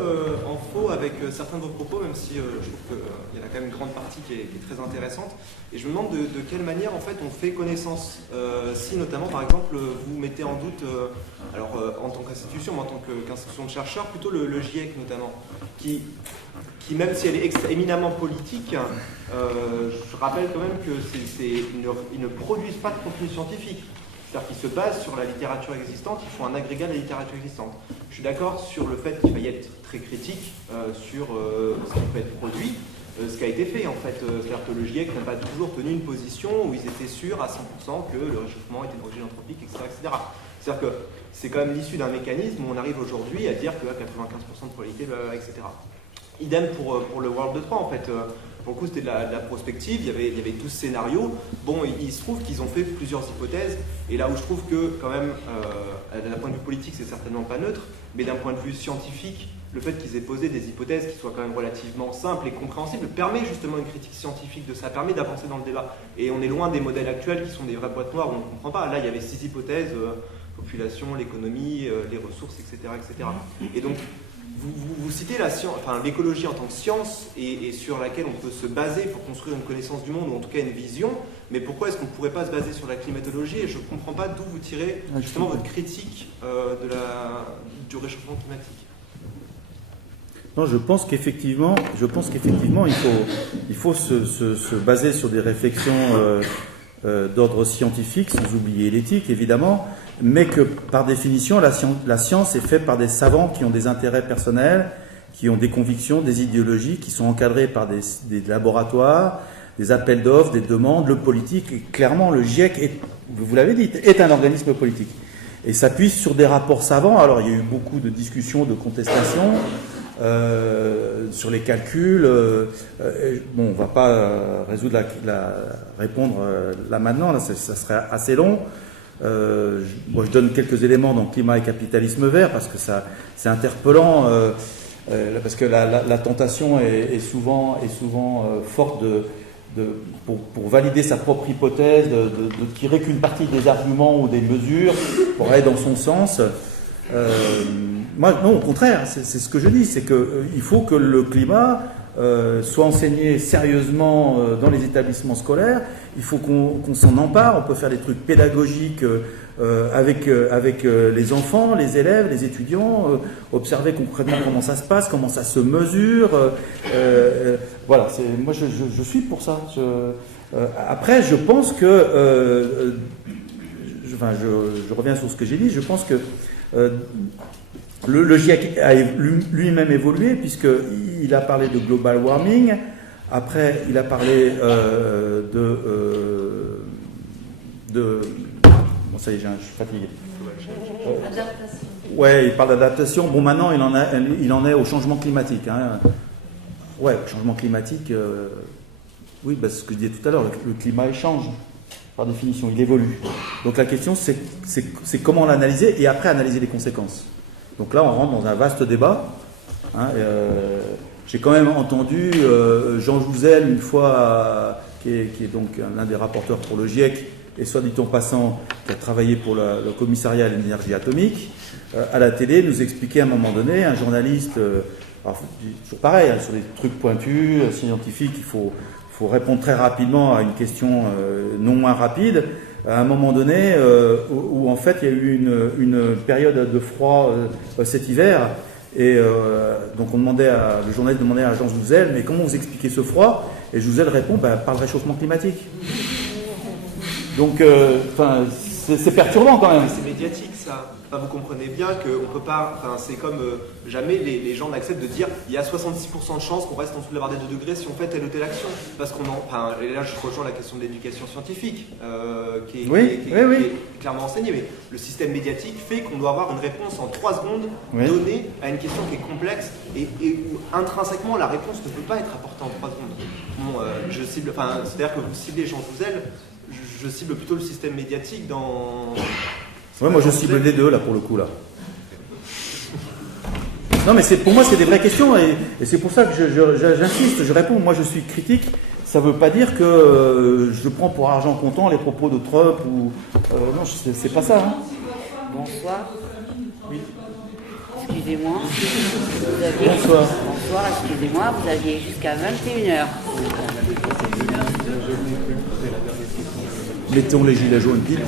en faux avec certains de vos propos, même si je trouve qu'il y en a quand même une grande partie qui est très intéressante. Et je me demande de quelle manière en fait on fait connaissance. Si notamment par exemple vous mettez en doute, en tant qu'institution, mais en tant qu'institution de chercheurs, plutôt le GIEC notamment, qui même si elle est éminemment politique, je rappelle quand même que ils ne produisent pas de contenu scientifique. C'est-à-dire qu'ils se basent sur la littérature existante, ils font un agrégat de la littérature existante. Je suis d'accord sur le fait qu'il faille être très critique sur ce qui peut être produit, ce qui a été fait en fait. C'est-à-dire que le GIEC n'a pas toujours tenu une position où ils étaient sûrs à 100% que le réchauffement était d'origine anthropique, etc. C'est-à-dire que c'est quand même l'issue d'un mécanisme où on arrive aujourd'hui à dire qu'à 95% de probabilité, etc. Idem pour le World 3 en fait. Pour le coup, c'était de la prospective, il y avait 12 scénarios. Bon, il se trouve qu'ils ont fait plusieurs hypothèses, et là où je trouve que, quand même, d'un point de vue politique, c'est certainement pas neutre, mais d'un point de vue scientifique, le fait qu'ils aient posé des hypothèses qui soient quand même relativement simples et compréhensibles permet justement une critique scientifique de ça, permet d'avancer dans le débat. Et on est loin des modèles actuels qui sont des vraies boîtes noires où on ne comprend pas. Là, il y avait 6 hypothèses, population, l'économie, les ressources, etc. etc. Et donc, vous citez l'écologie en tant que science et sur laquelle on peut se baser pour construire une connaissance du monde, ou en tout cas une vision, mais pourquoi est-ce qu'on ne pourrait pas se baser sur la climatologie? Et je ne comprends pas d'où vous tirez justement votre critique du réchauffement climatique. Non, je pense qu'effectivement, il faut se baser sur des réflexions d'ordre scientifique, sans oublier l'éthique évidemment, mais que par définition, la science est faite par des savants qui ont des intérêts personnels, qui ont des convictions, des idéologies, qui sont encadrés par des laboratoires, des appels d'offres, des demandes. Le politique, et clairement, le GIEC, vous l'avez dit, est un organisme politique. Et s'appuie sur des rapports savants. Alors, il y a eu beaucoup de discussions, de contestations sur les calculs. Bon, on ne va pas répondre là maintenant, là, ça serait assez long. Moi, je donne quelques éléments dans Climat et capitalisme vert parce que c'est interpellant, parce que la tentation est souvent forte pour valider sa propre hypothèse, de tirer qu'une partie des arguments ou des mesures pour aller dans son sens. Moi, non, au contraire, c'est ce que je dis, c'est qu'il faut que le climat soit enseigné sérieusement dans les établissements scolaires. Il faut qu'on s'en empare. On peut faire des trucs pédagogiques avec les enfants, les élèves, les étudiants, observer concrètement comment ça se passe, comment ça se mesure. Voilà, moi je suis pour ça. Après, je pense que, je reviens sur ce que j'ai dit, je pense que le GIEC a lui-même évolué, puisqu'il a parlé de global warming, après il a parlé bon, ça y est, je suis fatigué. Adaptation. Ouais, il parle d'adaptation. Bon, maintenant il en est au changement climatique. Hein. Ouais, le changement climatique, oui, c'est ce que je disais tout à l'heure, le climat il change, par définition, il évolue. Donc la question c'est comment l'analyser et après analyser les conséquences. Donc là, on rentre dans un vaste débat. Hein, j'ai quand même entendu Jean Jouzel, une fois, qui est donc l'un des rapporteurs pour le GIEC, et soit dit en passant, qui a travaillé pour le commissariat à l'énergie atomique, à la télé, nous expliquer à un moment donné, un journaliste, toujours pareil, hein, sur des trucs pointus, scientifiques, il faut répondre très rapidement à une question non moins rapide. À un moment donné, où en fait il y a eu une période de froid cet hiver, et donc le journaliste demandait à Jean Jouzel, mais comment vous expliquez ce froid? Et Jouzel répond, par le réchauffement climatique. Donc, c'est perturbant quand même. C'est médiatique ça. Vous comprenez bien qu'on peut pas. C'est comme jamais les gens n'acceptent de dire il y a 66% de chances qu'on reste en dessous de la barre des 2 degrés si on fait telle ou telle action. Parce qu'on et là, je rejoins la question de l'éducation scientifique qui est clairement enseignée. Mais le système médiatique fait qu'on doit avoir une réponse en 3 secondes donnée à une question qui est complexe et où intrinsèquement la réponse ne peut pas être apportée en 3 secondes. Bon, c'est-à-dire que vous ciblez Jean Jouzel, je cible plutôt le système médiatique dans. Ouais, moi je cible les deux là pour le coup là. Non mais pour moi c'est des vraies questions et c'est pour ça que j'insiste, je réponds. Moi je suis critique. Ça ne veut pas dire que je prends pour argent comptant les propos de Trump ou non, c'est pas ça. Hein. Bonsoir. Oui. Excusez-moi. excusez-moi. Bonsoir. Bonsoir, excusez-moi, vous aviez jusqu'à 21h. Mettons les gilets jaunes vite.